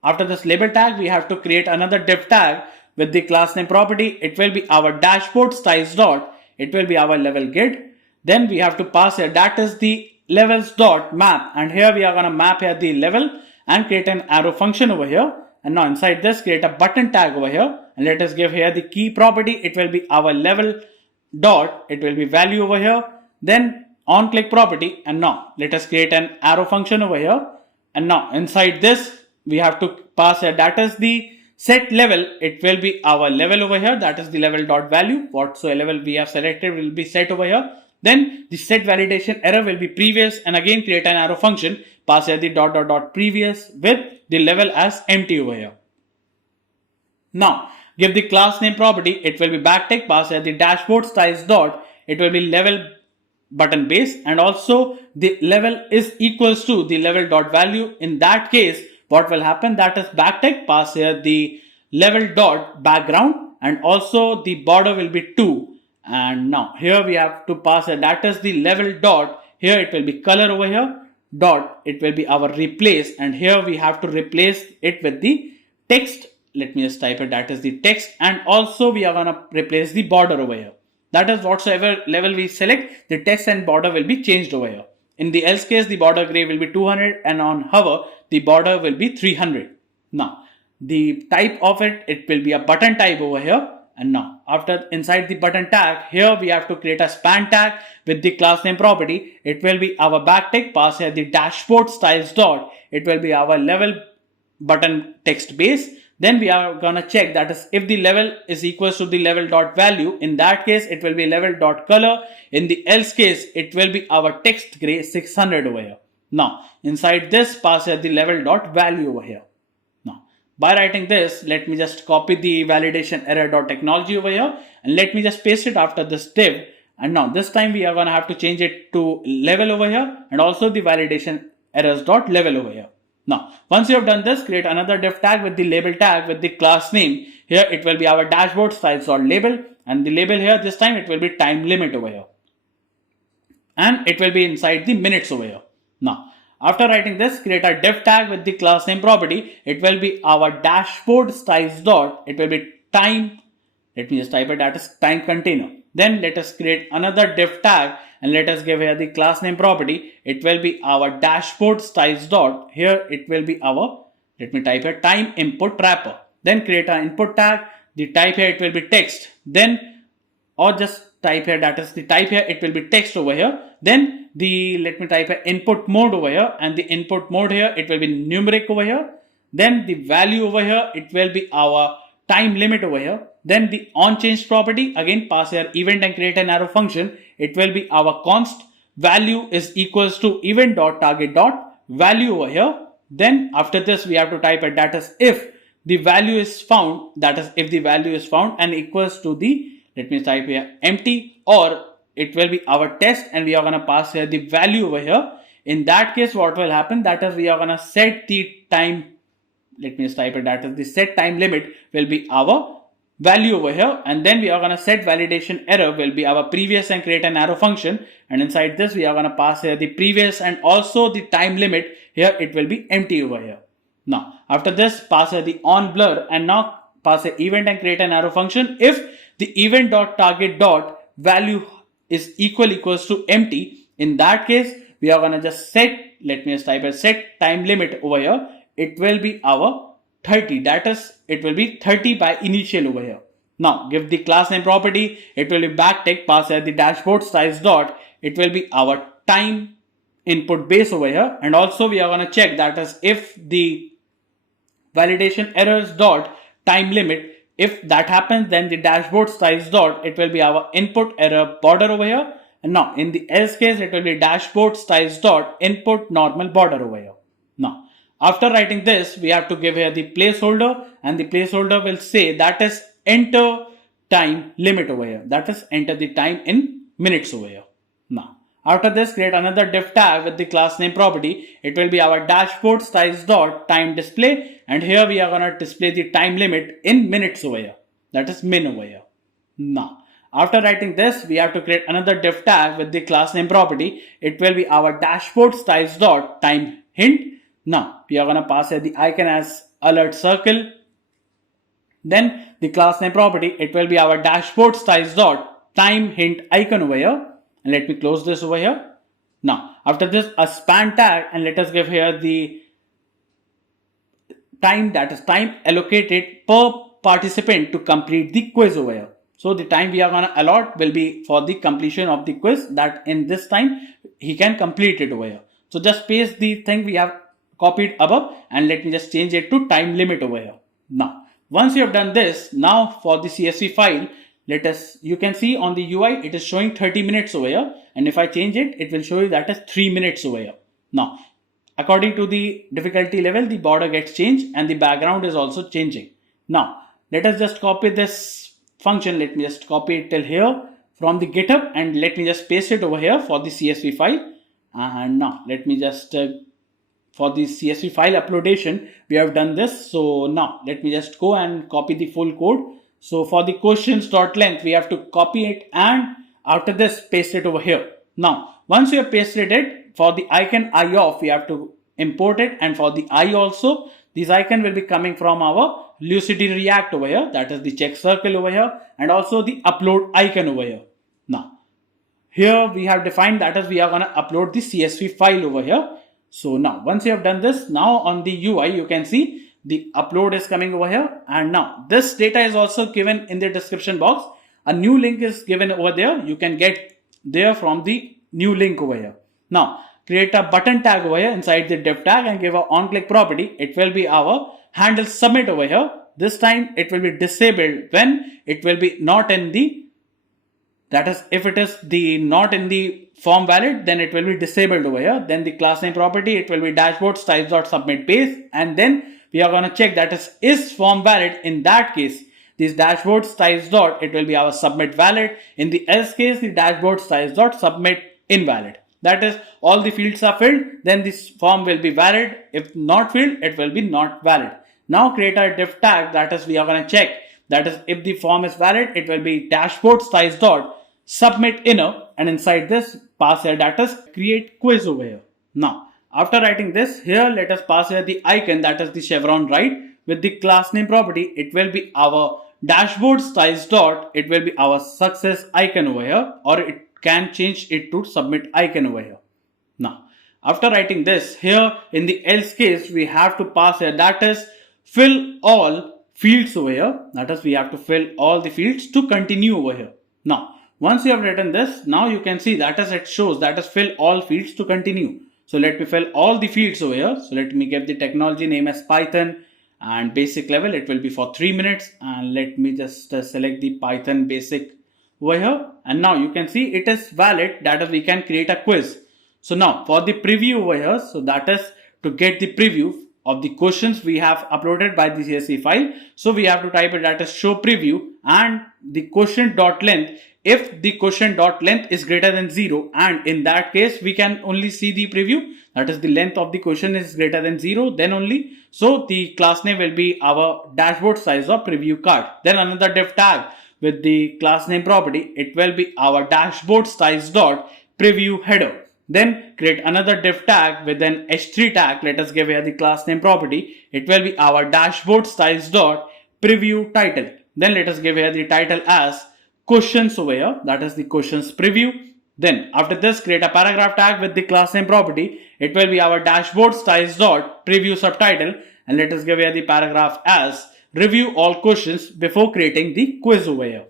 after this label tag, we have to create another div tag with the class name property. It will be our dashboard styles dot, it will be our level grid. Then we have to pass here that is the levels dot map, and here we are going to map here the level and create an arrow function over here. And now inside this, create a button tag over here, and let us give here the key property. It will be our level dot, it will be value over here, then on click property. And now let us create an arrow function over here. And now inside this we have to pass here that is the set level. It will be our level over here, that is the level dot value. Whatsoever level we have selected will be set over here. Then the set validation error will be previous, and again create an arrow function, pass here the dot dot dot previous with the level as empty over here. Now give the class name property. It will be backtick, pass here the dashboard styles dot, it will be level button base, and also the level is equals to the level dot value. In that case what will happen, that is backtick, pass here the level dot background, and also the border will be 2. And now here we have to pass here that is the level dot, here it will be color over here dot, it will be our replace, and here we have to replace it with the text. Let me just type it, that is the text, and also we are gonna replace the border over here. That is whatsoever level we select, the text and border will be changed over here. In the else case, the border gray will be 200, and on hover the border will be 300. Now the type of it, it will be a button type over here. And now after inside the button tag, here we have to create a span tag with the class name property. It will be our backtick, pass here the dashboard styles dot, it will be our level button text base. Then we are gonna check that is if the level is equals to the level dot value. In that case it will be level dot color. In the else case it will be our text gray 600 over here. Now inside this, pass here the level dot value over here. By writing this, let me just copy the validation error dot technology over here, and let me just paste it after this div. And now this time we are going to have to change it to level over here, and also the validation errors dot level over here. Now once you have done this, create another div tag with the label tag with the class name. Here it will be our dashboard styles dot label, and the label here this time it will be time limit over here, and it will be inside the minutes over here. Now after writing this, create a div tag with the class name property. It will be our dashboard styles dot, it will be time. Let me just type it, that is time container. Then let us create another div tag, and let us give here the class name property. It will be our dashboard styles dot, here it will be our, let me type here, time input wrapper. Then create an input tag. The type here it will be text. Then or just type here, that is the type here it will be text over here. Then the, let me type here, input mode over here, and the input mode here it will be numeric over here. Then the value over here it will be our time limit over here. Then the on change property, again pass here event and create an arrow function. It will be our const value is equals to event dot target dot value over here. Then after this we have to type it, that is if the value is found, that is if the value is found and equals to the, let me type here, empty, or it will be our test, and we are going to pass here the value over here. In that case what will happen, that is we are going to set the time, let me just type it, that is the set time limit will be our value over here, and then we are going to set validation error will be our previous and create an arrow function, and inside this we are going to pass here the previous and also the time limit. Here it will be empty over here. Now after this, pass here the on blur, and now pass a event and create an arrow function. If the event dot target dot value is equals to empty, in that case we are going to just set, let me just type as set time limit over here. It will be our 30, that is it will be 30 by initial over here. Now give the class name property, it will be backtick, pass here the dashboard size dot, it will be our time input base over here, and also we are going to check that is if the validation errors dot time limit, if that happens then the dashboard size dot, it will be our input error border over here, and now in the else case it will be dashboard size dot input normal border over here. Now after writing this, we have to give here the placeholder, and the placeholder will say that is enter time limit over here, that is enter the time in minutes over here. Now after this, create another div tag with the class name property. It will be our dashboard size dot time display, and here we are going to display the time limit in minutes over here, that is min over here. Now after writing this, we have to create another div tag with the class name property. It will be our dashboard size dot time hint. Now we are going to pass here the icon as alert circle. Then the class name property, it will be our dashboard size dot time hint icon over here. And let me close this over here. Now after this, a span tag, and let us give here the time, that is time allocated per participant to complete the quiz over here. So the time we are going to allot will be for the completion of the quiz, that in this time he can complete it over here. So just paste the thing we have copied above, and let me just change it to time limit over here. Now once you have done this, now for the CSV file, you can see on the UI it is showing 30 minutes over here, and if I change it, it will show you that is 3 minutes over here. Now according to the difficulty level, the border gets changed and the background is also changing. Now let us just copy this function, let me just copy it till here from the GitHub, and let me just paste it over here for the CSV file. And now let me just for the CSV file uploadation, we have done this. So now let me just go and copy the full code. So for the questions.length, we have to copy it, and after this paste it over here. Now once you have pasted it, for the icon eye off, we have to import it, and for the eye also, this icon will be coming from our Lucidity React over here, that is the check circle over here, and also the upload icon over here. Now here we have defined that is we are going to upload the CSV file over here. So now once you have done this, now on the UI you can see the upload is coming over here, and now this data is also given in the description box. A new link is given over there, you can get there from the new link over here. Now create a button tag over here inside the div tag and give a on click property. It will be our handle submit over here. This time it will be disabled when it will be not in the, that is if it is the not in the form valid, then it will be disabled over here. Then the class name property, it will be dashboard styles.submit base, and then we are going to check that is form valid. In that case, this dashboard styles dot, it will be our submit valid. In the else case, the dashboard styles dot submit invalid. That is all the fields are filled, then this form will be valid. If not filled, it will be not valid. Now create a div tag, that is we are going to check that is if the form is valid, it will be dashboard styles dot submit inner, and inside this pass here that is create quiz over here. Now after writing this, here let us pass here the icon, that is the chevron right, with the class name property. It will be our dashboard styles dot, it will be our success icon over here, or it can change it to submit icon over here. Now after writing this, here in the else case we have to pass here that is fill all fields over here, that is we have to fill all the fields to continue over here. Now once you have written this, now you can see that is it shows that is fill all fields to continue. So let me fill all the fields over here. So let me give the technology name as Python, and basic level it will be for 3 minutes, and let me just select the Python basic over here, and now you can see it is valid, that is we can create a quiz. So now for the preview over here, so that is to get the preview of the questions we have uploaded by the CSV file. So we have to type it that is show preview, and the question dot length, if the question dot length is greater than 0, and in that case we can only see the preview, that is the length of the question is greater than 0, then only. So the class name will be our dashboard size of preview card. Then another div tag with the class name property, it will be our dashboard size dot preview header. Then create another div tag with an h3 tag. Let us give here the class name property. It will be our dashboard size dot preview title. Then let us give here the title as questions over here, that is the questions preview. Then after this, create a paragraph tag with the class name property. It will be our dashboard styles dot preview subtitle, and let us give here the paragraph as review all questions before creating the quiz over here.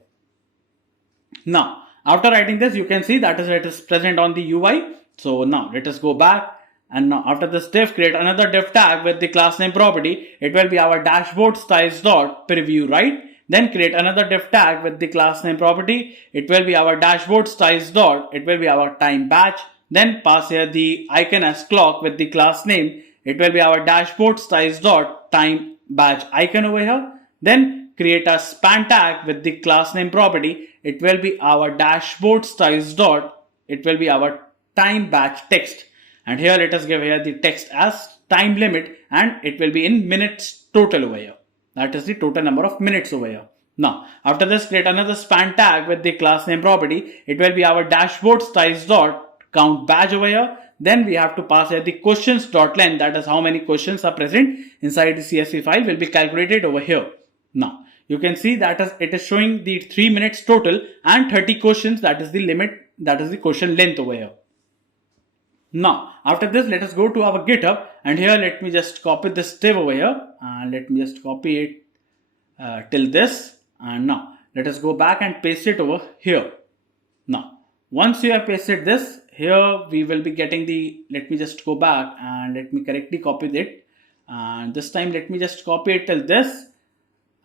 Now after writing this, you can see that it is present on the UI. So now let us go back, and now after this div, create another div tag with the class name property. It will be our dashboard styles dot preview right. Then create another div tag with the class name property. It will be our dashboard styles dot, it will be our time batch. Then pass here the icon as clock with the class name. It will be our dashboard styles dot time batch icon over here. Then create a span tag with the class name property. It will be our dashboard styles dot, it will be our time batch text. And here let us give here the text as time limit, and it will be in minutes total over here. That is the total number of minutes over here. Now, after this, create another span tag with the class name property. It will be our dashboard styles dot count badge over here. Then we have to pass here the questions dot length, that is how many questions are present inside the CSV file will be calculated over here. Now, you can see that it is showing the 3 minutes total and 30 questions, that is the limit, that is the question length over here. Now, after this, let us go to our GitHub, and here let me just copy this div over here, and let me just copy it till this, and now let us go back and paste it over here. Now, once you have pasted this, here we will be getting the, let me just go back and let me correctly copy it, and this time let me just copy it till this,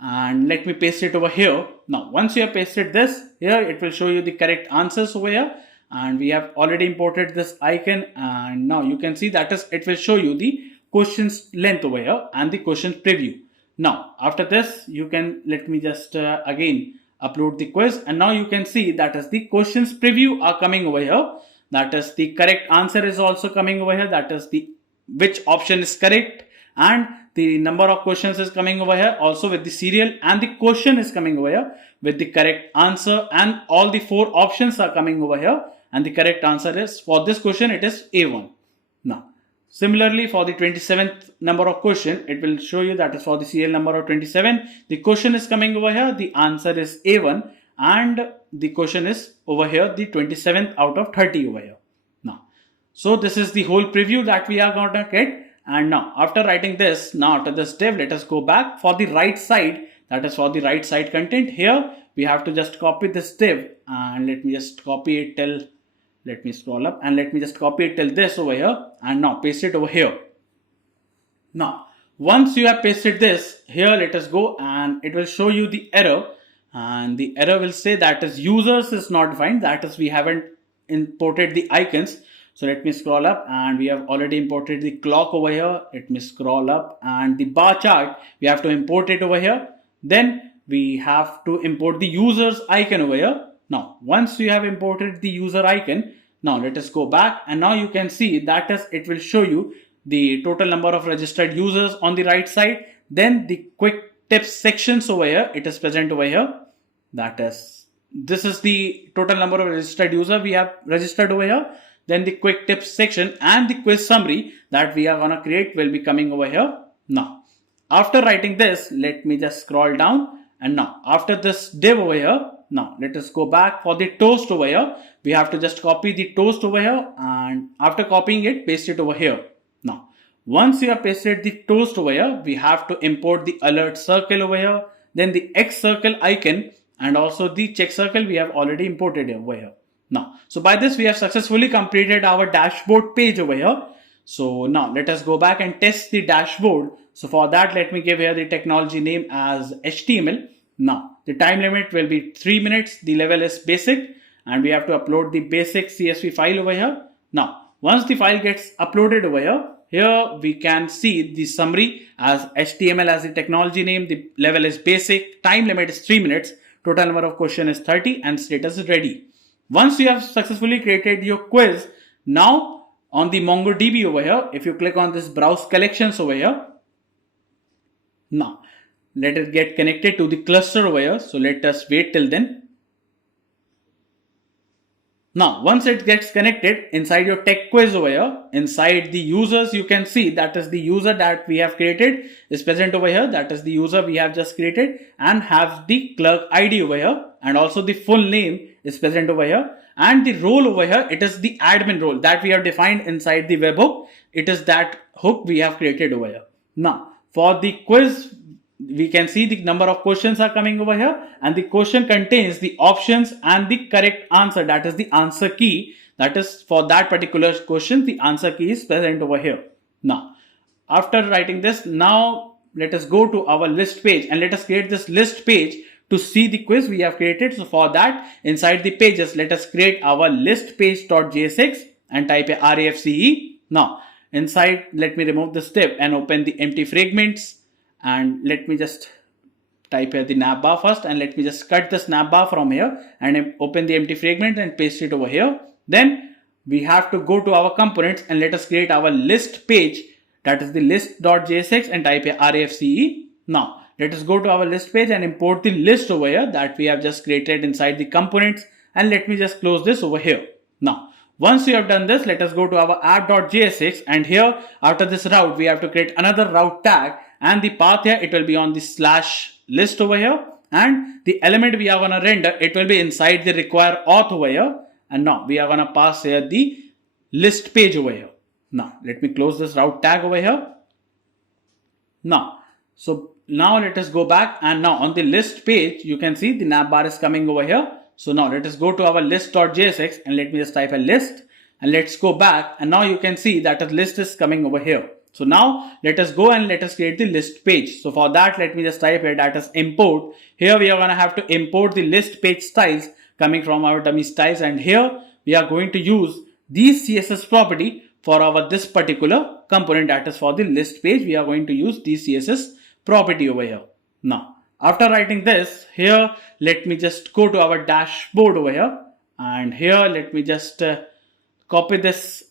and let me paste it over here. Now, once you have pasted this, here it will show you the correct answers over here. And we have already imported this icon, and now you can see that it will show you the questions length over here and the question preview. Now after this, you can, let me just again upload the quiz, and now you can see that is the questions preview are coming over here. That is the correct answer is also coming over here. That is the which option is correct, and the number of questions is coming over here also with the serial, and the question is coming over here with the correct answer, and all the 4 options are coming over here. And the correct answer is, for this question, it is A1. Now, similarly for the 27th number of question, it will show you that is for the serial number of 27. The question is coming over here, the answer is A1, and the question is over here, the 27th out of 30 over here. Now, so this is the whole preview that we are going to get. And now, after writing this, now after this div, let us go back for the right side. That is for the right side content. Here, we have to just copy this div, and let me just copy it till, let me scroll up, and let me just copy it till this over here, and now paste it over here. Now, once you have pasted this, here let us go, and it will show you the error, and the error will say that is users is not defined, that is we haven't imported the icons. So let me scroll up, and we have already imported the clock over here. Let me scroll up, and the bar chart, we have to import it over here. Then we have to import the users icon over here. Now, once you have imported the user icon, now let us go back, and now you can see that is it will show you the total number of registered users on the right side. Then the quick tips sections over here, it is present over here. That is, this is the total number of registered user we have registered over here. Then the quick tips section and the quiz summary that we are gonna create will be coming over here. Now, after writing this, let me just scroll down, and now after this div over here, now let us go back for the toast over here. We have to just copy the toast over here, and after copying it, paste it over here. Now, once you have pasted the toast over here, we have to import the alert circle over here, then the X circle icon, and also the check circle we have already imported over here. Now, so by this we have successfully completed our dashboard page over here. So now let us go back and test the dashboard. So for that, let me give here the technology name as HTML. Now, the time limit will be 3 minutes. The level is basic, and we have to upload the basic CSV file over here. Now, once the file gets uploaded over here, here we can see the summary as HTML as the technology name. The level is basic. Time limit is 3 minutes. total number of question is 30 and status is ready. Once you have successfully created your quiz, now on the MongoDB over here, if you click on this browse collections over here, now let it get connected to the cluster over here. So let us wait till then. Now, once it gets connected inside your tech quiz over here, inside the users, you can see that is the user that we have created is present over here. That is the user we have just created and have the clerk ID over here, and also the full name is present over here. And the role over here, it is the admin role that we have defined inside the webhook. It is that hook we have created over here. Now, for the quiz, we can see the number of questions are coming over here, and the question contains the options and the correct answer, that is the answer key. That is for that particular question, the answer key is present over here. Now, after writing this, now let us go to our list page and let us create this list page to see the quiz we have created. So for that, inside the pages, let us create our list page.jsx and type a RAFCE. Now, inside, let me remove this div and open the empty fragments. And let me just type here the navbar first, and let me just cut this navbar from here and open the empty fragment and paste it over here. Then we have to go to our components and let us create our list page, that is the list.jsx, and type here RAFCE. Now let us go to our list page and import the list over here that we have just created inside the components, and let me just close this over here. Now, once you have done this, let us go to our app.jsx, and here after this route we have to create another route tag, and the path here, it will be on the slash list over here, and the element we are going to render, it will be inside the require auth over here. And now we are going to pass here the list page over here. Now let me close this route tag over here. Now let us go back, and now on the list page you can see the navbar is coming over here. So now let us go to our list.jsx and let me just type a list, and let's go back, and now you can see that a list is coming over here. So now let us go and let us create the list page. So for that, let me just type here that is import. Here we are going to have to import the list page styles coming from our dummy styles, and here we are going to use these CSS property for our this particular component, that is for the list page. We are going to use these CSS property over here. Now, after writing this, here let me just go to our dashboard over here, and here let me just copy this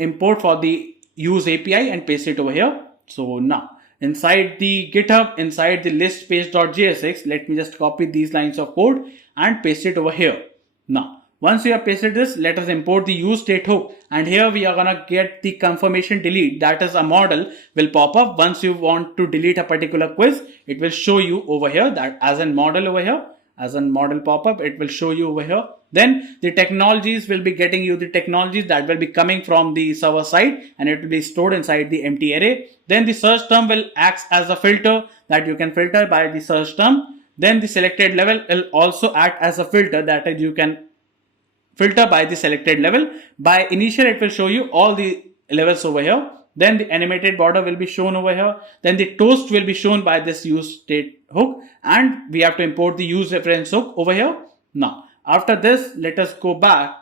import for the use API and paste it over here. So now inside the GitHub, inside the list page.jsx, let me just copy these lines of code and paste it over here. Now, once you have pasted this, let us import the use state hook, and here we are gonna get the confirmation delete, that is a model will pop up. Once you want to delete a particular quiz, it will show you over here that as a model over here, as a model pop-up, it will show you over here. Then the technologies will be getting you the technologies that will be coming from the server side, and it will be stored inside the empty array. Then the search term will act as a filter that you can filter by the search term. Then the selected level will also act as a filter, that is you can filter by the selected level. By initial, it will show you all the levels over here. Then the animated border will be shown over here. Then the toast will be shown by this use state hook, and we have to import the use reference hook over here. Now, after this, let us go back,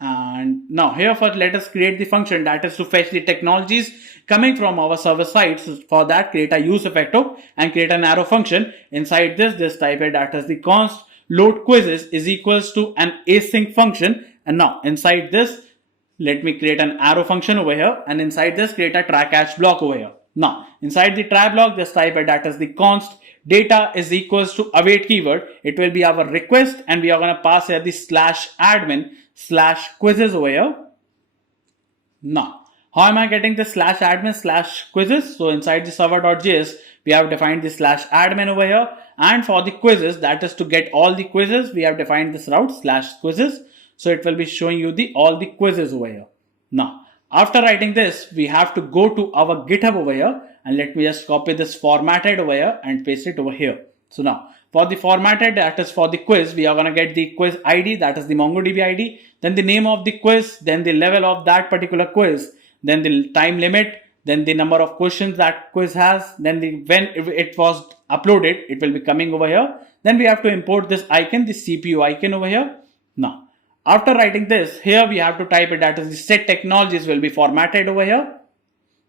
and now here for let us create the function that is to fetch the technologies coming from our server side. So for that, create a use effect hook and create an arrow function. Inside this type it that is the const load quizzes is equals to an async function. And now inside this, let me create an arrow function over here, and inside this create a try catch block over here. Now inside the try block, just type it that is the const data is equals to await keyword. It will be our request, and we are going to pass here the slash admin slash quizzes over here. Now, how am I getting the slash admin slash quizzes? So inside the server.js, we have defined the slash admin over here, and for the quizzes, that is to get all the quizzes, we have defined this route slash quizzes. So it will be showing you the all the quizzes over here. Now, after writing this, we have to go to our GitHub over here, and let me just copy this formatted over here and paste it over here. So now for the formatted, that is for the quiz, we are going to get the quiz ID, that is the MongoDB ID, then the name of the quiz, then the level of that particular quiz, then the time limit, then the number of questions that quiz has, then the when it was uploaded, it will be coming over here. Then we have to import this icon, the CPU icon over here. Now, after writing this, here we have to type it that is the set technologies will be formatted over here.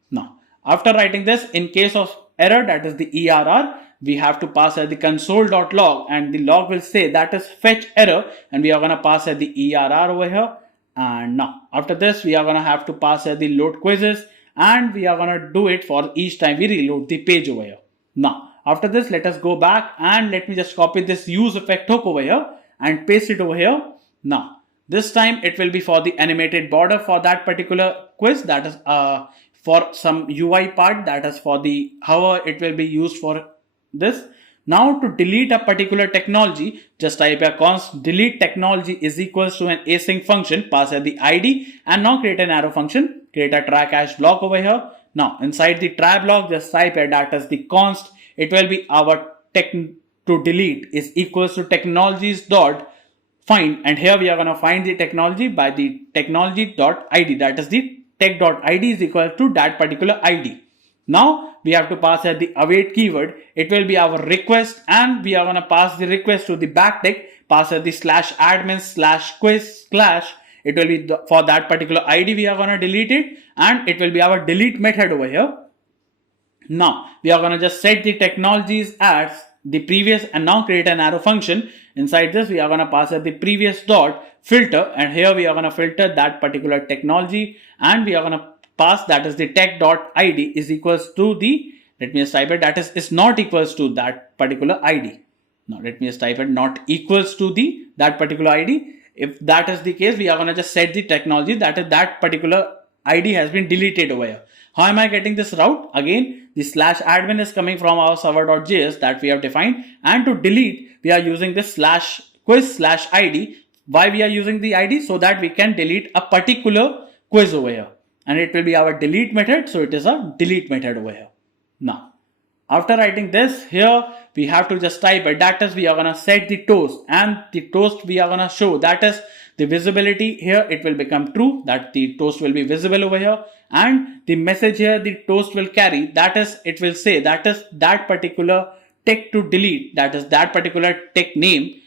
Now, after writing this, in case of error, that is the ERR, we have to pass as the console.log, and the log will say that is fetch error, and we are going to pass as the ERR over here. And now after this, we are going to have to pass as the load quizzes, and we are going to do it for each time we reload the page over here. Now after this, let us go back and let me just copy this use effect hook over here and paste it over here. Now this time it will be for the animated border for that particular quiz, that is for some UI part, that is for the however it will be used for this. Now to delete a particular technology, just type a const delete technology is equals to an async function, pass as the ID, and now create an arrow function, create a try catch block over here. Now inside the try block, just type a that as the const, it will be our tech to delete is equals to technologies dot find, and here we are going to find the technology by the technology.id, that is the tech.id is equal to that particular ID. Now we have to pass at the await keyword, it will be our request, and we are going to pass the request to the backtick, pass at the /admin/quiz/ it will be for that particular ID we are going to delete it, and it will be our delete method over here. Now we are going to just set the technologies as the previous, and now create an arrow function. Inside this, we are going to pass at the previous dot filter, and here we are going to filter that particular technology, and we are going to pass that is the tech.id is equals to the, let me just type it, that is not equals to that particular ID. Now let me just type it not equals to the that particular ID. If that is the case, we are going to just set the technology that is that particular ID has been deleted over here. How am I getting this route? Again, the /admin is coming from our server.js that we have defined, and to delete we are using this /quiz/id. Why we are using the ID? So that we can delete a particular quiz over here, and it will be our delete method, so it is a delete method over here. Now after writing this, here we have to just type it, that is we are going to set the toast, and the toast we are going to show that is the visibility. Here it will become true, that the toast will be visible over here, and the message here the toast will carry, that is it will say that is that particular tech to delete, that is that particular tech name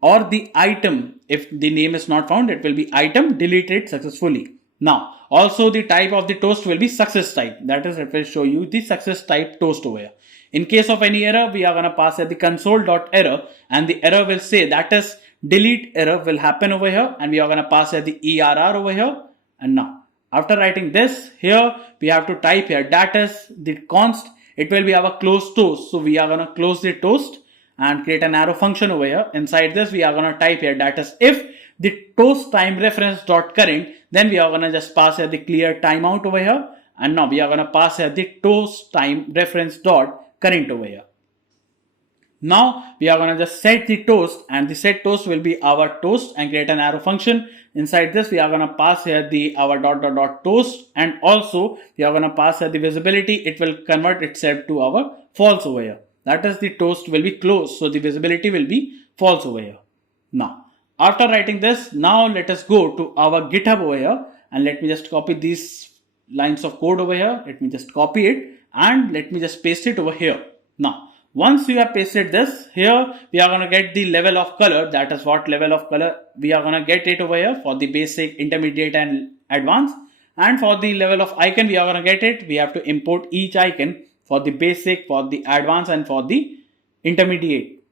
or the item. If the name is not found, it will be item deleted successfully. Now also the type of the toast will be success type, that is it will show you the success type toast over here. In case of any error, we are going to pass at the console.error, and the error will say that is delete error will happen over here, and we are going to pass at the ERR over here. And now after writing this, here we have to type here that is the const, it will be our close toast, so we are going to close the toast and create an arrow function over here. Inside this, we are going to type here that is if the toast time reference dot current, then we are going to just pass here the clear timeout over here, and now we are going to pass here the toast time reference dot current over here. Now we are going to just set the toast, and the set toast will be our toast, and create an arrow function. Inside this, we are going to pass here the our dot toast, and also we are going to pass here the visibility, it will convert itself to our false over here, that is the toast will be closed, so the visibility will be false over here. Now after writing this, now let us go to our GitHub over here, and let me just copy these lines of code over here. Let me just copy it and let me just paste it over here. Now once you have pasted this, here we are going to get the level of color, that is what level of color we are going to get it over here for the basic, intermediate and advanced. And for the level of icon, we are going to get it, we have to import each icon for the basic, for the advanced and for the intermediate.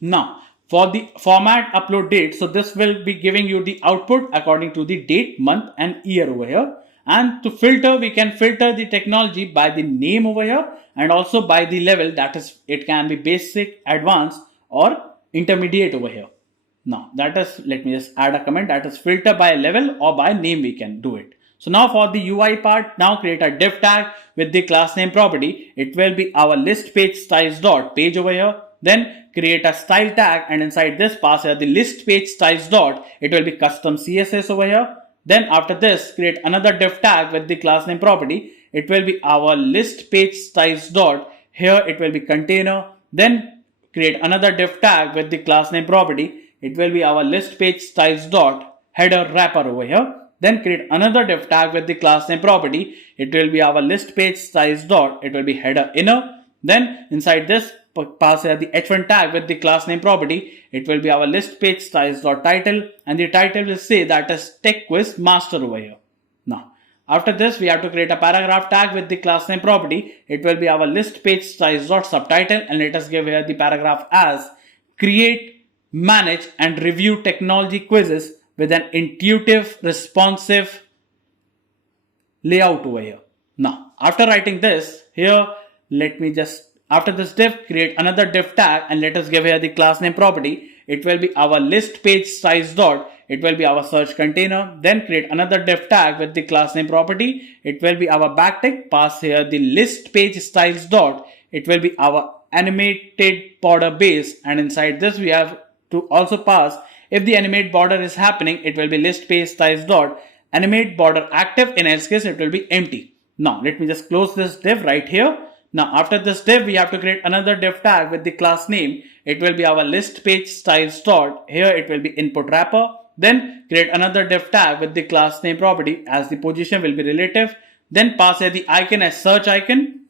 Now for the format upload date, so this will be giving you the output according to the date, month and year over here. And to filter, we can filter the technology by the name over here, and also by the level, that is it can be basic, advanced or intermediate over here. Now that is, let me just add a comment, that is filter by level or by name we can do it. So now for the UI part, now create a div tag with the class name property. It will be our list page styles dot page over here. Then create a style tag, and inside this pass here the list page styles dot, it will be custom CSS over here. Then after this, create another div tag with the class name property. It will be our list page styles dot, here it will be container. Then create another div tag with the class name property. It will be our list page styles dot header wrapper over here. Then create another div tag with the class name property. It will be our list page styles dot, it will be header inner. Then inside this, pass here the h1 tag with the class name property. It will be our list page styles dot title, and the title will say that is tech quiz master over here. Now After this, we have to create a paragraph tag with the class name property. It will be our list page size dot subtitle, and let us give here the paragraph as create, manage and review technology quizzes with an intuitive, responsive layout over here. Now, after writing this, here, let me just, after this div, create another div tag and let us give here the class name property. It will be our list page size dot, it will be our search container. Then create another div tag with the class name property. It will be our backtick, pass here the list page styles dot, it will be our animated border base, and inside this we have to also pass, if the animate border is happening, it will be list page styles dot animate border active, in else case it will be empty. Now let me just close this div right here. Now after this div, we have to create another div tag with the class name. It will be our list page styles dot, here it will be input wrapper. Then create another div tag with the class name property as the position will be relative. Then pass here the icon as search icon.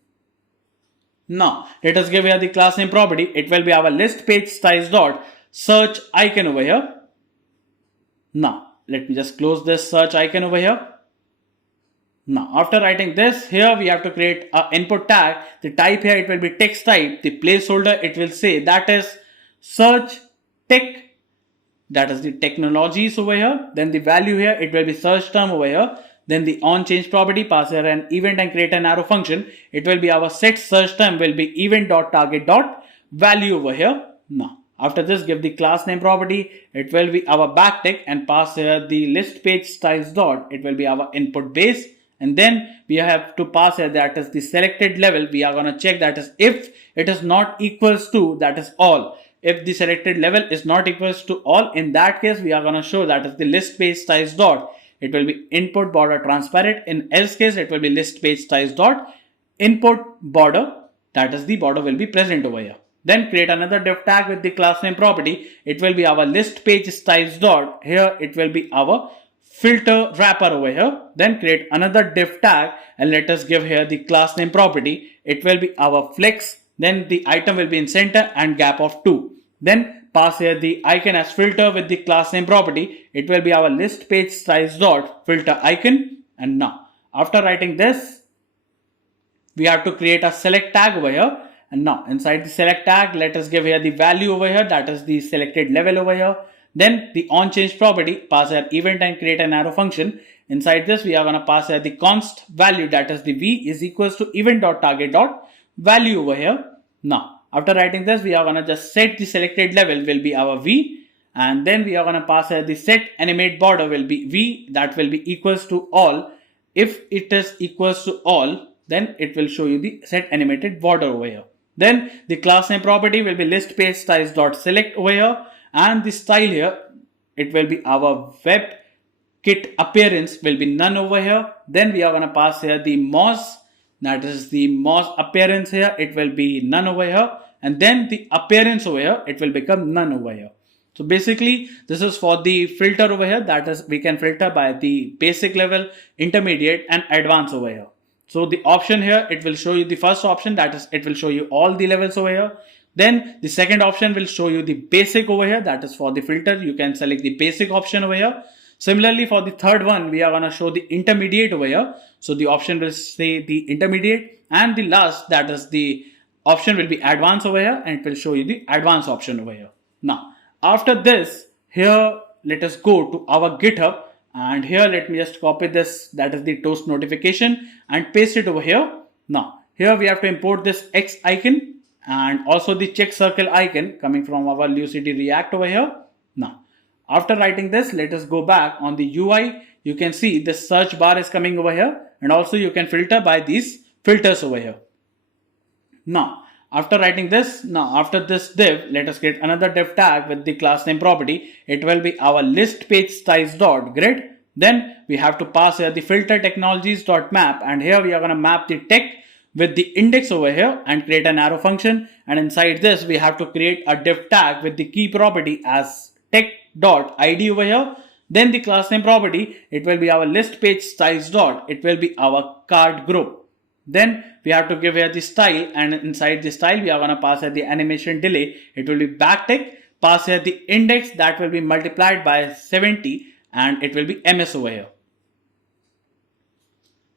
Now let us give here the class name property. It will be our list page styles dot search icon over here. Now let me just close this search icon over here. Now after writing this, here we have to create an input tag. The type here, it will be text type. The placeholder, it will say that is search tech, that is the technologies over here. Then the value here, it will be search term over here. Then the on change property, pass here an event and create an arrow function. It will be our set search term will be event.target.value over here. Now after this, give the class name property. It will be our backtick and pass here the list page styles dot. It will be our input base. And then we have to pass here that is the selected level. We are going to check that is if it is not equals to, that is all. If the selected level is not equals to all, in that case, we are going to show that is the list page styles dot. It will be input border transparent. In else case, it will be list page styles dot input border. That is the border will be present over here. Then create another div tag with the class name property. It will be our list page styles dot. Here it will be our filter wrapper over here. Then create another div tag and let us give here the class name property. It will be our flex. Then the item will be in center and gap of 2. Then pass here the icon as filter with the class name property. It will be our list page size dot filter icon. And now after writing this, we have to create a select tag over here. And now inside the select tag, let us give here the value over here, that is the selected level over here. Then the on change property, pass here event and create an arrow function. Inside this, we are going to pass here the const value, that is the v is equals to event.target.value over here. Now after writing this, we are going to just set the selected level will be our v, and then we are going to pass here the set animate border will be v, that will be equals to all. If it is equals to all, then it will show you the set animated border over here. Then the class name property will be list page styles dot select over here, and the style here, it will be our web kit appearance will be none over here. Then we are going to pass here the moz, that is the moz appearance here, it will be none over here, and then the appearance over here, it will become none over here. So basically this is for the filter over here, that is we can filter by the basic level, intermediate and advanced over here. So the option here, it will show you the first option, that is it will show you all the levels over here. Then the second option will show you the basic over here, that is for the filter. You can select the basic option over here. Similarly, for the third one, we are going to show the intermediate over here. So the option will say the intermediate, and the last, that is the option will be advanced over here, and it will show you the advanced option over here. Now, after this, here, let us go to our GitHub, and here let me just copy this, that is the toast notification, and paste it over here. Now, here we have to import this X icon and also the check circle icon coming from our Lucid React over here. Now, after writing this, let us go back on the UI. You can see the search bar is coming over here, and also you can filter by these filters over here. Now, after writing this, after this div, let us create another div tag with the class name property. It will be our list page size dot grid. Then we have to pass here the filter technologies dot map, and here we are going to map the tech with the index over here and create an arrow function. And inside this, we have to create a div tag with the key property as tech.id over here. Then the class name property, it will be our list page size dot, it will be our card group. Then we have to give here the style, and inside the style we are going to pass here the animation delay. It will be backtick, pass here the index, that will be multiplied by 70, and it will be ms over here.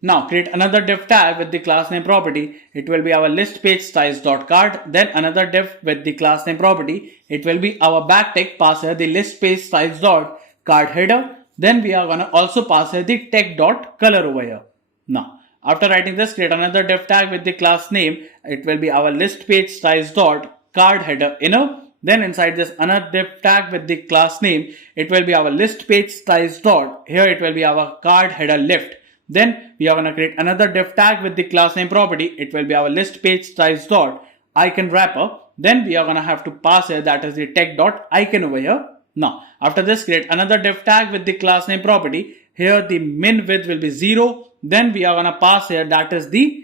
Now create another div tag with the class name property. It will be our list page size.card. Then another div with the class name property. It will be our backtick, pass here the list page size.card header. Then we are gonna also pass here the text.color over here. Now after writing this, create another div tag with the class name. It will be our list page size.card header inner. Then inside this another div tag with the class name. It will be our list page size dot. Here it will be our card header left. Then we are going to create another div tag with the class name property. It will be our list page size dot icon wrapper. Then we are going to have to pass here, that is the text dot icon over here. Now after this, create another div tag with the class name property. Here the min width will be 0. Then we are going to pass here, that is the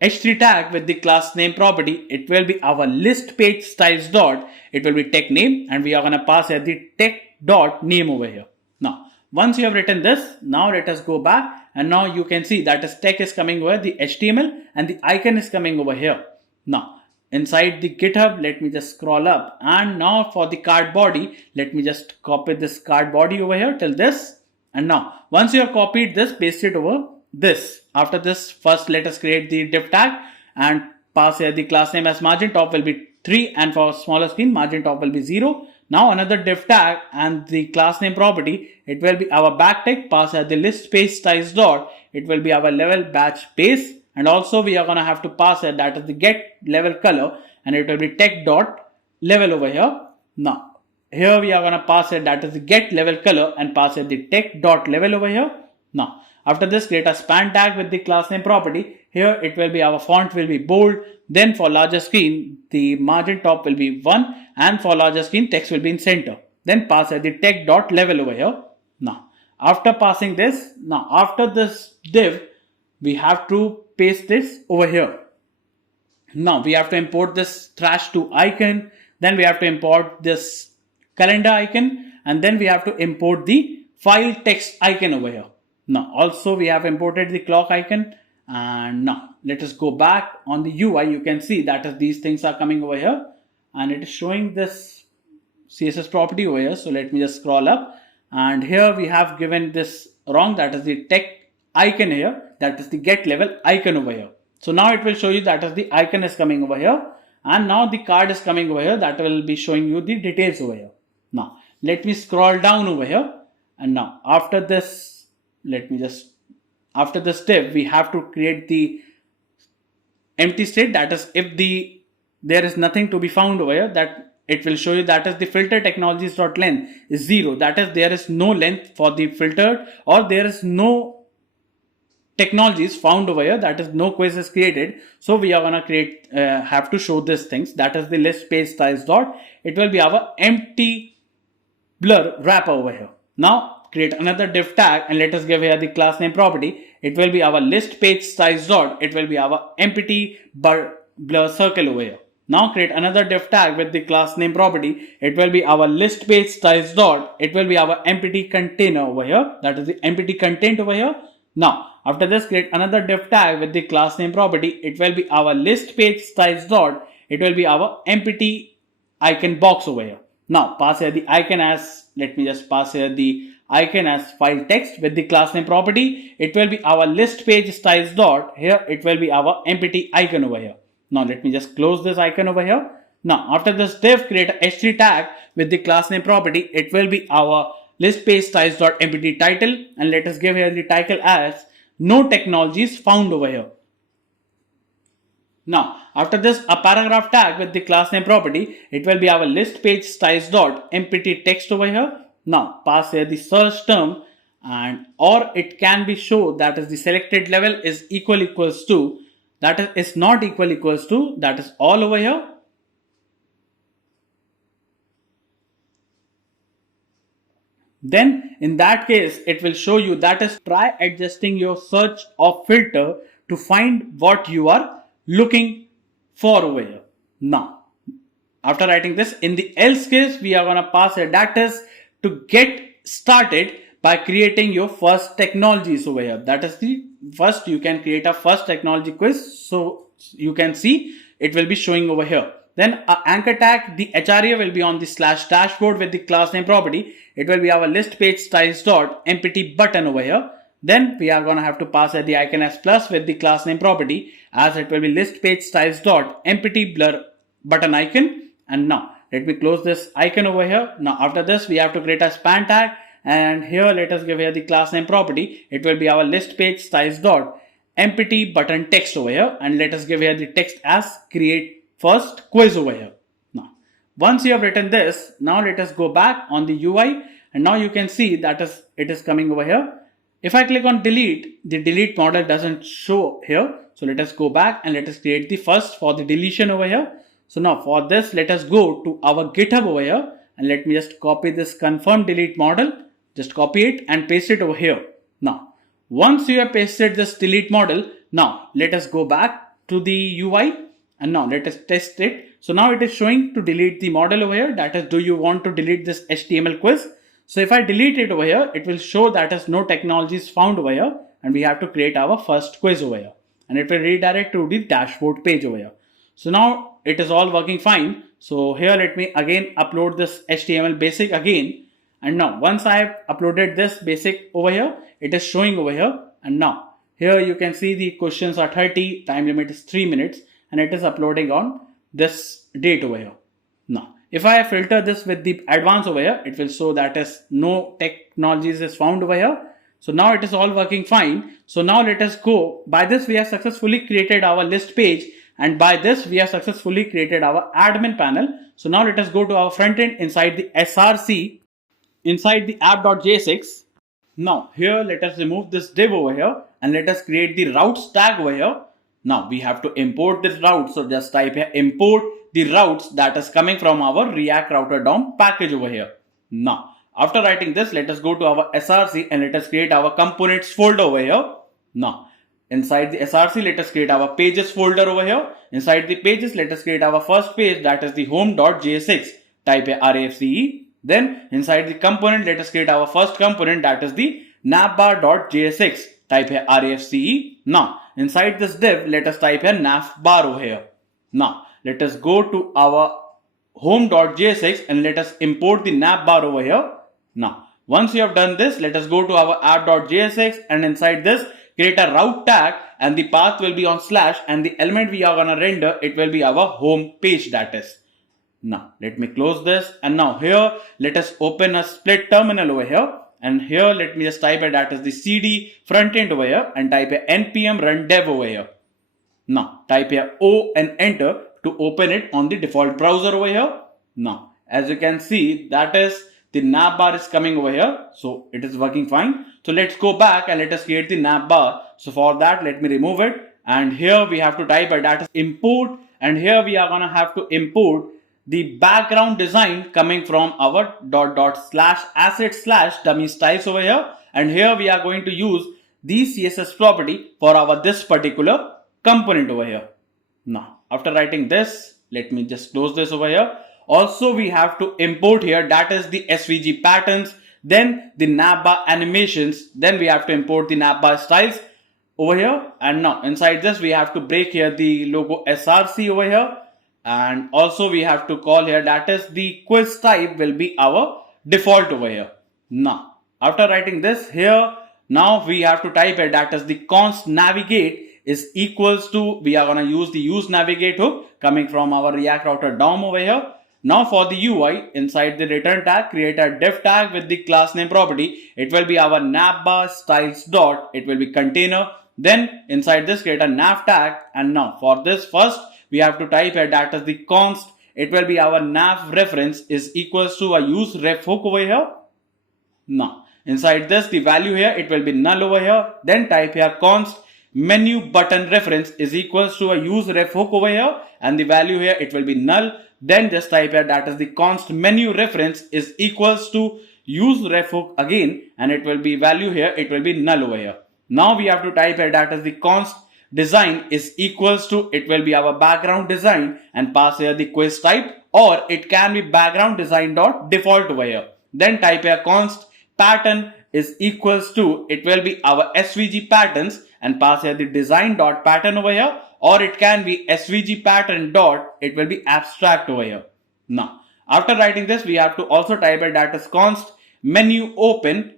h3 tag with the class name property. It will be our list page size dot. It will be tech name, and we are going to pass here the tech dot name over here. Now once you have written this, now let us go back, and now you can see that is tech is coming over the HTML and the icon is coming over here. Now inside the GitHub, let me just scroll up, and now for the card body, let me just copy this card body over here till this. And now once you have copied this, paste it over this. After this, first let us create the div tag and pass here the class name as margin top will be 3, and for smaller screen margin top will be 0. Now another div tag and the class name property, it will be our backtick, pass here the list page size dot. It will be our level batch base, and also we are gonna have to pass here, that is the get level color, and it will be tech dot level over here. Now here we are gonna pass here, that is the get level color, and pass here the tech dot level over here. Now after this, create a span tag with the class name property. Here it will be our font will be bold. Then for larger screen, the margin top will be 1, and for larger screen, text will be in center. Then pass the text dot level over here. Now after passing this, now after this div, we have to paste this over here. Now we have to import this trash to icon. Then we have to import this calendar icon, and then we have to import the file text icon over here. Now also we have imported the clock icon, and now let us go back on the UI. You can see that is these things are coming over here, and it is showing this CSS property over here. So let me just scroll up, and here we have given this wrong, that is the text icon here, that is the get level icon over here. So now it will show you that is the icon is coming over here, and now the card is coming over here, that will be showing you the details over here. Now let me scroll down over here, and now after this, after this div, we have to create the empty state, that is if there is nothing to be found over here, that it will show you that is the filter technologies.length is 0, that is there is no length for the filtered, or there is no technologies found over here, that is no quiz is created. So we are gonna create have to show these things, that is the list page size dot. It will be our empty blur wrapper over here. Now create another div tag, and let us give here the class name property. It will be our list page size dot. It will be our empty blur circle over here. Now create another div tag with the class name property. It will be our list page size dot. It will be our empty container over here, that is the empty content over here. Now after this, create another div tag with the class name property. It will be our list page size dot. It will be our empty icon box over here. Now pass here the icon as, let me just pass here the icon as file text with the class name property. It will be our list page size dot. Here it will be our empty icon over here. Now let me just close this icon over here. Now after this div, create a h3 tag with the class name property. It will be our list page size dot empty title, and let us give here the title as no technologies found over here. Now after this, a paragraph tag with the class name property. It will be our list page size dot empty text over here. Now pass here the search term, and or it can be shown that is the selected level is equals to, that is not equals to, that is all over here. Then in that case, it will show you that is try adjusting your search or filter to find what you are looking for over here. Now after writing this, in the else case, we are going to pass here, that is to get started by creating your first technologies over here. That is the first, you can create a first technology quiz. So you can see it will be showing over here. Then anchor tag, the HRA will be on the slash dashboard with the class name property. It will be our list page size dot empty button over here. Then we are going to have to pass the icon as plus with the class name property, as it will be list page styles dot empty blur button icon. And now let me close this icon over here. Now after this we have to create a span tag, and here let us give here the class name property. It will be our list page styles dot empty button text over here, and let us give here the text as create first quiz over here. Now once you have written this, now let us go back on the UI, and now you can see that it is coming over here. If I click on delete, the delete model doesn't show here. So let us go back and let us create the first for the deletion over here. So now for this, let us go to our GitHub over here, and let me just copy this confirm delete model. Just copy it and paste it over here. Now, once you have pasted this delete model, now let us go back to the UI, and now let us test it. So now it is showing to delete the model over here. That is, do you want to delete this HTML quiz? So if I delete it over here, it will show that as no technology is found over here, and we have to create our first quiz over here, and it will redirect to the dashboard page over here. So now it is all working fine. So here let me again upload this HTML basic again, and now once I have uploaded this basic over here, it is showing over here. And now here you can see the questions are 30, time limit is 3 minutes, and it is uploading on this date over here. Now if I filter this with the advanced over here, it will show that as no technologies is found over here. So now it is all working fine. So now let us go. By this we have successfully created our list page, and by this we have successfully created our admin panel. So now let us go to our front end inside the src, inside the app.js. Now here let us remove this div over here, and let us create the routes tag over here. Now we have to import this route. So just type here import the routes that is coming from our React Router DOM package over here. Now, after writing this, let us go to our src and let us create our components folder over here. Now, inside the src, let us create our pages folder over here. Inside the pages, let us create our first page, that is the home.jsx. Type here RAFCE. Then inside the component, let us create our first component, that is the navbar.jsx. Type here RAFCE. Now, inside this div, let us type here navbar over here. Now, let us go to our home.jsx and let us import the navbar over here. Now, once you have done this, let us go to our app.jsx, and inside this, create a route tag, and the path will be on slash, and the element we are gonna render, it will be our home page, that is. Now, let me close this, and now here, let us open a split terminal over here, and here let me just type it, that is the cd front end over here, and type a npm run dev over here. Now, type here O and enter to open it on the default browser over here. Now, as you can see, that is the navbar is coming over here. So it is working fine. So let's go back and let us create the navbar. So for that, let me remove it. And here we have to type a data import. And here we are going to have to import the background design coming from our /asset/dummy styles over here. And here we are going to use the CSS property for our this particular component over here. Now, after writing this, let me just close this over here. Also, we have to import here, that is the SVG patterns, then the navbar animations, then we have to import the navbar styles over here. And now inside this, we have to break here the logo src over here. And also we have to call here, that is the quiz type will be our default over here. Now, after writing this here, now we have to type it, that is the const navigate is equals to, we are going to use the use navigate hook coming from our React Router DOM over here. Now for the UI, inside the return tag, create a div tag with the class name property. It will be our navbar styles dot, it will be container. Then inside this, create a nav tag. And now for this first, we have to type here, that is the const, it will be our nav reference is equals to a use ref hook over here. Now inside this, the value here, it will be null over here. Then type here const menu button reference is equals to a use ref hook over here, and the value here, it will be null. Then just type here, that is the const menu reference is equals to use ref hook again, and it will be value here, it will be null over here. Now we have to type here, that is the const design is equals to, it will be our background design, and pass here the quiz type, or it can be background design dot default over here. Then type here const pattern is equals to, it will be our SVG patterns, and pass here the design dot pattern over here, or it can be SVG pattern dot, it will be abstract over here. Now, after writing this, we have to also type it, that is const menu open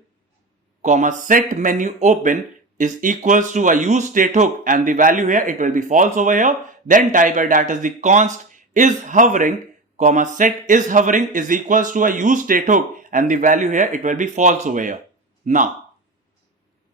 comma set menu open is equals to a use state hook, and the value here it will be false over here. Then type here that is the const is hovering comma set is hovering is equals to a use state hook, and the value here it will be false over here. Now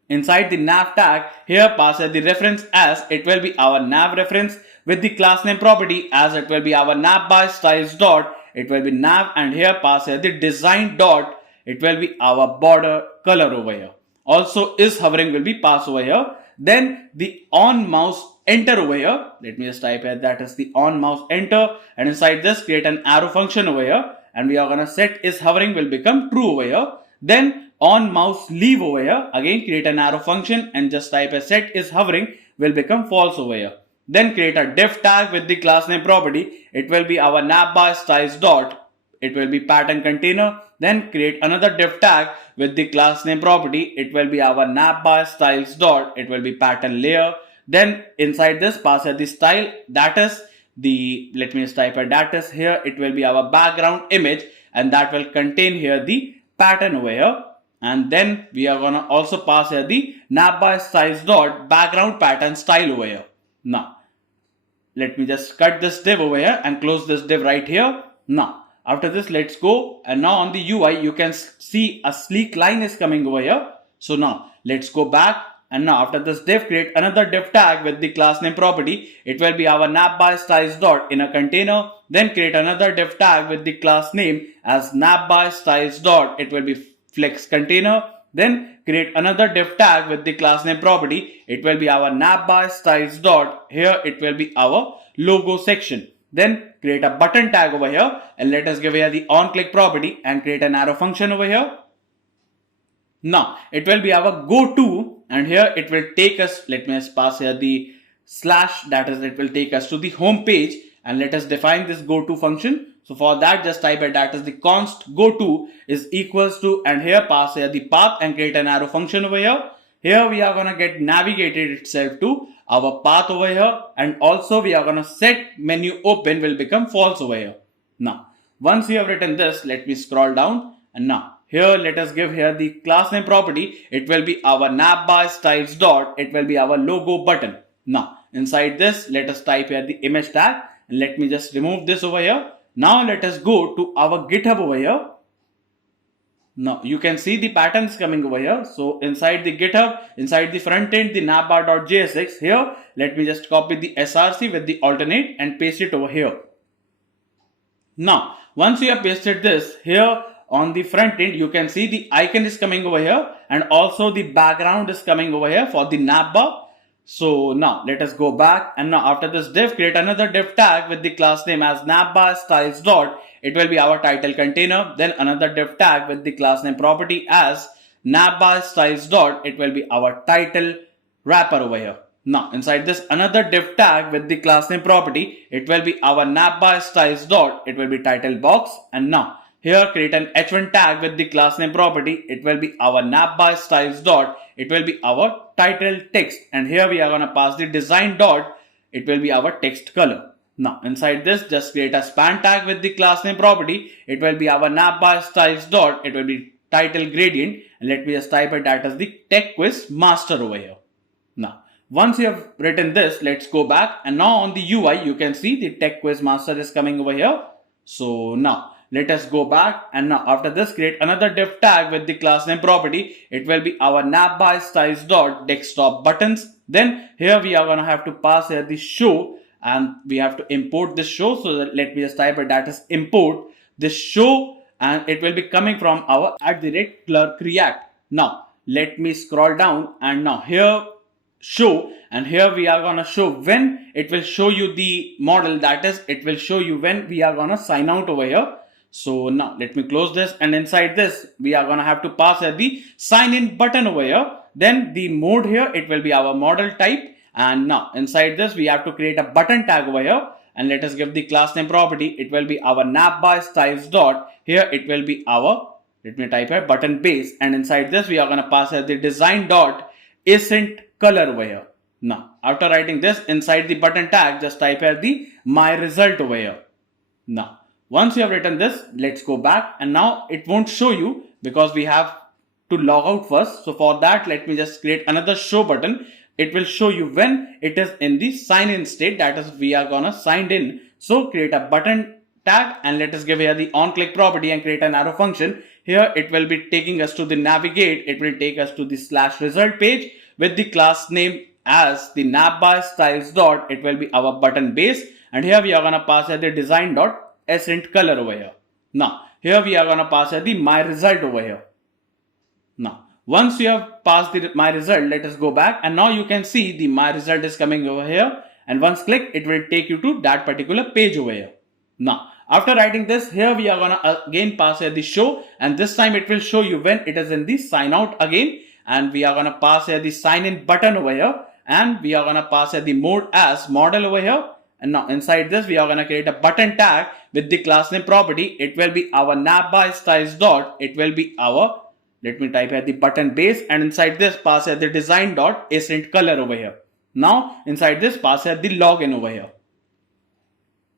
inside the nav tag, here pass the reference as it will be our nav reference with the class name property as it will be our nav by styles dot, it will be nav, and here pass the design dot, it will be our border color over here. Also is hovering will be passed over here. Then the on mouse enter over here, let me just type here that is the on mouse enter, and inside this create an arrow function over here, and we are gonna set is hovering will become true over here. Then on mouse leave over here, again create an arrow function and just type a set is hovering will become false over here. Then create a div tag with the class name property, it will be our nav by styles dot, it will be pattern container. Then create another div tag with the class name property, it will be our nav by styles dot, it will be pattern layer. Then inside this pass the style, that is the, let me just type a that is here, it will be our background image, and that will contain here the pattern over here. And then we are gonna also pass here the nav by styles dot background pattern style over here. Now let me just cut this div over here and close this div right here. Now after this, let's go, and now on the UI you can see a sleek line is coming over here. So now let's go back, and now after this div create another div tag with the class name property, it will be our nav by styles dot in a container. Then create another div tag with the class name as nav by styles dot, it will be flex container. Then create another div tag with the class name property, it will be our nav by styles dot, here it will be our logo section. Then create a button tag over here, and let us give here the on click property and create an arrow function over here. Now it will be our go to, and here it will take us, let me just pass here the slash, that is it will take us to the home page, and let us define this go to function. So for that just type it that is the const go to is equals to, and here pass here the path and create an arrow function over here. Here we are gonna get navigated itself to our path over here, and also we are gonna set menu open will become false over here. Now once you have written this, let me scroll down, and now here let us give here the class name property, it will be our nav by styles dot, it will be our logo button. Now inside this let us type here the image tag, and let me just remove this over here. Now let us go to our GitHub over here. Now you can see the patterns coming over here. So inside the GitHub, inside the front end, the navbar.jsx, here let me just copy the src with the alternate and paste it over here. Now once you have pasted this here on the front end, you can see the icon is coming over here, and also the background is coming over here for the navbar. So now let us go back, and now after this div create another div tag with the class name as navbar styles dot, it will be our title container. Then another div tag with the class name property as navbar styles dot, it will be our title wrapper over here. Now inside this another div tag with the class name property, it will be our navbar styles dot, it will be title box. And now here create an h1 tag with the class name property, it will be our navbar styles dot, it will be our title text, and here we are going to pass the design dot, it will be our text color. Now inside this just create a span tag with the class name property, it will be our navbar styles dot, it will be title gradient, and let me just type it that as the tech quiz master over here. Now once you have written this, let's go back, and now on the UI you can see the tech quiz master is coming over here. So now let us go back, and now after this create another div tag with the class name property, it will be our navbar styles dot desktop buttons. Then here we are gonna have to pass here the show, and we have to import this show. So let me just type it that is import this show, and it will be coming from our @clerk React. Now let me scroll down, and now here show, and here we are gonna show when it will show you the model, that is it will show you when we are gonna sign out over here. So now let me close this, and inside this we are gonna have to pass the sign in button over here. Then the mode here, it will be our model type, and now inside this we have to create a button tag over here, and let us give the class name property, it will be our navbar styles dot, here it will be our, let me type here button base, and inside this we are gonna pass the design dot accent color over here. Now after writing this inside the button tag, just type here the my result over here. Now once you have written this, let's go back, and now it won't show you because we have to log out first. So for that, let me just create another show button. It will show you when it is in the sign in state, that is we are gonna signed in. So create a button tag and let us give here the on click property and create an arrow function. Here it will be taking us to the navigate. It will take us to the slash result page with the class name as the nav by styles dot. It will be our button base, and here we are gonna pass as the design dot ascent color over here. Now here we are gonna pass as the my result over here. Now, once you have passed my result, let us go back, and now you can see the my result is coming over here, and once click, it will take you to that particular page over here. Now, after writing this, here we are gonna again pass here the show, and this time it will show you when it is in the sign out again, and we are gonna pass here the sign in button over here, and we are gonna pass here the mode as model over here. And now inside this, we are gonna create a button tag with the class name property. It will be our nav by styles dot. It will be our, let me type here the button base, and inside this pass here the design dot ascent color over here. Now inside this pass here the login over here.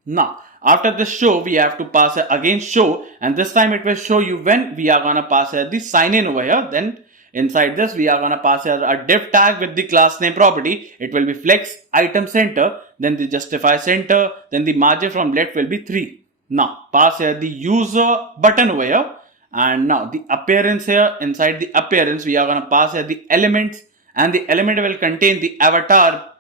Now after this show, we have to pass here again show, and this time it will show you when we are gonna pass here the sign in over here. Then inside this, we are gonna pass here a div tag with the class name property. It will be flex item center, then the justify center, then the margin from left will be 3. Now pass here the user button over here, and now the appearance here. Inside the appearance, we are gonna pass here the elements, and the element will contain the avatar,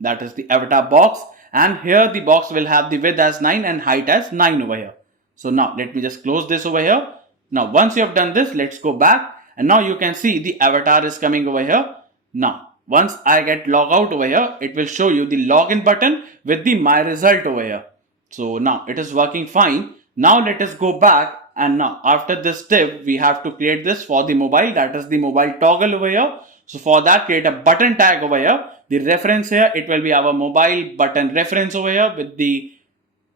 that is the avatar box, and here the box will have the width as 9 and height as 9 over here. So now let me just close this over here. Now once you have done this, let's go back, and now you can see the avatar is coming over here. Now once I get log out over here, it will show you the login button with the my result over here. So now it is working fine. Now let us go back, and now after this div, we have to create this for the mobile, that is the mobile toggle over here. So for that, create a button tag over here. The reference here, it will be our mobile button reference over here with the,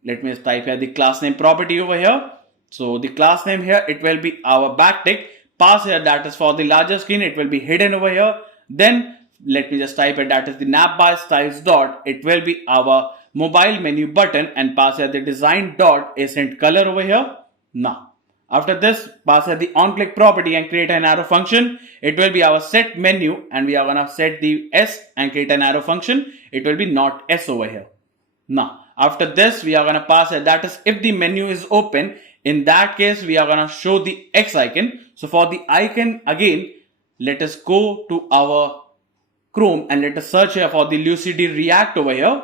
let me type here the class name property over here. So the class name here, it will be our backtick. Pass here, that is for the larger screen, it will be hidden over here. Then let me just type it, that is the nav by styles dot. It will be our mobile menu button, and pass here the design dot ascent color over here. Now after this, pass here the on click property and create an arrow function. It will be our set menu, and we are gonna set the S and create an arrow function. It will be not S over here. Now after this, we are gonna pass here, that is if the menu is open. In that case, we are gonna show the X icon. So for the icon again, let us go to our Chrome and let us search here for the Lucidity React over here.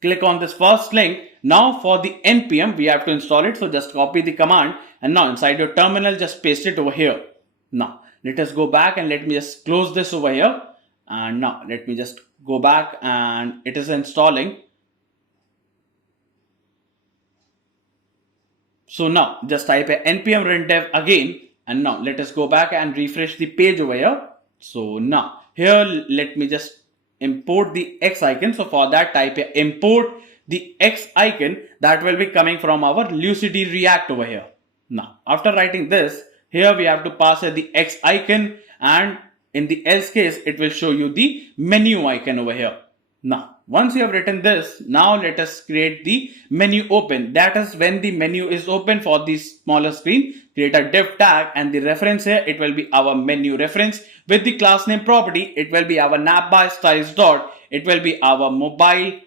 Click on this first link. Now for the npm, we have to install it. So just copy the command, and now inside your terminal, just paste it over here. Now let us go back, and let me just close this over here. And now let me just go back, and it is installing. So now just type a npm run dev again, and now let us go back and refresh the page over here. So now here, let me just import the X icon. So for that, type a import the X icon that will be coming from our Lucidity React over here. Now after writing this, here we have to pass the X icon, and in the else case, it will show you the menu icon over here. Now once you have written this, now let us create the menu open. That is when the menu is open for the smaller screen. Create a div tag, and the reference here, it will be our menu reference with the class name property. It will be our nav by styles dot. It will be our mobile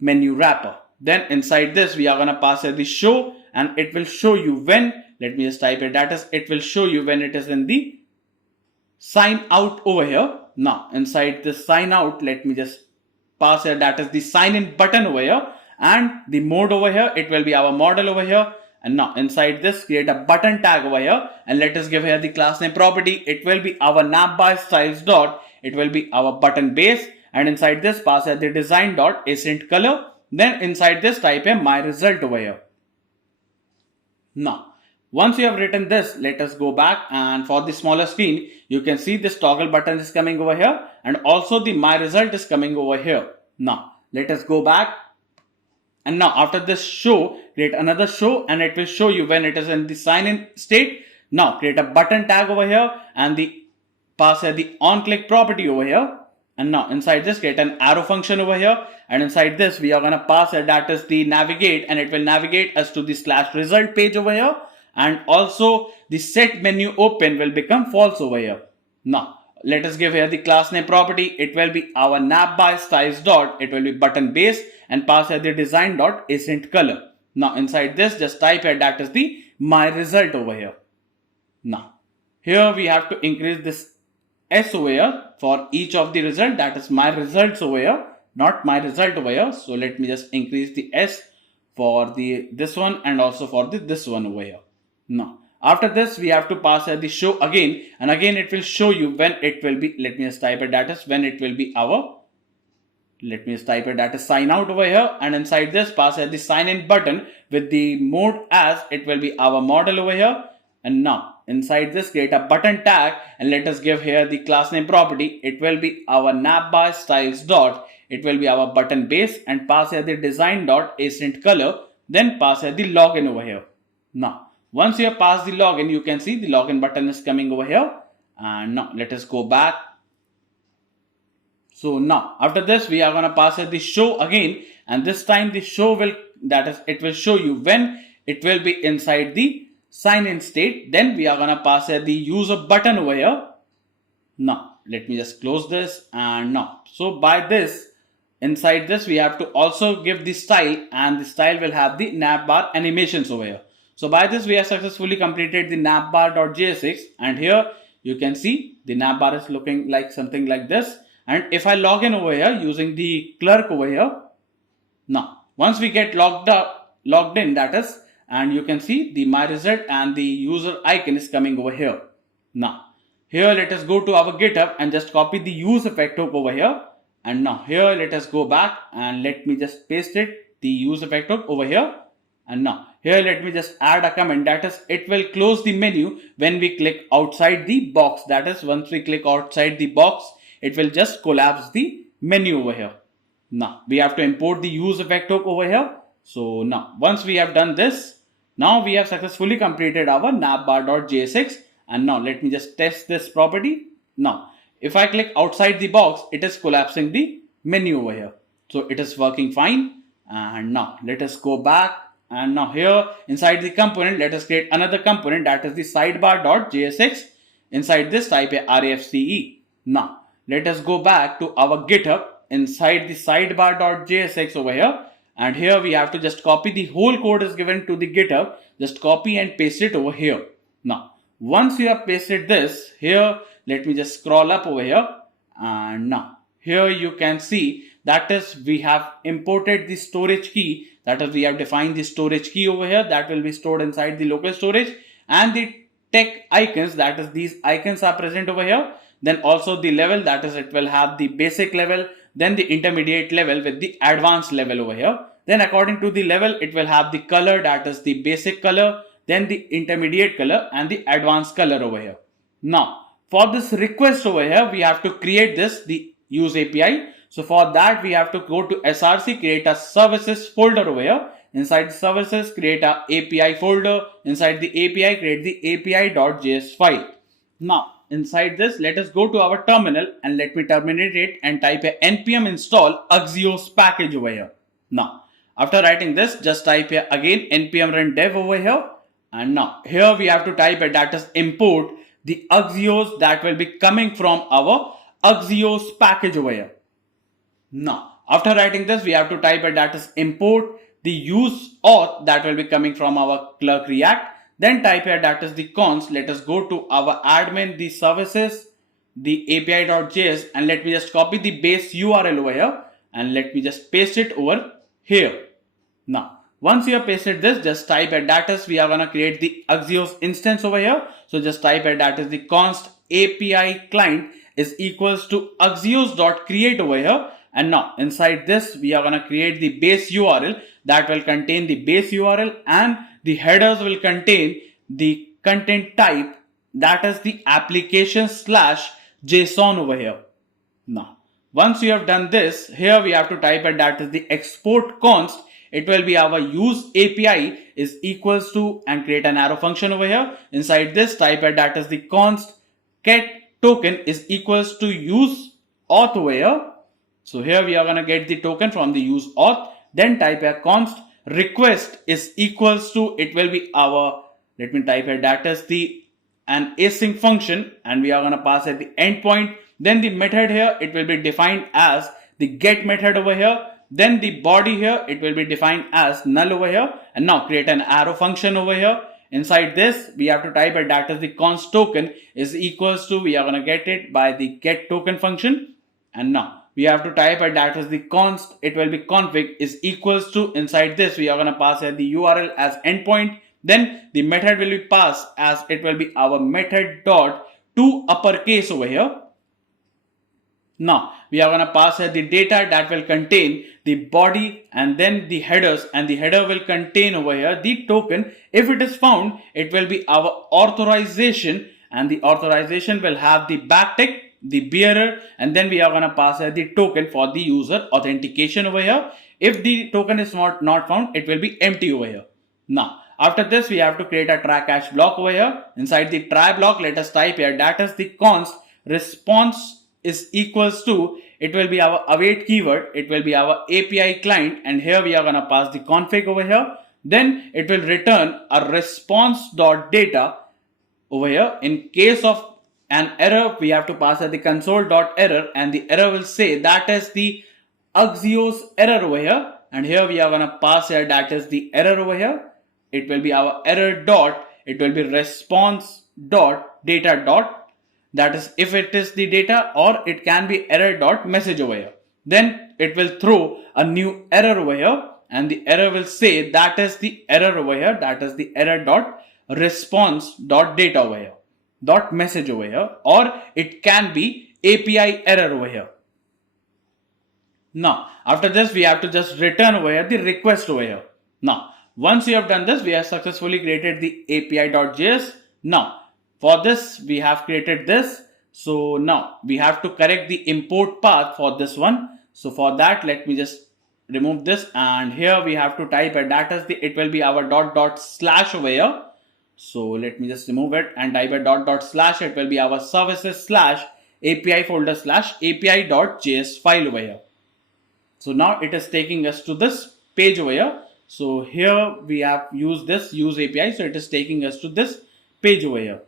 menu wrapper. Then inside this, we are gonna pass the show, and it will show you when, let me just type it, that is, it will show you when it is in the sign out over here. Now inside this sign out, let me just pass here, that is the sign in button over here, and the mode over here, it will be our model over here. And now inside this, create a button tag over here, and let us give here the class name property. It will be our nav by styles dot. It will be our button base, and inside this, pass here the design dot ascent color. Then inside this, type a my result over here. Now once you have written this, let us go back, and for the smaller screen, you can see this toggle button is coming over here, and also the my result is coming over here. Now let us go back, and now after this show, create another show, and it will show you when it is in the sign in state. Now create a button tag over here, and the pass here the on click property over here. And now inside this, create an arrow function over here, and inside this, we are gonna pass here, that is the navigate, and it will navigate us to the slash result page over here. and also the set menu open will become false over here. Now let us give here the class name property. It will be our navbar styles dot, it will be button base, and pass here the design dot ascent color. Now inside this just type here that is the my result over here. Now here we have to increase this S over here for each of the result, that is my results over here, not my result over here. So let me just increase the S for the this one and also for the this one over here. Now after this we have to pass the show again, and again it will show you when it will be, let me just type it, that is when it will be our, let me just type it, that is sign out over here, and inside this pass the sign in button with the mode as it will be our model over here. And now inside this create a button tag, and let us give here the class name property. It will be our navbar styles dot, it will be our button base, and pass here the design dot ascent color, then pass here the login over here. Now once you have passed the login, you can see the login button is coming over here. And now let us go back. So now after this we are going to pass here the show again, and this time the show will, that is it will show you when it will be inside the sign in state. Then we are going to pass here the user button over here. Now let me just close this, and now so by this inside this we have to also give the style, and the style will have the navbar animations over here. So by this we have successfully completed the navbar.jsx, and here you can see the navbar is looking like something like this. And if I log in over here using the clerk over here, now once we get logged in, that is, and you can see the my result and the user icon is coming over here. Now here let us go to our GitHub and just copy the use effect hook over here. And now here let us go back and let me just paste it, the use effect hook over here. And now here let me just add a comment, that is it will close the menu when we click outside the box. That is once we click outside the box, it will just collapse the menu over here. Now we have to import the use effect hook over here. So now once we have done this, now we have successfully completed our navbar.jsx. And now let me just test this property. Now if I click outside the box, it is collapsing the menu over here. So it is working fine. And now let us go back. And now here inside the component, let us create another component, that is the sidebar.jsx. Inside this type a RFCE. Now let us go back to our GitHub inside the sidebar.jsx over here. And here we have to just copy the whole code is given to the GitHub. Just copy and paste it over here. Now once you have pasted this here, let me just scroll up over here. And now here you can see that is we have imported the storage key, that is we have defined the storage key over here that will be stored inside the local storage, and the tech icons, that is these icons are present over here. Then also the level, that is it will have the basic level, then the intermediate level with the advanced level over here. Then according to the level it will have the color, that is the basic color, then the intermediate color and the advanced color over here. Now for this request over here we have to create this, the use API. So for that we have to go to src, create a services folder over here. Inside the services create a API folder. Inside the API create the api.js file. Now inside this let us go to our terminal, and let me terminate it and type a npm install Axios package over here. Now after writing this, just type here again npm run dev over here. And now here we have to type it, that is import the Axios that will be coming from our Axios package over here. Now after writing this we have to type it, that is import the use auth that will be coming from our clerk React. Then type here, that is the const. Let us go to our admin, the services, the api.js, and let me just copy the base URL over here, and let me just paste it over here. Now once you have pasted this, just type here, that is we are going to create the Axios instance over here. So just type here, that is the const API client is equals to Axios.create over here. And now inside this we are going to create the base URL that will contain the base URL, and the headers will contain the content type, that is the application/JSON over here. Now once you have done this, here we have to type it, that is the export const. It will be our use API is equals to, and create an arrow function over here. Inside this type it, that is the const get token is equals to use auth over here. So here we are going to get the token from the use auth. Then type a const request is equals to, it will be our let me type here that is the an async function, and we are going to pass at the endpoint. Then the method here, it will be defined as the get method over here. Then the body here, it will be defined as null over here. And now create an arrow function over here. Inside this, we have to type it that is the const token is equals to, we are going to get it by the get token function. And now we have to type it that is the const, it will be config is equals to, inside this, we are going to pass the URL as endpoint. Then the method will be passed as it will be our method dot to uppercase over here. Now we are going to pass here the data that will contain the body and then the headers, and the header will contain over here the token. If it is found, it will be our authorization, and the authorization will have the backtick, the bearer, and then we are going to pass here the token for the user authentication over here. If the token is not found, it will be empty over here. Now after this, we have to create a try catch block over here. Inside the try block, let us type here that is the const response is equals to, it will be our await keyword, it will be our API client, and here we are going to pass the config over here. Then it will return a response.data over here. In case of an error, we have to pass the console.error, and the error will say that is the Axios error over here. And here we are going to pass here that is the error over here. It will be our error dot, it will be response dot data dot, that is if it is the data, or it can be error dot message over here. Then it will throw a new error over here, and the error will say that is the error over here, that is the error dot response dot data over here, dot message over here, or it can be API error over here. Now after this, we have to just return over here the request over here. Now once you have done this, we have successfully created the API.js. Now for this, we have created this. So now we have to correct the import path for this one. So for that, let me just remove this, and here we have to type a that is the, it will be our dot slash over here. So let me just remove it and type a dot slash, it will be our services slash API folder slash API.js file over here. So now it is taking us to this page over here. So here we have used this use API. So it is taking us to this page over here.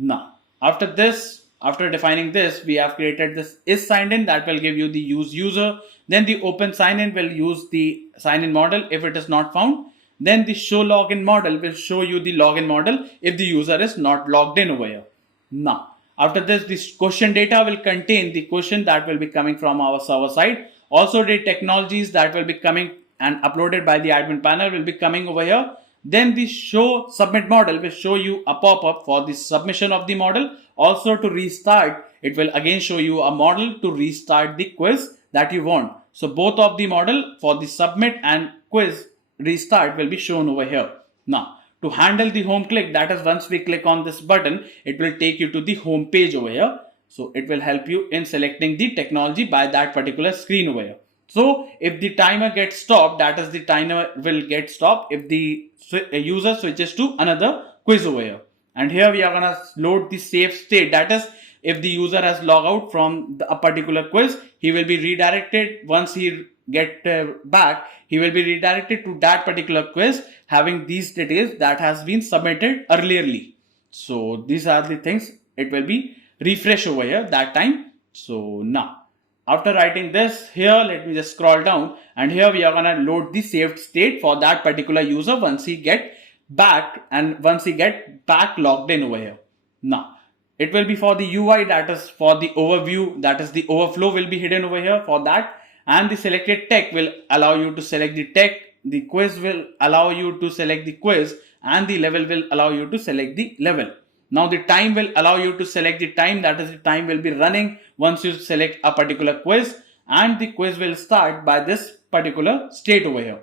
Now, after this, after defining this, we have created this is signed in, that will give you the use user. Then the open sign in will use the sign in model if it is not found. Then the show login model will show you the login model if the user is not logged in over here. Now, after this question data will contain the question that will be coming from our server side. Also the technologies that will be coming and uploaded by the admin panel will be coming over here. Then the show submit model will show you a pop-up for the submission of the model. Also to restart, it will again show you a model to restart the quiz that you want. So both of the model for the submit and quiz restart will be shown over here. Now to handle the home click, that is once we click on this button, it will take you to the home page over here. So it will help you in selecting the technology by that particular screen over here. So if the timer gets stopped, that is the timer will get stopped if the user switches to another quiz over here. And here we are going to load the safe state, that is if the user has logged out from a particular quiz, he will be redirected. Once he get back, he will be redirected to that particular quiz having these details that has been submitted earlierly. So these are the things, it will be refresh over here that time. So now after writing this here, let me just scroll down, and here we are going to load the saved state for that particular user once he get back and once he get back logged in over here. Now it will be for the UI, that is for the overview, that is the overflow will be hidden over here for that, and the selected tech will allow you to select the tech, the quiz will allow you to select the quiz, and the level will allow you to select the level. Now the time will allow you to select the time, that is the time will be running once you select a particular quiz, and the quiz will start by this particular state over here.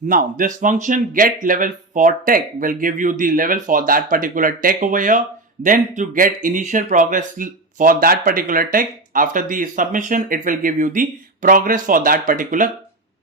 Now this function get level for tech will give you the level for that particular tech over here. Then to get initial progress for that particular tech, after the submission, it will give you the progress for that particular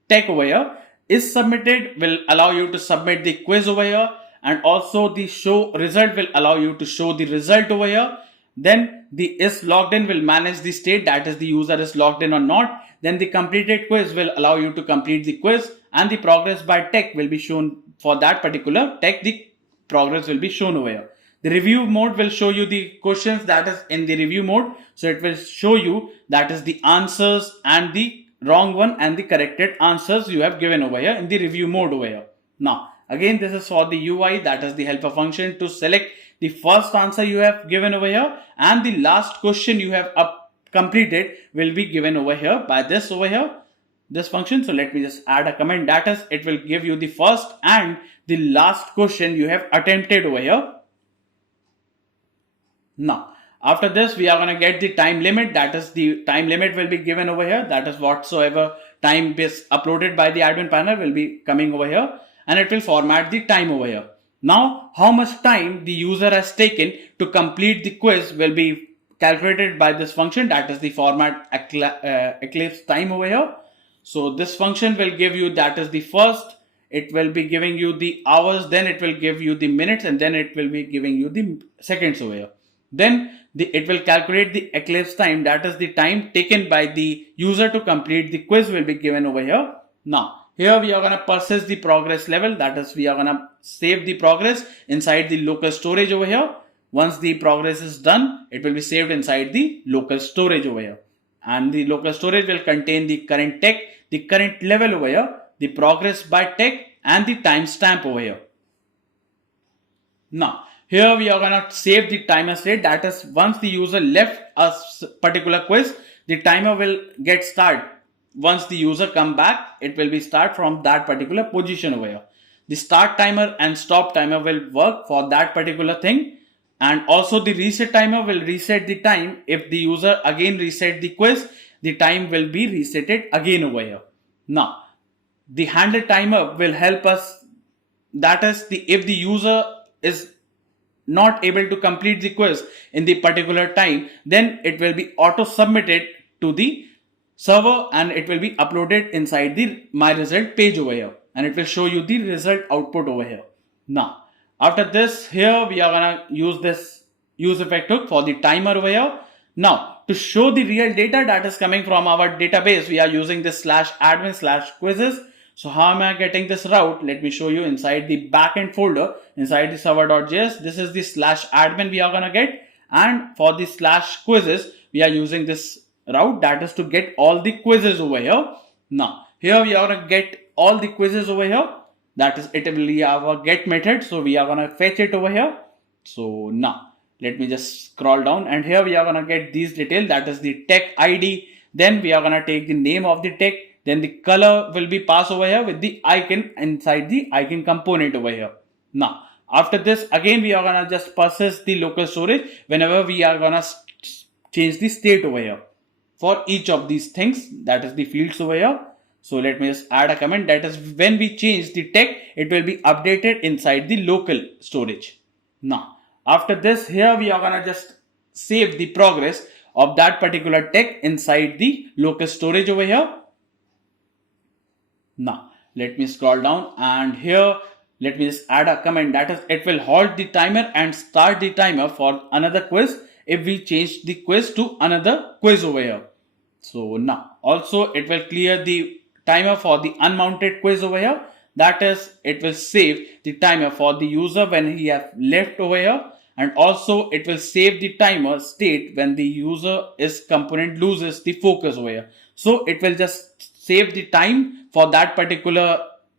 tech over here. Is submitted will allow you to submit the quiz over here, and also the show result will allow you to show the result over here. Then the is logged in will manage the state, that is the user is logged in or not. Then the completed quiz will allow you to complete the quiz, and the progress by tech will be shown for that particular tech, the progress will be shown over here. The review mode will show you the questions that is in the review mode. So it will show you that is the answers and the wrong one and the corrected answers you have given over here in the review mode over here. Now, again, this is for the UI, that is the helper function to select the first answer you have given over here and the last question you have completed will be given over here by this over here, this function. So let me just add a comment, that is it will give you the first and the last question you have attempted over here. Now, after this, we are going to get the time limit. That is the time limit will be given over here. That is whatsoever time is uploaded by the admin panel will be coming over here, and it will format the time over here. Now, how much time the user has taken to complete the quiz will be calculated by this function. That is the format eclipse time over here. So this function will give you, that is the first, it will be giving you the hours, then it will give you the minutes, and then it will be giving you the seconds over here. Then it will calculate the eclipse time, that is the time taken by the user to complete the quiz will be given over here. Now, here we are going to persist the progress level, that is we are going to save the progress inside the local storage over here. Once the progress is done, it will be saved inside the local storage over here. And the local storage will contain the current tech, the current level over here, the progress by tech, and the timestamp over here. Now, here we are going to save the timer state, that is once the user left a particular quiz, the timer will get started. Once the user come back, it will be start from that particular position over here. The start timer and stop timer will work for that particular thing, and also the reset timer will reset the time. If the user again reset the quiz, the time will be resetted again over here. Now, the handle timer will help us, that is if the user is not able to complete the quiz in the particular time, then it will be auto submitted to the server and it will be uploaded inside the my result page over here, and it will show you the result output over here. Now, after this, here we are gonna use this use effect hook for the timer over here. Now, to show the real data that is coming from our database, we are using this /admin/quizzes. So how am I getting this route? Let me show you inside the backend folder, inside the server.js. This is the /admin we are going to get. And for the /quizzes, we are using this route, that is to get all the quizzes over here. Now, here we are going to get all the quizzes over here. That is, it will be our get method. So we are going to fetch it over here. So now, let me just scroll down, and here we are going to get these details. That is the tech ID. Then we are going to take the name of the tech. Then the color will be passed over here with the icon inside the icon component over here. Now, after this, again, we are going to just persist the local storage whenever we are going to change the state over here. For each of these things, that is the fields over here. So let me just add a comment, that is when we change the tech, it will be updated inside the local storage. Now, after this, here we are going to just save the progress of that particular tech inside the local storage over here. Now, let me scroll down, and here let me just add a comment, that is it will halt the timer and start the timer for another quiz if we change the quiz to another quiz over here. So now, also it will clear the timer for the unmounted quiz over here. That is, it will save the timer for the user when he has left over here, and also it will save the timer state when the user is component loses the focus over here. So it will just save the time for that particular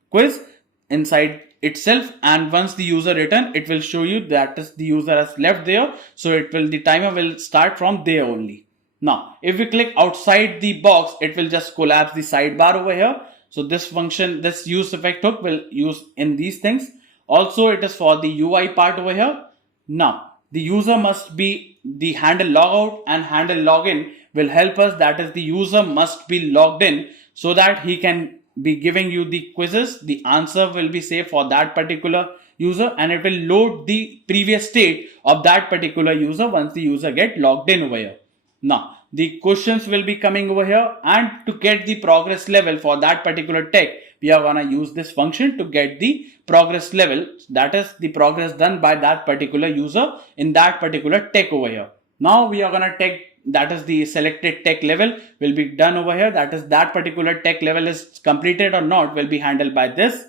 quiz inside itself, and once the user return, it will show you that is the user has left there. So it will, the timer will start from there only. Now, if we click outside the box, it will just collapse the sidebar over here. So this function, this use effect hook will use in these things. Also, it is for the UI part over here. Now, the user must be the handle logout and handle login will help us. That is, the user must be logged in so that he can be giving you the quizzes. The answer will be saved for that particular user, and it will load the previous state of that particular user once the user get logged in over here. Now, the questions will be coming over here, and to get the progress level for that particular tech, we are gonna use this function to get the progress level, that is the progress done by that particular user in that particular tech over here. Now we are gonna take, that is the selected tech level will be done over here. That is, that particular tech level is completed or not will be handled by this.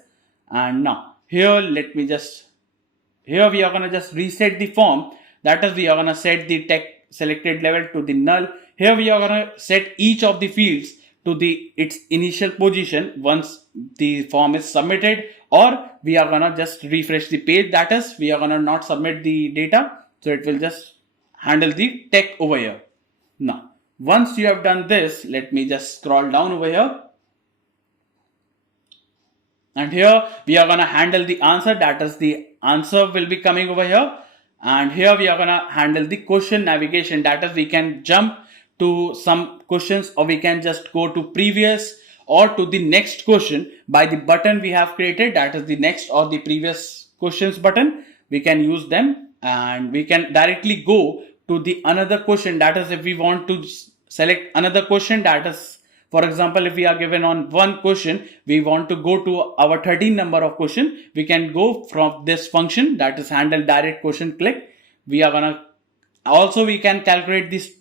And now here, let me just, here we are going to just reset the form. That is, we are going to set the text selected level to the null. Here we are going to set each of the fields to its initial position once the form is submitted, or we are going to just refresh the page. That is, we are going to not submit the data, so it will just handle the text over here. Now, once you have done this, let me just scroll down over here. And here we are going to handle the answer. That is, the answer will be coming over here. And here we are going to handle the question navigation. That is, we can jump to some questions, or we can just go to previous or to the next question by the button we have created. That is the next or the previous questions button. We can use them, and we can directly go to the another question. That is, if we want to select another question, that is, for example, if we are given on one question, we want to go to our 13 number of question, we can go from this function, that is handle direct question click. We are gonna also, we can calculate this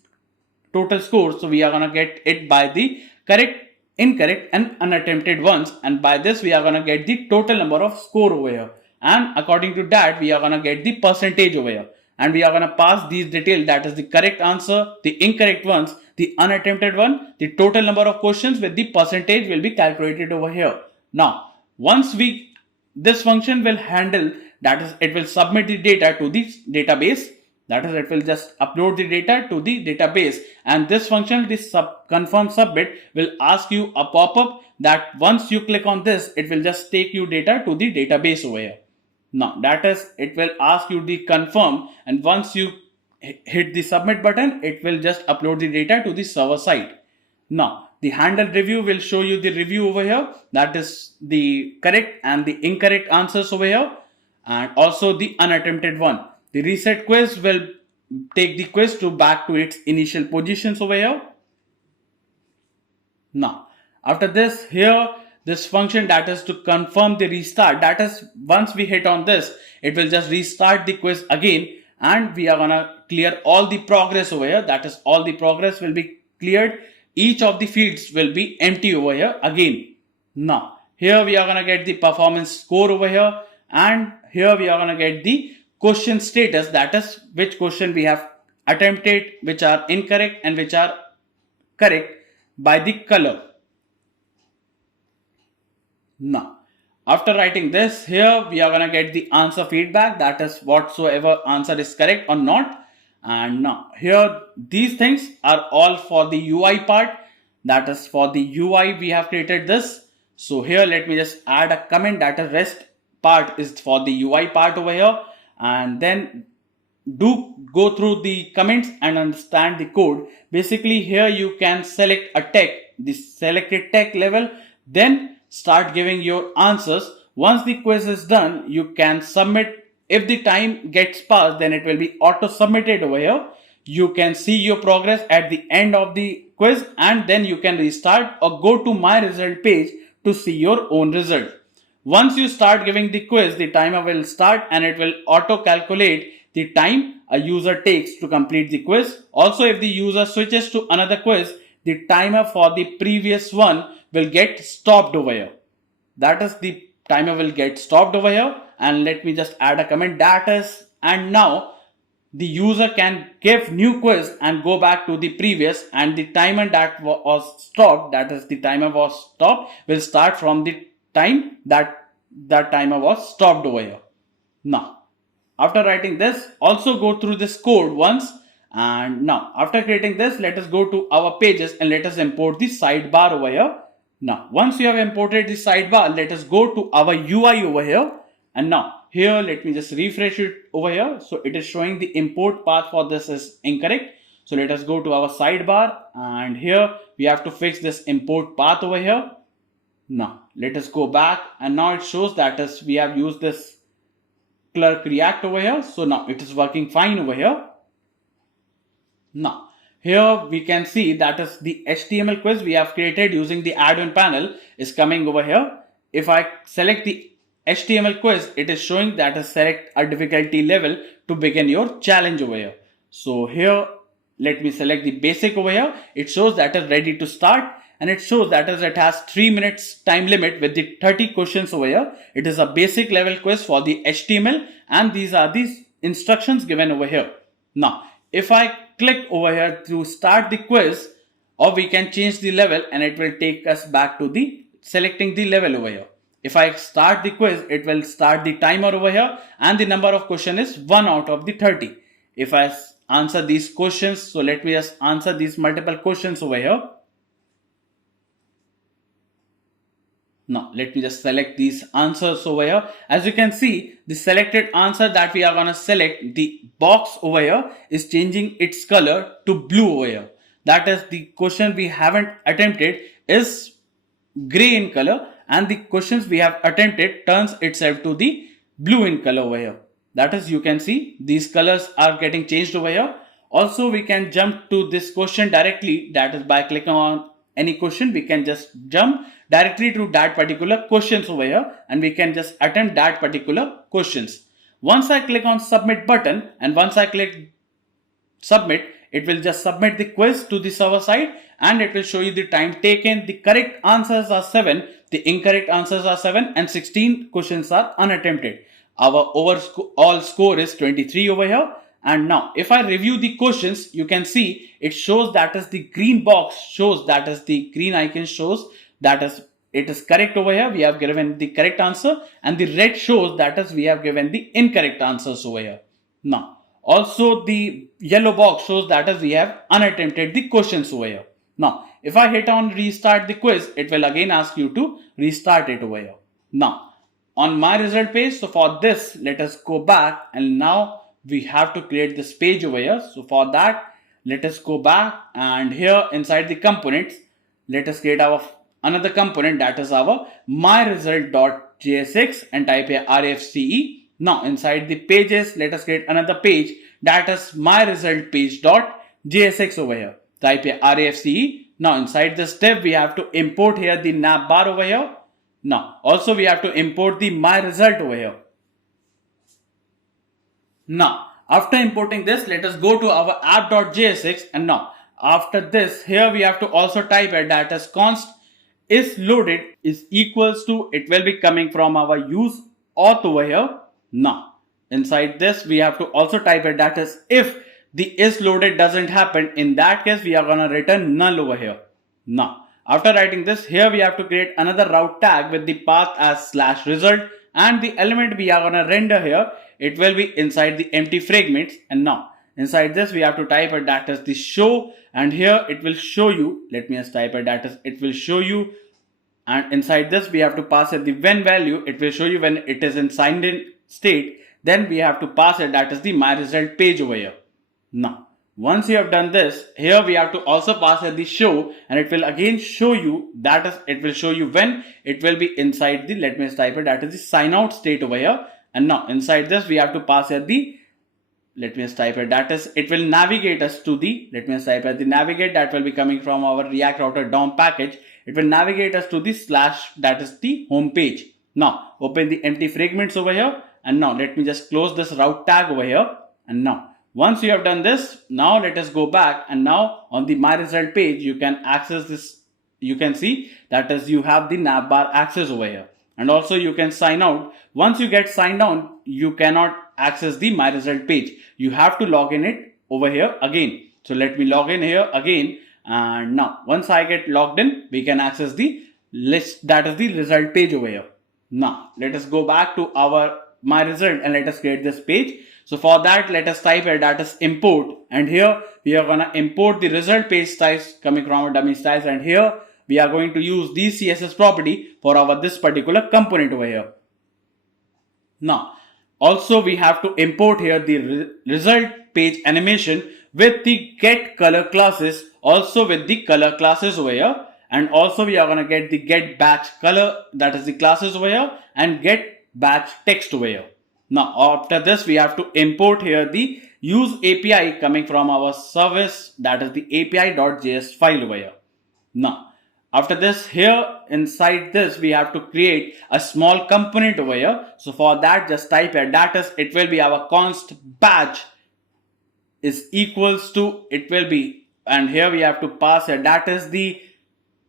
total score. So we are gonna get it by the correct, incorrect and unattempted ones, and by this we are gonna get the total number of score over here, and according to that we are gonna get the percentage over here, and we are gonna pass these details. That is the correct answer, the incorrect ones, the unattempted one, the total number of questions with the percentage will be calculated over here. Now, once this function will handle, that is, it will submit the data to the database. That is, it will just upload the data to the database, and this function, this confirm submit, will ask you a pop-up that once you click on this, it will just take you data to the database over here. Now, that is, it will ask you the confirm, and once you hit the submit button, it will just upload the data to the server side. Now, the handle review will show you the review over here. That is the correct and the incorrect answers over here, and also the unattempted one. The reset quiz will take the quiz back to its initial positions over here. Now, after this, here, this function, that is to confirm the restart. That is, once we hit on this, it will just restart the quiz again, and we are gonna clear all the progress over here. That is, all the progress will be cleared. Each of the fields will be empty over here again. Now, here we are gonna get the performance score over here, and here we are gonna get the question status. That is, which question we have attempted, which are incorrect and which are correct by the color. Now, after writing this, here we are going to get the answer feedback. That is, whatsoever answer is correct or not. And now here, these things are all for the UI part. That is, for the UI we have created this. So here, let me just add a comment that the rest part is for the UI part over here. And then do go through the comments and understand the code. Basically, here you can select a tag, the selected tag level, then start giving your answers. Once the quiz is done, you can submit. If the time gets passed, then it will be auto submitted over here. You can see your progress at the end of the quiz, and then you can restart or go to my result page to see your own result. Once you start giving the quiz, the timer will start and it will auto calculate the time a user takes to complete the quiz. Also, if the user switches to another quiz, the timer for the previous one will get stopped over here. That is, the timer will get stopped over here. And let me just add a comment, that is, and now the user can give new quiz and go back to the previous, and the timer that was stopped, that is, the timer was stopped, will start from the time that timer was stopped over here. Now, after writing this, also go through this code once. And now, after creating this, let us go to our pages and let us import the sidebar over here. Now, once you have imported the sidebar, let us go to our UI over here. And now, here, let me just refresh it over here. So it is showing the import path for this is incorrect. So let us go to our sidebar, and here we have to fix this import path over here. Now, let us go back, and now it shows that is we have used this clerk React over here. So now it is working fine over here. Now, here we can see that is the HTML quiz we have created using the add-on panel is coming over here. If I select the HTML quiz, it is showing that is select a difficulty level to begin your challenge over here. So here, let me select the basic over here. It shows that is ready to start. and it shows that is it has 3 minutes time limit with the 30 questions over here. It is a basic level quiz for the HTML, and these are these instructions given over here. Now, if I click over here to start the quiz, or we can change the level and it will take us back to the selecting the level over here. If I start the quiz, it will start the timer over here, and the number of question is 1 out of the 30. If I answer these questions, so let me just answer these multiple questions over here. Now let me just select these answers over here. As you can see, the selected answer that we are going to select, the box over here is changing its color to blue over here. That is, the question we haven't attempted is gray in color, and the questions we have attempted turns itself to the blue in color over here. That is, you can see these colors are getting changed over here. Also, we can jump to this question directly. That is, by clicking on any question, we can just jump directly to that particular questions over here, and we can just attempt that particular questions. Once I click on submit button, and once I click submit, it will just submit the quiz to the server side, and it will show you the time taken. The correct answers are 7, the incorrect answers are 7, and 16 questions are unattempted. Our overall score is 23 over here. And now if I review the questions, you can see it shows that is the green box shows that is the green icon shows that is it is correct over here. We have given the correct answer, and the red shows that is we have given the incorrect answers over here. Now also the yellow box shows that is we have unattempted the questions over here. Now if I hit on restart the quiz, it will again ask you to restart it over here. Now on my result page, so for this let us go back, and now we have to create this page over here. So for that, let us go back, and here inside the components, let us create our another component, that is our myresult.jsx, and type here RFCE. Now inside the pages, let us create another page, that is myresultpage.jsx over here. Type here RFCE. Now inside this step, we have to import here the navbar over here. Now also we have to import the myresult over here. Now, after importing this, let us go to our app.jsx, and now after this, here we have to also type it that as const is loaded is equals to, it will be coming from our use auth over here. Now, inside this, we have to also type it that is if the is loaded doesn't happen, in that case, we are going to return null over here. Now, after writing this, here we have to create another route tag with the path as /result, and the element we are going to render here, it will be inside the empty fragments. And now inside this we have to type it that is the show, and here it will show you, let me just type it that is it will show you, and inside this we have to pass it the when value. It will show you when it is in signed in state. Then we have to pass it that is the my result page over here. Now once you have done this, here we have to also pass it the show, and it will again show you that is it will show you when it will be inside the, let me just type it that is the sign out state over here. And now inside this we have to pass here the, let me just type it that is it will navigate us to the, let me just type it the navigate, that will be coming from our React router DOM package. It will navigate us to the slash, that is the home page. Now open the empty fragments over here, and now let me just close this route tag over here. And now once you have done this, now let us go back, and now on the my result page you can access this. You can see that is you have the navbar access over here. And also you can sign out. Once you get signed on, you cannot access the my result page. You have to log in it over here again. So let me log in here again. And now once I get logged in, we can access the list, that is the result page over here. Now let us go back to our my result, and let us create this page. So for that, let us type here that is import, and here we are going to import the result page styles coming from our dummy styles, and here we are going to use the CSS property for our this particular component over here. Now also we have to import here the result page animation with the get color classes, also with the color classes over here, and also we are going to get the get batch color, that is the classes over here, and get batch text over here. Now after this we have to import here the use API coming from our service, that is the api.js file over here. Now after this, here inside this we have to create a small component over here. So for that, just type here that is it will be our const batch is equals to, it will be, and here we have to pass here that is the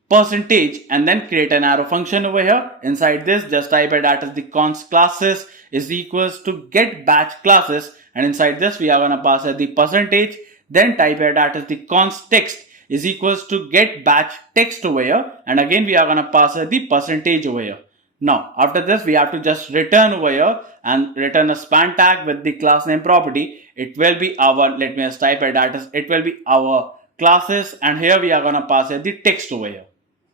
percentage and then create an arrow function over here. Inside this, just type it as the const classes is equals to get batch classes, and inside this we are going to pass the percentage, then type it as the const text is equals to get batch text over here, and again we are going to pass the percentage over here. Now after this we have to just return over here and return a span tag with the class name property. It will be our, let me just type it as, it will be our classes, and here we are going to pass the text over here.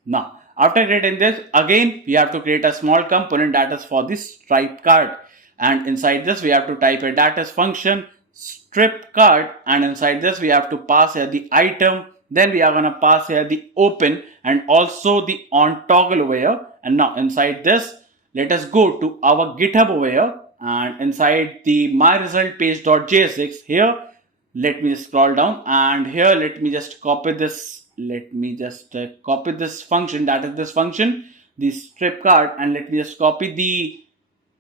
Now after creating this, again we have to create a small component that is for the stripe card, and inside this we have to type a data function strip card, and inside this we have to pass here the item, then we are going to pass here the open and also the on toggle over here. And now inside this, let us go to our GitHub over here, and inside the my result page.jsx, here let me scroll down, and here let me just copy this, copy this function, that is this function, the strip card, and let me just copy the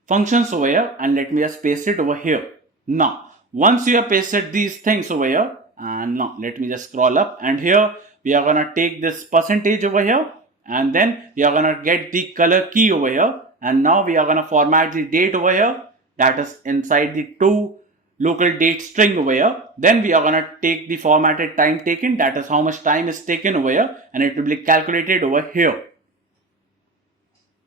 functions over here and let me just paste it over here. Now once you have pasted these things over here, and now let me just scroll up, and here we are gonna take this percentage over here, and then we are gonna get the color key over here, and now we are gonna format the date over here, that is inside the to local date string over here. Then we are gonna take the formatted time taken, that is how much time is taken over here, and it will be calculated over here.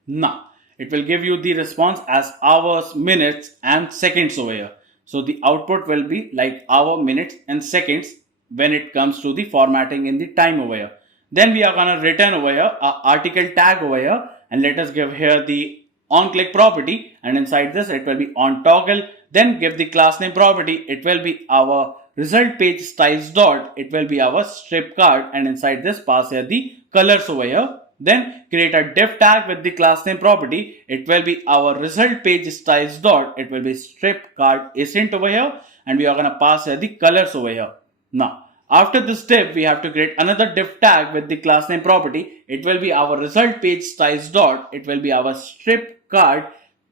Now it will give you the response as hours, minutes and seconds over here. So the output will be like hour, minutes and seconds when it comes to the formatting in the time over here. Then we are going to return over here a article tag over here, and let us give here the on click property, and inside this it will be on toggle. Then give the class name property, it will be our result page styles dot, it will be our strip card, and inside this pass here the colors over here. Then create a div tag with the class name property, it will be our result page styles dot, it will be strip card ascent over here, and we are going to pass here the colors over here. Now after this div, we have to create another div tag with the class name property, it will be our result page styles dot, it will be our strip card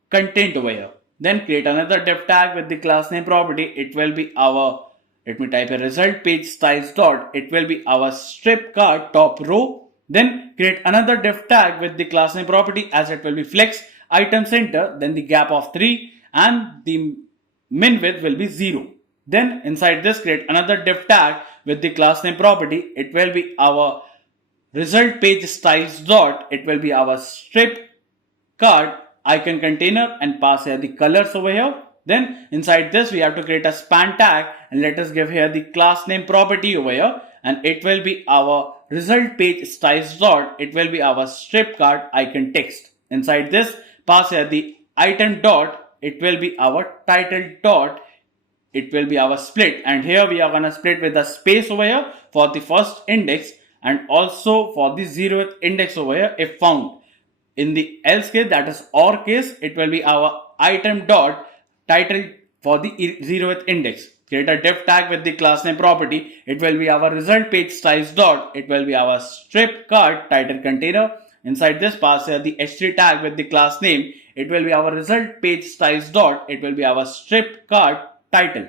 content over here. Then create another div tag with the class name property, it will be our, let me type a result page styles dot, it will be our strip card top row. Then create another div tag with the class name property, as it will be flex item center, then the gap of 3, and the min width will be 0. Then inside this create another div tag with the class name property, it will be our result page styles dot, it will be our strip card icon container, and pass here the colors over here. Then inside this we have to create a span tag, and let us give here the class name property over here, and it will be our result page styles dot, it will be our strip card icon text. Inside this pass here the item dot, it will be our title dot, it will be our split, and here we are gonna split with a space over here for the first index and also for the 0th index over here if found. In the else case, that is OR case, it will be our item dot title for the 0th index. Create a div tag with the class name property, it will be our result page styles dot, it will be our strip card title container. Inside this pass here the h3 tag with the class name, it will be our result page styles dot, it will be our strip card title.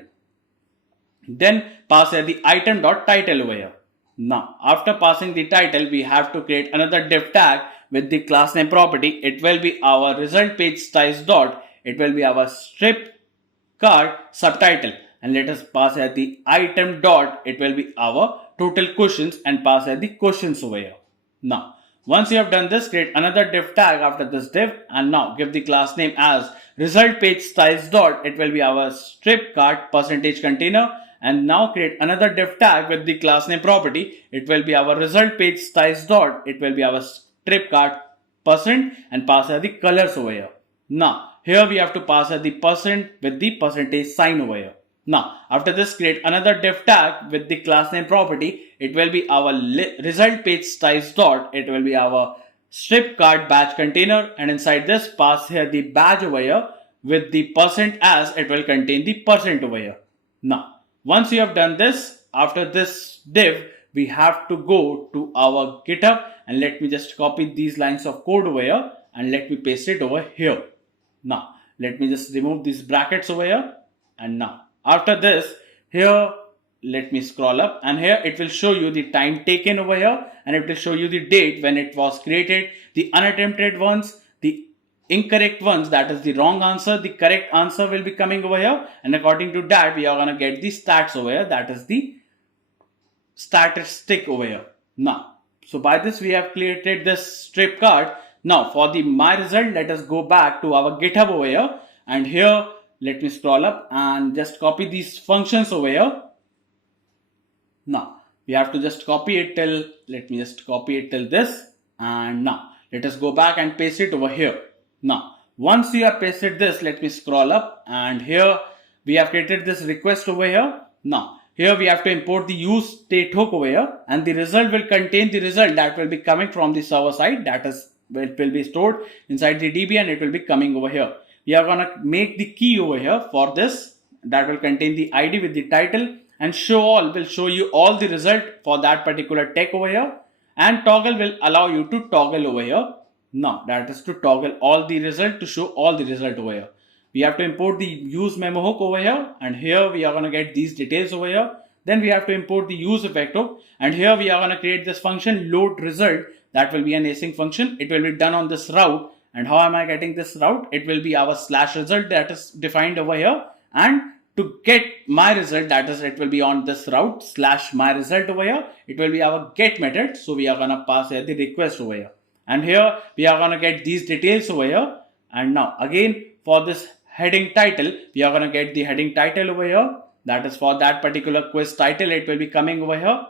Then pass here the item dot title over here. Now after passing the title, we have to create another div tag with the class name property, it will be our result page styles dot, it will be our strip card subtitle, and let us pass here the item dot, it will be our total questions, and pass here the questions over here. Now once you have done this, create another div tag after this div, and now give the class name as result page styles dot, it will be our strip card percentage container, and now create another div tag with the class name property, it will be our result page styles dot, it will be our strip card percent, and pass here the colors over here. Now here we have to pass here the percent with the percentage sign over here. Now after this create another div tag with the class name property, it will be our result page styles dot, it will be our strip card badge container, and inside this pass here the badge over here with the percent, as it will contain the percent over here. Now once you have done this, after this div we have to go to our GitHub, and let me just copy these lines of code over here and let me paste it over here. Now let me just remove these brackets over here, and now after this here let me scroll up, and here it will show you the time taken over here, and it will show you the date when it was created, the unattempted ones, the incorrect ones, that is the wrong answer, the correct answer will be coming over here, and according to that we are going to get the stats over here, that is the statistic over here. Now, so by this we have created this strip card. Now for the my result, let us go back to our GitHub over here, and here let me scroll up and just copy these functions over here. Now we have to just copy it till, let me just copy it till this, and now let us go back and paste it over here. Now once you have pasted this, let me scroll up, and here we have created this request over here. Now here we have to import the use state hook over here, and the result will contain the result that will be coming from the server side, that is, it will be stored inside the DB and it will be coming over here. We are going to make the key over here for this, that will contain the ID with the title, and show all will show you all the result for that particular tag over here, and toggle will allow you to toggle over here. Now that is to toggle all the result to show all the result over here. We have to import the use memo hook over here, and here we are going to get these details over here. Then we have to import the use effect hook, and here we are going to create this function load result, that will be an async function. It will be done on this route. And how am I getting this route? It will be our slash result that is defined over here, and to get my result, that is, it will be on this route slash my result over here. It will be our get method. So we are going to pass here the request over here, and here we are going to get these details over here. And now again for this heading title, we are going to get the heading title over here, that is for that particular quiz title. It will be coming over here,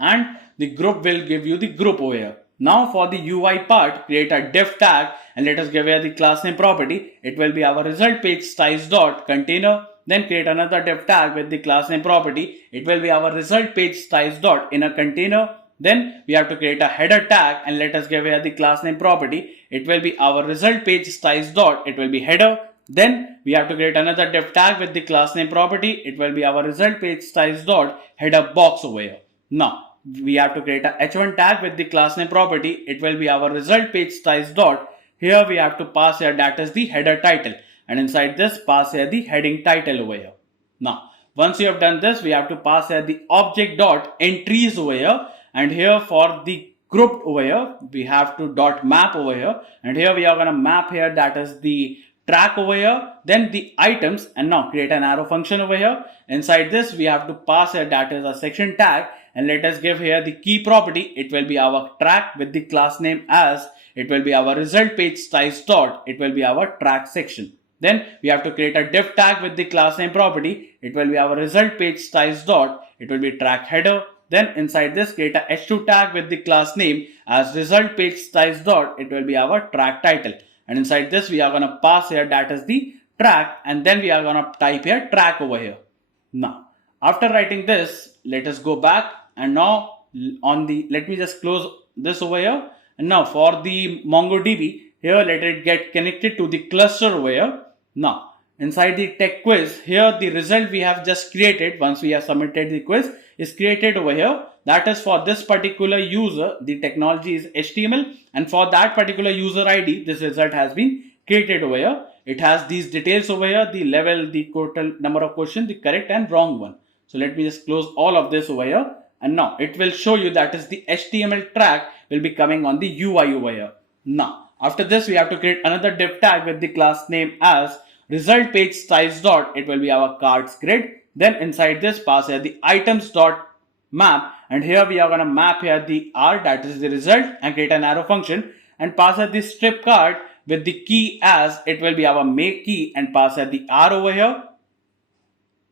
and the group will give you the group over here. Now for the UI part, create a div tag, and let us give here the class name property. It will be our result page styles dot container. Then create another div tag with the class name property. It will be our result page styles dot inner container. Then we have to create a header tag, and let us give here the class name property. It will be our result page styles dot, it will be header. Then we have to create another div tag with the class name property. It will be our result page styles dot header box over here. Now we have to create a h1 tag with the class name property. It will be our result page styles dot. Here we have to pass here, that is the header title, and inside this pass here the heading title over here. Now once you have done this, we have to pass here the object dot entries over here, and here for the group over here we have to dot map over here, and here we are going to map here, that is the track over here, then the items, and now create an arrow function over here. Inside this we have to pass here, that is a section tag, and let us give here the key property. It will be our track with the class name as, it will be our result page styles dot, it will be our track section. Then we have to create a div tag with the class name property. It will be our result page styles dot, it will be track header. Then inside this create a h2 tag with the class name as result page styles dot, it will be our track title. And inside this we are going to pass here, that is the track, and then we are going to type here track over here. Now after writing this, let us go back, and now on the, let me just close this over here, and now for the MongoDB, here let it get connected to the cluster over here. Now inside the tech quiz, here the result we have just created once we have submitted the quiz is created over here. That is for this particular user, the technology is HTML, and for that particular user ID, this result has been created over here. It has these details over here, the level, the total number of questions, the correct and wrong one. So let me just close all of this over here, and now it will show you, that is the HTML track will be coming on the UI over here. Now after this we have to create another div tag with the class name as result page styles dot, it will be our cards grid. Then inside this pass here the items dot map, and here we are going to map here the R, that is the result, and create an arrow function, and pass here the strip card with the key as, it will be our make key, and pass here the R over here.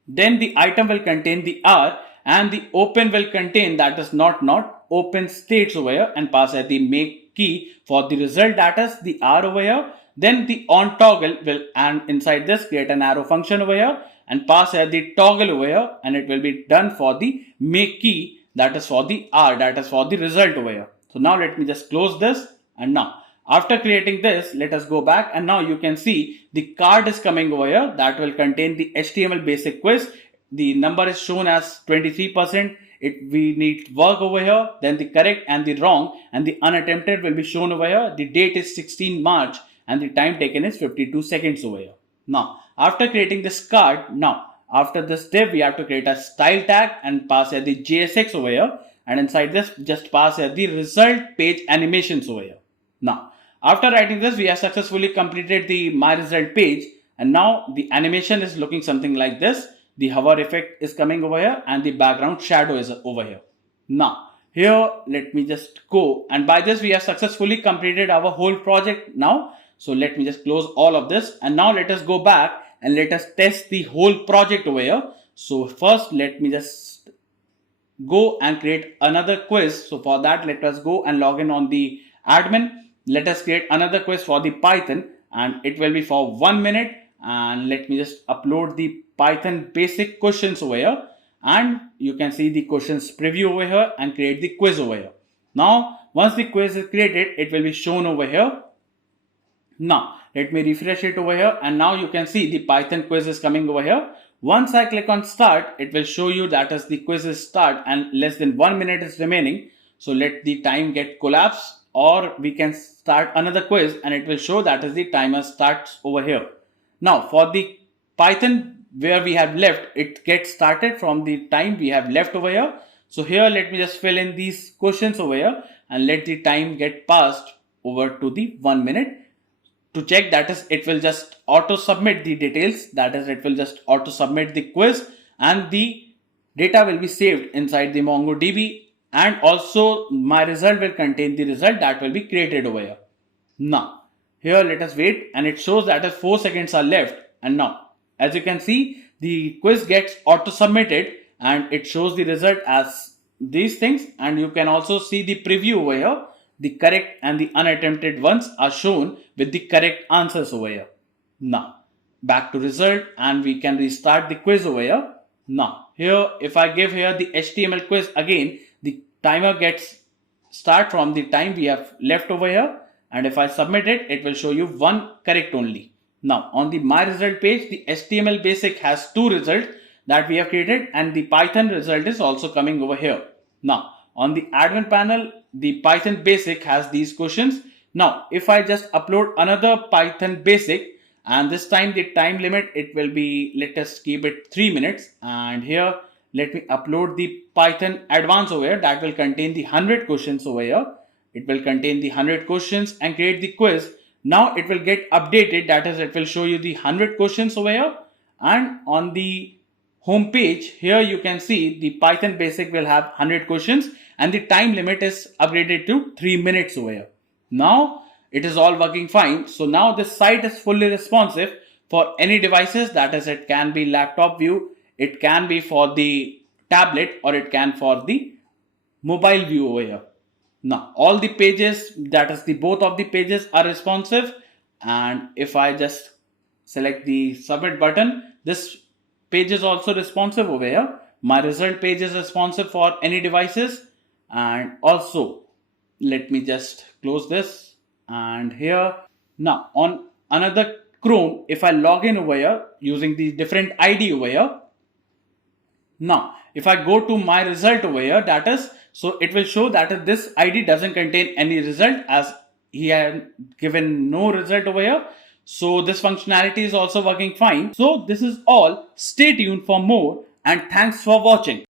Then the item will contain the R, and the open will contain, that is not open states over here, and pass here the make key for the result, that is the R over here. Then the on toggle will, and inside this create an arrow function over here, and pass here the toggle over here, and it will be done for the make key, that is for the R, that is for the result over here. So now let me just close this, and now after creating this, let us go back, and now you can see the card is coming over here, that will contain the HTML basic quiz. The number is shown as 23%. We need work over here, then the correct and the wrong, and the unattempted will be shown over here. The date is 16 March, and the time taken is 52 seconds over here. Now after creating this card, now after this div, we have to create a style tag and pass here the JSX over here. And inside this, just pass here the result page animations over here. Now, after writing this, we have successfully completed the my result page. And now the animation is looking something like this. The hover effect is coming over here and the background shadow is over here. Now, here, let me just go. And by this, we have successfully completed our whole project now. So let me just close all of this. And now let us go back and let us test the whole project over here. So first, let me just go and create another quiz. So for that, let us go and log in on the admin. Let us create another quiz for the Python and it will be for 1 minute. And let me just upload the Python basic questions over here. And you can see the questions preview over here and create the quiz over here. Now, once the quiz is created, it will be shown over here. Now, let me refresh it over here. And now you can see the Python quiz is coming over here. Once I click on start, it will show you that as the quiz is start and less than 1 minute is remaining. So let the time get collapsed, or we can start another quiz and it will show that as the timer starts over here. Now, for the Python where we have left, it gets started from the time we have left over here. So here, let me just fill in these questions over here and let the time get passed over to the 1 minute. To check, that is, it will just auto submit the details. That is, it will just auto submit the quiz and the data will be saved inside the MongoDB. And also my result will contain the result that will be created over here. Now, here let us wait and it shows that 4 seconds are left. And now, as you can see, the quiz gets auto submitted and it shows the result as these things. And you can also see the preview over here. The correct and the unattempted ones are shown with the correct answers over here. Now, back to result and we can restart the quiz over here. Now, here, if I give here the HTML quiz again, the timer gets start from the time we have left over here. And if I submit it, it will show you one correct only. Now, on the my result page, the HTML basic has 2 results that we have created and the Python result is also coming over here. Now, on the admin panel, the Python basic has these questions. Now, if I just upload another Python basic and this time the time limit, it will be, let us keep it 3 minutes. And here, let me upload the Python advanced over here that will contain the 100 questions over here. It will contain the 100 questions and create the quiz. Now it will get updated. That is, it will show you the 100 questions over here. And on the home page, here you can see the Python basic will have 100 questions and the time limit is upgraded to 3 minutes over here. Now it is all working fine. So now this site is fully responsive for any devices. That is, it can be laptop view, it can be for the tablet, or it can for the mobile view over here. Now all the pages, that is the both of the pages are responsive. And if I just select the submit button, this page is also responsive over here. My result page is responsive for any devices. And also let me just close this and here. Now on another Chrome, if I log in over here using the different ID over here. Now if I go to my result over here, that is, so it will show that this ID doesn't contain any result as he had given no result over here. So this functionality is also working fine. So this is all. Stay tuned for more and thanks for watching.